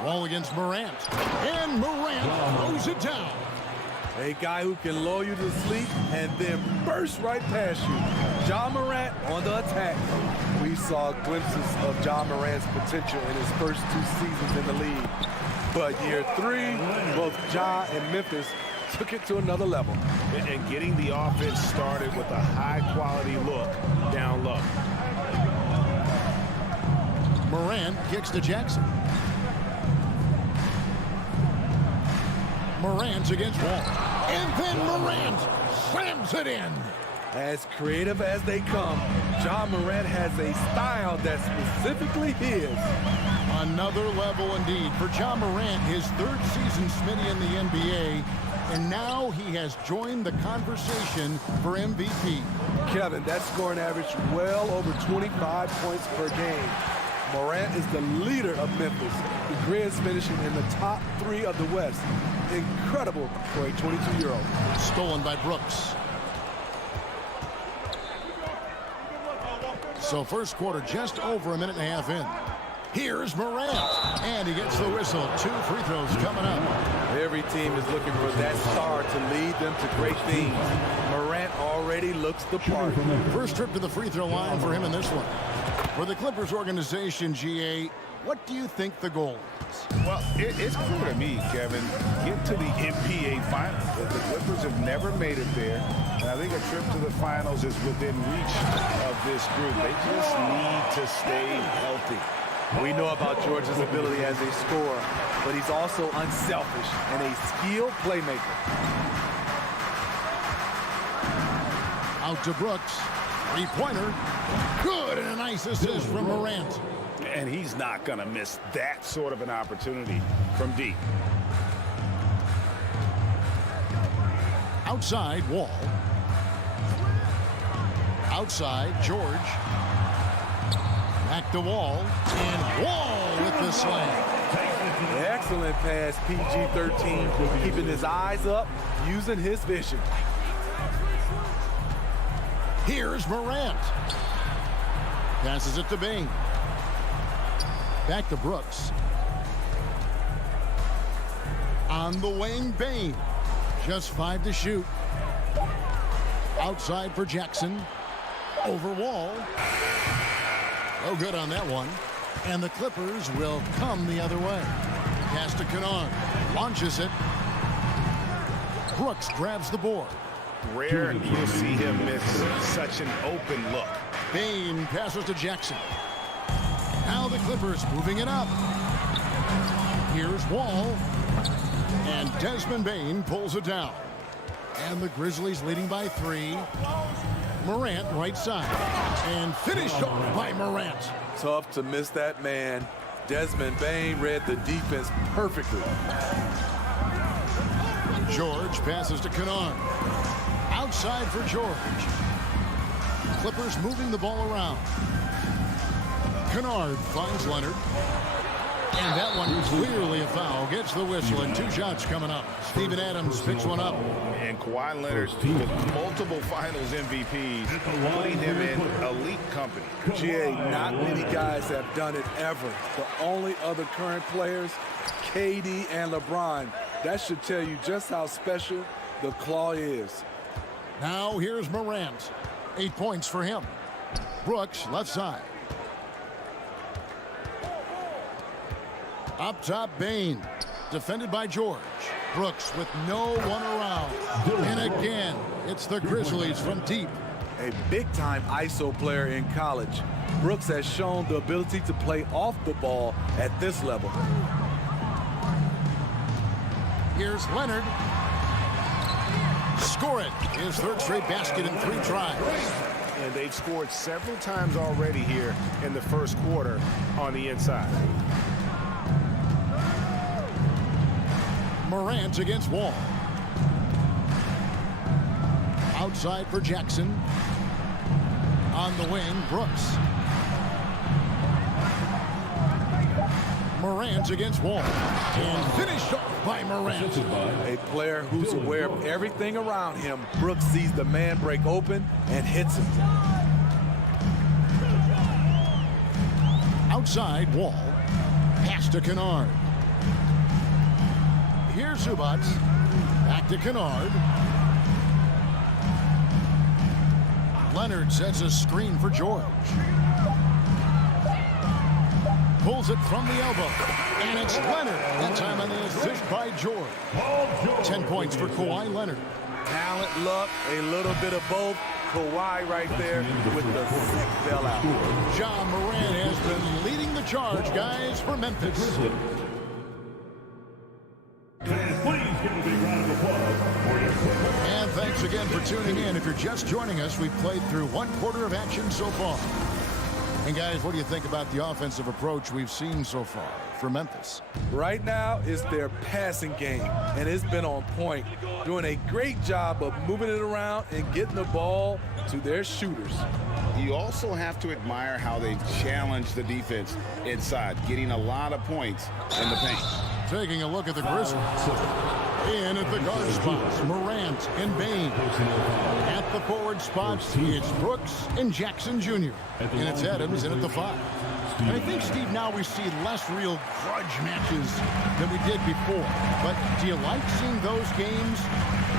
Wall against Morant. And Morant throws it down. A guy who can lull you to sleep and then burst right past you. Ja Morant on the attack. We saw glimpses of Ja Morant's potential in his first 2 seasons in the league. But year 3, both Ja and Memphis took it to another level. And getting the offense started with a high-quality look down low. Morant kicks to Jackson. Morant against Wall. And then Morant slams it in. As creative as they come, Ja Morant has a style that's specifically his. Another level indeed for Ja Morant, his 3rd season Smitty in the NBA, and now he has joined the conversation for MVP. Kevin, that scoring average well over 25 points per game. Morant is the leader of Memphis. The Grizz finishing in the top 3 of the West. Incredible for a 22-year-old. Stolen by Brooks. So first quarter just over a minute and a half in. Here's Morant. And he gets the whistle. 2 free throws coming up. Every team is looking for that star to lead them to great things. Morant already looks the part. First trip to the free throw line for him in this one. For the Clippers organization, GA, what do you think the goal is? Well, it's clear to me, Kevin. Get to the NBA Finals. The Clippers have never made it there. And I think a trip to the Finals is within reach of this group. They just need to stay healthy. We know about George's ability as a scorer, but he's also unselfish and a skilled playmaker. Out to Brooks. 3-pointer. Good, and a nice assist from Morant. And he's not going to miss that sort of an opportunity from deep. Outside, Wall. Outside, George. Back to Wall. And Wall with the slam. Excellent pass, PG-13, keeping his eyes up, using his vision. Here's Morant. Passes it to Bane. Back to Brooks. On the wing, Bane. Just 5 to shoot. Outside for Jackson. Over Wall. No good on that one. And the Clippers will come the other way. Pass to Kennard. Launches it. Brooks grabs the board. Rare you'll see him miss such an open look. Bane passes to Jackson. Now the Clippers moving it up. Here's Wall. And Desmond Bane pulls it down. And the Grizzlies leading by 3. Morant right side. And finished off by Morant. Tough to miss that man. Desmond Bane read the defense perfectly. George passes to Kennard. Outside for George. Clippers moving the ball around. Kennard finds Leonard. And that one clearly a foul. Gets the whistle and 2 shots coming up. Steven Adams picks one up. And Kawhi Leonard with multiple finals MVPs, putting him in elite company. GA, not many guys have done it ever. The only other current players, KD and LeBron. That should tell you just how special the Claw is. Now here's Morant. 8 points for him. Brooks left side. Up top, Bane. Defended by George. Brooks with no one around. And again, it's the Grizzlies from deep. A big-time ISO player in college. Brooks has shown the ability to play off the ball at this level. Here's Leonard. Score it. His 3rd straight basket in 3 tries. and they've scored several times already here in the first quarter on the inside. Morant against Wall. Outside for Jackson. On the wing, Brooks. Morant against Wall. And finished off by Morant. A player who's aware of everything around him. Brooks sees the man break open and hits him. Outside, Wall. Pass to Kennard. Here's Zubac. Back to Kennard. Leonard sets a screen for George. Pulls it from the elbow. And it's Leonard. That time on the assist by George. 10 points for Kawhi Leonard. Talent, luck, a little bit of both. Kawhi right there with the sick bailout. Ja Morant has been leading the charge, guys, for Memphis. And thanks again for tuning in. If you're just joining us, we've played through one quarter of action so far. And guys, what do you think about the offensive approach we've seen so far for Memphis? Right now, it's their passing game, and it's been on point. Doing a great job of moving it around and getting the ball to their shooters. You also have to admire how they challenge the defense inside, getting a lot of points in the paint. Taking a look at the Grizzlies. In at the guard spots, Morant and Bain. At the forward spots, it's Brooks and Jackson Jr. And it's Adams in at the 5. And I think, Steve, now we see less real grudge matches than we did before. But do you like seeing those games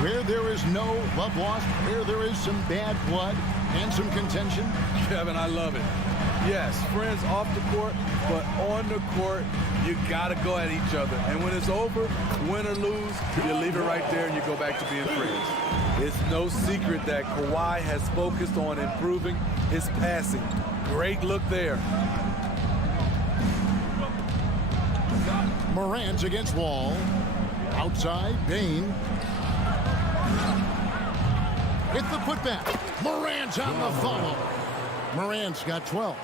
where there is no love lost, where there is some bad blood and some contention? Kevin, I love it. Yes, friends off the court, but on the court, you got to go at each other. And when it's over, win or lose, you leave it right there and you go back to being friends. It's no secret that Kawhi has focused on improving his passing. Great look there. Morant against Wall. Outside, Bain. With the putback. Morant on the follow. Morant's got 12.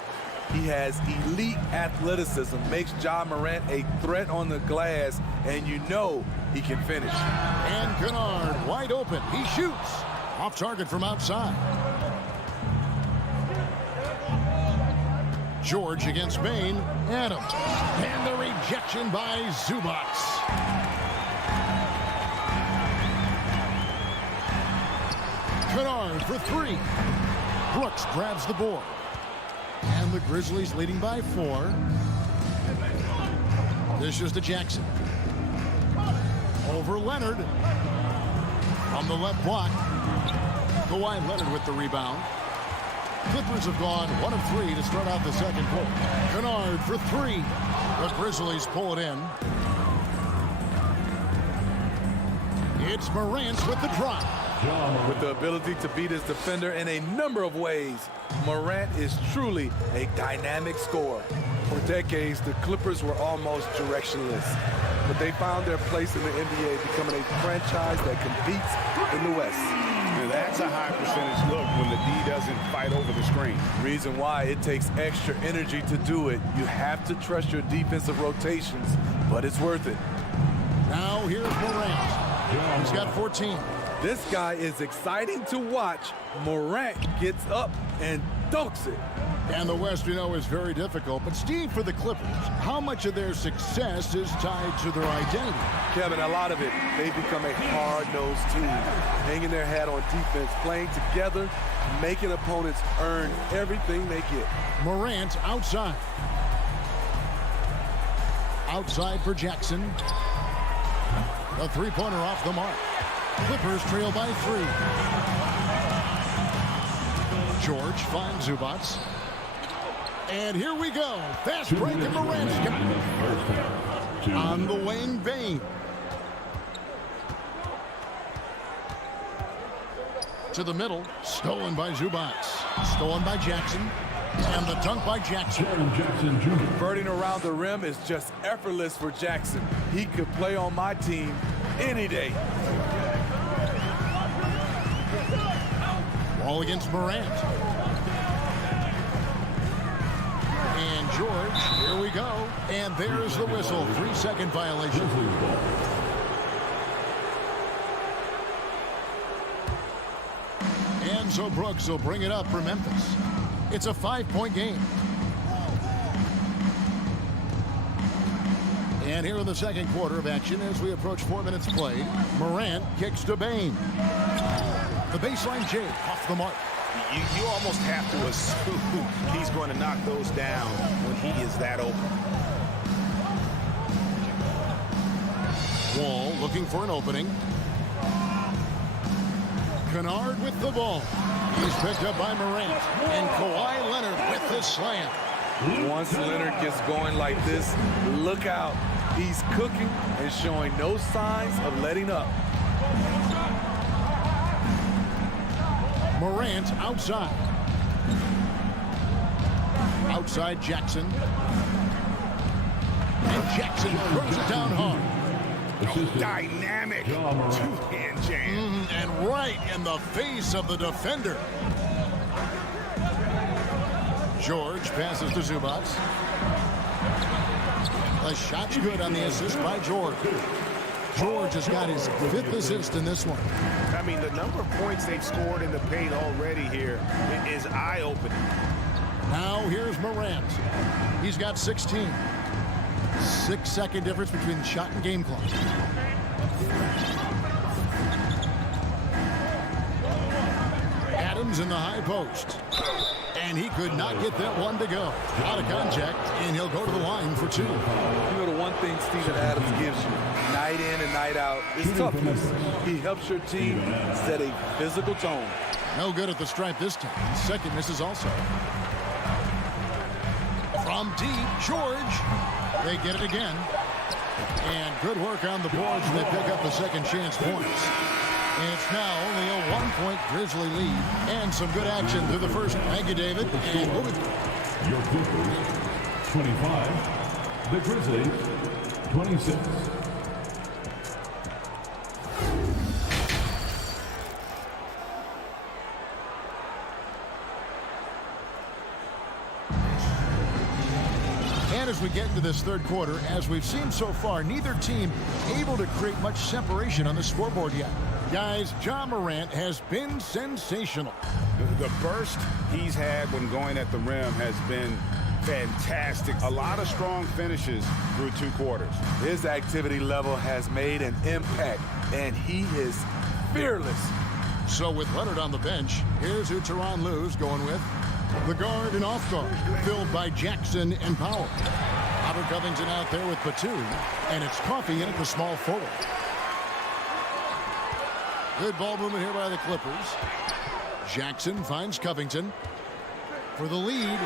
He has elite athleticism, makes Ja Morant a threat on the glass, and you know he can finish. And Kennard wide open. He shoots. Off target from outside. George against Bain. Adams. And the rejection by Zubac. Kennard for 3. Brooks grabs the board. And the Grizzlies leading by 4. This is to Jackson. Over Leonard. On the left block. Kawhi Leonard with the rebound. Clippers have gone 1 of 3 to start out the second quarter. Kennard for 3. The Grizzlies pull it in. It's Morant with the drop. With the ability to beat his defender in a number of ways, Morant is truly a dynamic scorer. For decades, the Clippers were almost directionless, but they found their place in the NBA, becoming a franchise that competes in the West. Now that's a high percentage look when the D doesn't fight over the screen. Reason why it takes extra energy to do it. You have to trust your defensive rotations, but it's worth it. Now here's Morant. He's got 14. This guy is exciting to watch. Morant gets up and dunks it. And the West, we know, is very difficult. But Steve, for the Clippers, how much of their success is tied to their identity? Kevin, a lot of it. They've become a hard-nosed team, hanging their hat on defense, playing together, making opponents earn everything they get. Morant outside. Outside for Jackson. A three-pointer off the mark. Clippers trail by 3. George finds Zubac. And here we go. Fast break and Morant's got it. On the wing, Bain. To the middle. Stolen by Zubac. Stolen by Jackson. And the dunk by Jackson. Converting around the rim is just effortless for Jackson. He could play on my team any day. Ball against Morant. And George, here we go. And there's the whistle. 3-second violation. And so Brooks will bring it up for Memphis. It's a 5-point game. And here in the second quarter of action as we approach 4 minutes played, Morant kicks to Bane. The baseline Jay off the mark. You almost have to assume he's going to knock those down when he is that open. Wall looking for an opening. Kennard with the ball. He's picked up by Morant. And Kawhi Leonard with the slam. Once Leonard gets going like this, look out. He's cooking and showing no signs of letting up. Morant outside. Outside Jackson. And Jackson throws it down hard. Dynamic two-hand jam. And right in the face of the defender. George passes to Zubac. The shot's good on the assist by George. George has got his 5th assist in this one. I mean, the number of points they've scored in the paint already here is eye-opening. Now here's Morant. He's got 16. 6-second difference between the shot and game clock. Adams in the high post. And he could not get that one to go. Out of contact, and he'll go to the line for 2. You know, the one thing Steven Adams gives you, night in and night out, is toughness. He helps your team set a physical tone. No good at the stripe this time. Second misses also. From deep, George. They get it again. And good work on the boards, and they pick up the second chance points. And it's now only a 1-point Grizzly lead. And some good action through the first. Thank you, David. And moving. Your Clippers, 25. The Grizzlies, 26. And as we get into this third quarter, as we've seen so far, neither team able to create much separation on the scoreboard yet. Guys, Ja Morant has been sensational. The burst he's had when going at the rim has been fantastic. A lot of strong finishes through 2 quarters. His activity level has made an impact, and he is fearless. So with Leonard on the bench, here's who Tyronn Lue's going with. The guard and off guard, filled by Jackson and Powell. Robert Covington out there with Batum, and it's Coffey in at the small forward. Good ball movement here by the Clippers. Jackson finds Covington for the lead.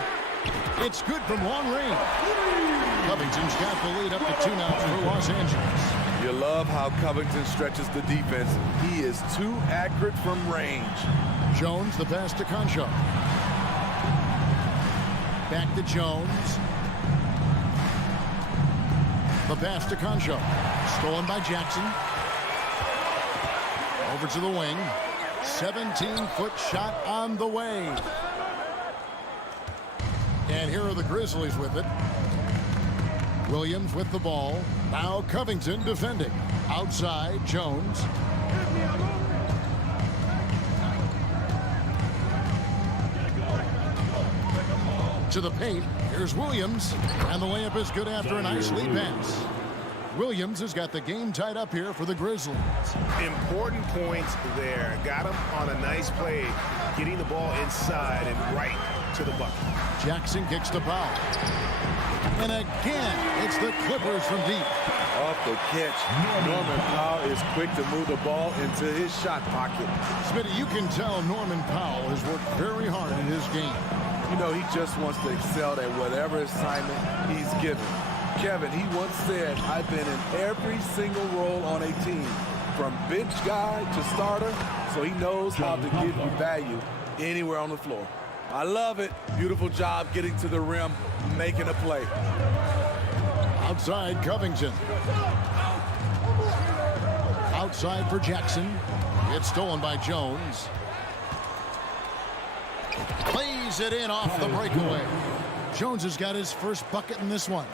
It's good from long range. Covington's got the lead up to 2 now for Los Angeles. You love how Covington stretches the defense. He is too accurate from range. Jones, the pass to Concho. Back to Jones. The pass to Concho. Stolen by Jackson. Over to the wing. 17-foot shot on the way. And here are the Grizzlies with it. Williams with the ball. Now Covington defending. Outside, Jones. To the paint. Here's Williams. And the layup is good after a nice lead pass. Williams has got the game tied up here for the Grizzlies. Important points there. Got him on a nice play, getting the ball inside and right to the bucket. Jackson kicks to Powell. And again, it's the Clippers from deep. Off the catch, Norman Powell is quick to move the ball into his shot pocket. Smitty, you can tell Norman Powell has worked very hard in his game. You know, he just wants to excel at whatever assignment he's given. Kevin, he once said, I've been in every single role on a team, from bench guy to starter, so he knows how to give you value anywhere on the floor. I love it. Beautiful job getting to the rim, making a play. Outside, Covington. Outside for Jackson. It's stolen by Jones. lays it in off the breakaway. Jones has got his first bucket in this one.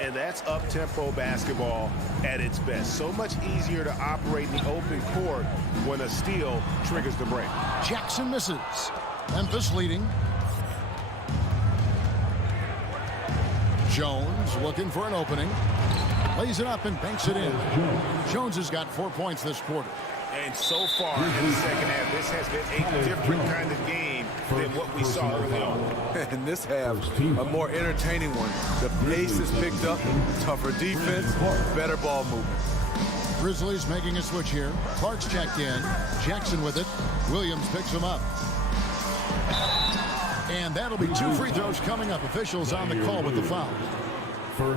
And that's up-tempo basketball at its best. So much easier to operate in the open court when a steal triggers the break. Jackson misses. Memphis leading. Jones looking for an opening. Lays it up and banks it in. Jones has got 4 points this quarter. And so far in the second half, this has been a different kind of game than what we saw early on. And this half, a more entertaining one. The pace is picked up, tougher defense, better ball movement. Grizzlies making a switch here. Clark's checked in. Jackson with it. Williams picks him up. And that'll be 2 free throws coming up. Officials on the call with the foul. The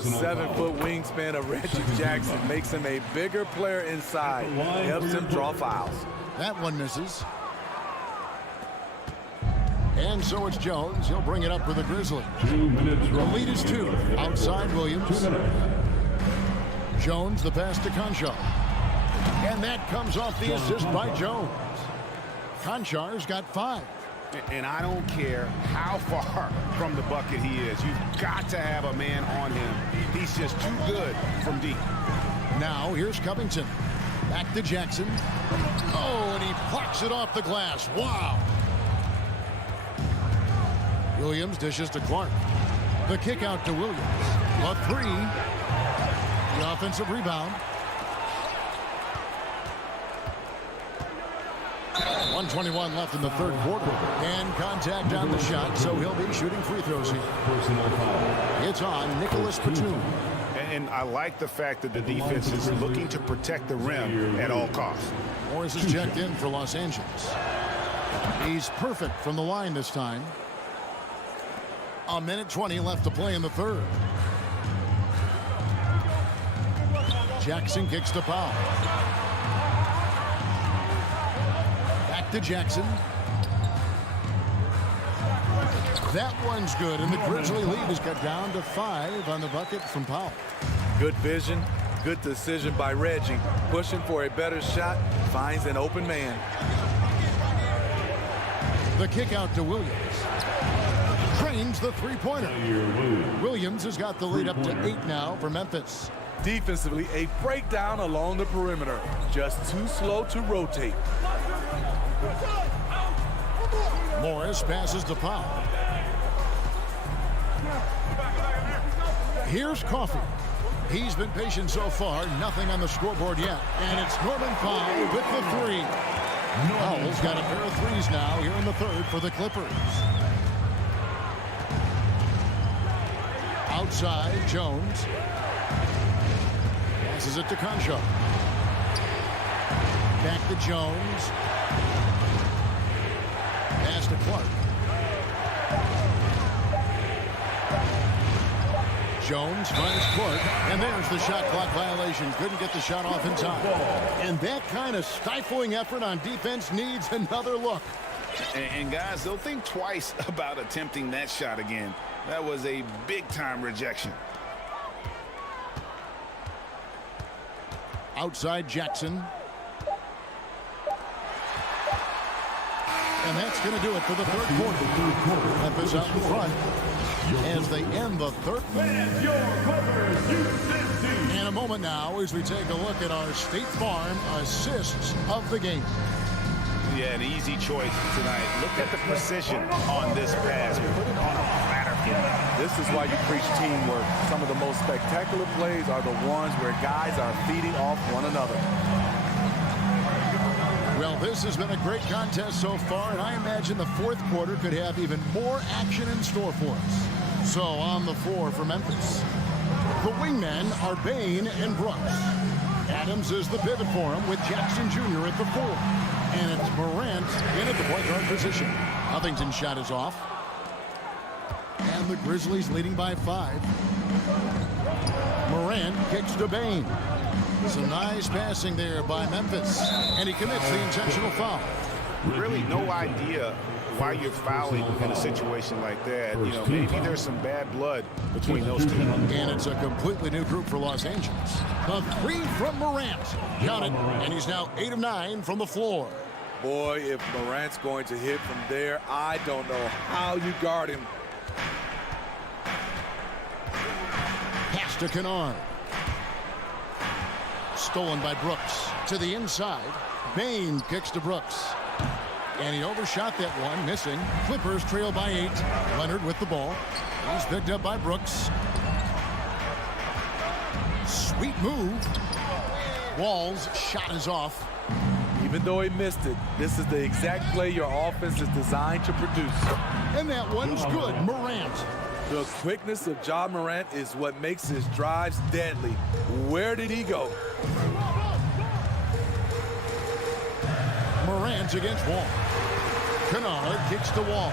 7-foot wingspan of Reggie Jackson makes him a bigger player inside. Helps him draw fouls. That one misses. And so it's Jones. He'll bring it up for the Grizzlies. The lead is 2. Outside Williams. Jones, the pass to Conchar. And that comes off the assist by Jones. Conchar's got 5. And I don't care how far from the bucket he is. You've got to have a man on him. He's just too good from deep. Now here's Covington. Back to Jackson. Oh, and he plucks it off the glass. Wow. Williams dishes to Clark. The kick out to Williams. A 3. The offensive rebound. 1:21 left in the third quarter. And contact on the shot, so he'll be shooting free throws here. It's on Nicholas Batum. And I like the fact that the defense is looking to protect the rim at all costs. Morris is checked in for Los Angeles. He's perfect from the line this time. 1:20 left to play in the third. Jackson kicks to Powell. Back to Jackson. That one's good, and the Grizzly lead is cut down to 5 on the bucket from Powell. Good vision, good decision by Reggie. Pushing for a better shot, finds an open man. The kick out to Williams. Trains the three-pointer. Williams has got the lead up to 8 now for Memphis. Defensively, a breakdown along the perimeter. Just too slow to rotate. Morris passes to Powell. Here's Coffey. He's been patient so far. Nothing on the scoreboard yet. And it's Norman Powell with the 3. Powell's got a pair of 3s now here in the third for the Clippers. Outside, Jones. Passes it to Conchar. Back to Jones. Pass to Clark. Jones finds Clark, and there's the shot clock violation. Couldn't get the shot off in time. And that kind of stifling effort on defense needs another look. And guys, they'll think twice about attempting that shot again. That was a big-time rejection. Outside Jackson. And that's going to do it for the third quarter. Memphis out in front as they end the third. In a moment now as we take a look at our State Farm assists of the game. Yeah, an easy choice tonight. Look at the precision on this pass. Put it on a platter. This is why you preach teamwork. Some of the most spectacular plays are the ones where guys are feeding off one another. Well, this has been a great contest so far, and I imagine the fourth quarter could have even more action in store for us. So on the floor for Memphis, the wingmen are Bain and Brooks. Adams is the pivot for him with Jackson Jr. at the 4. And it's Morant in at the point guard position. Covington's shot is off. And the Grizzlies leading by 5. Morant kicks to Bain. Some nice passing there by Memphis. And he commits the intentional foul. Really no idea why you're fouling in a situation like that. You know, maybe there's some bad blood between those two. And it's a completely new group for Los Angeles. The 3 from Morant. Got it. And he's now 8 of 9 from the floor. Boy, if Morant's going to hit from there, I don't know how you guard him. Pass to Kennard. Stolen by Brooks. To the inside. Bane kicks to Brooks. And he overshot that one, missing. Clippers trail by 8. Leonard with the ball. He's picked up by Brooks. Sweet move. Wall's shot is off. Even though he missed it, this is the exact play your offense is designed to produce. And that one's good. Morant. The quickness of Ja Morant is what makes his drives deadly. Where did he go? Morant against Wall. Kennard kicks the Wall.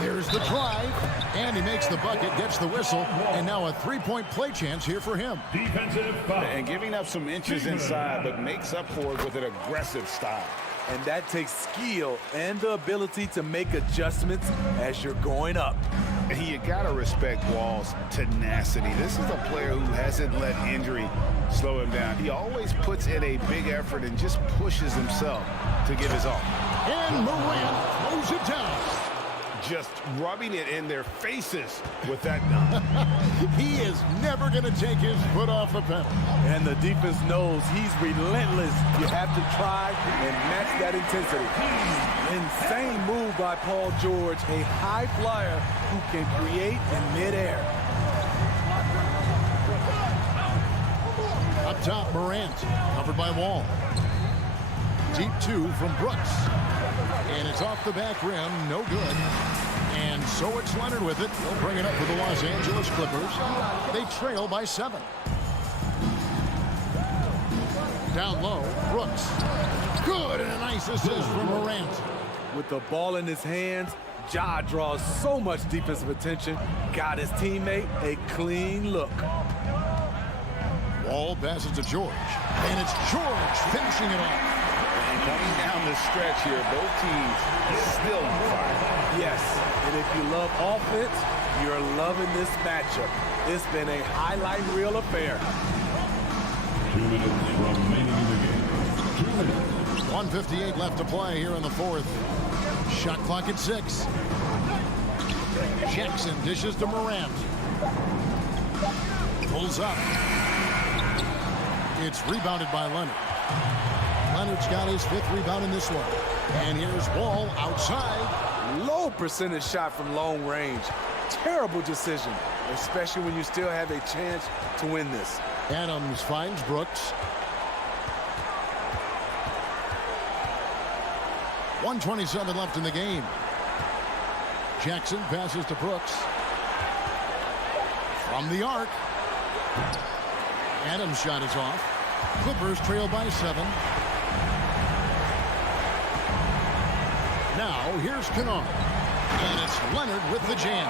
There's the drive, and he makes the bucket, gets the whistle, and now a three-point play chance here for him. Defensive foul. And giving up some inches inside, but makes up for it with an aggressive style. And that takes skill and the ability to make adjustments as you're going up. And you got to respect Wall's tenacity. This is a player who hasn't let injury slow him down. He always puts in a big effort and just pushes himself to give his all. And Morant throws it down. Just rubbing it in their faces with that dunk. He is never going to take his foot off the pedal. And the defense knows he's relentless. You have to try and match that intensity. Insane move by Paul George, a high flyer who can create in midair. Up top, Morant, covered by Wall. Deep 2 from Brooks. And it's off the back rim, no good. And so it's Leonard with it. They'll bring it up for the Los Angeles Clippers. They trail by 7. Down low, Brooks. Good, and a nice assist from Morant. With the ball in his hands, Ja draws so much defensive attention. Got his teammate a clean look. Wall passes to George. And it's George finishing it off. And coming down the stretch here, both teams still on fire. Yes, and if you love offense, you're loving this matchup. It's been a highlight reel affair. 2 minutes remaining in the game. 2 minutes. 1:58 left to play here in the fourth. Shot clock at 6. Jackson dishes to Morant. Pulls up. It's rebounded by Leonard. Leonard's got his 5th rebound in this one. And here's Wall outside. Low percentage shot from long range. Terrible decision, especially when you still have a chance to win this. Adams finds Brooks. 1:27 left in the game. Jackson passes to Brooks. From the arc. Adams' shot is off. Clippers trail by 7. Now, here's Kennard. And it's Leonard with the jam.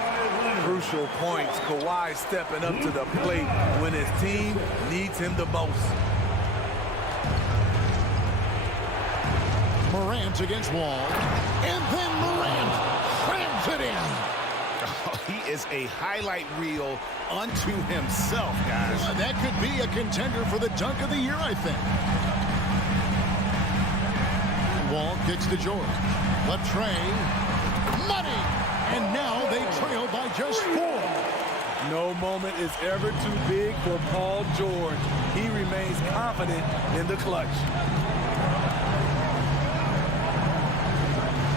Crucial points. Kawhi stepping up to the plate when his team needs him the most. Morant against Wall. And then Morant slams it in. Oh, he is a highlight reel unto himself, guys. That could be a contender for the dunk of the year, I think. Wall kicks to George. Latrey. Money! And now they trail by just 4. No moment is ever too big for Paul George. He remains confident in the clutch.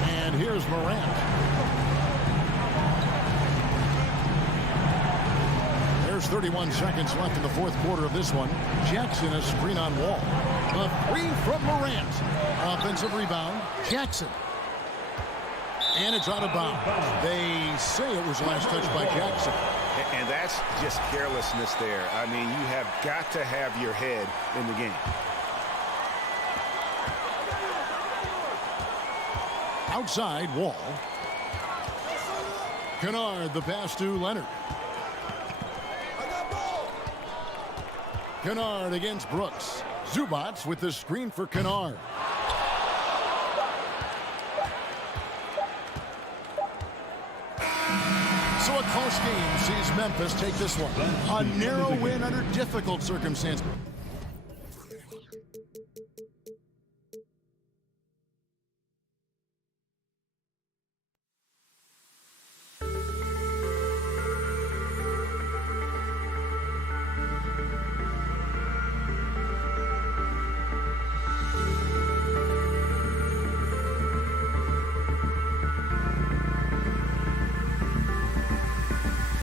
And here's Morant. There's 31 seconds left in the fourth quarter of this one. Jackson a screen on Wall. A 3 from Morant. Offensive rebound. Jackson. And it's out of bounds. They say it was last touched by Jackson. And that's just carelessness there. I mean, you have got to have your head in the game. Outside, Wall. Kennard, the pass to Leonard. Kennard against Brooks. Zubats with the screen for Kennard. So a close game sees Memphis take this one. A narrow win under difficult circumstances.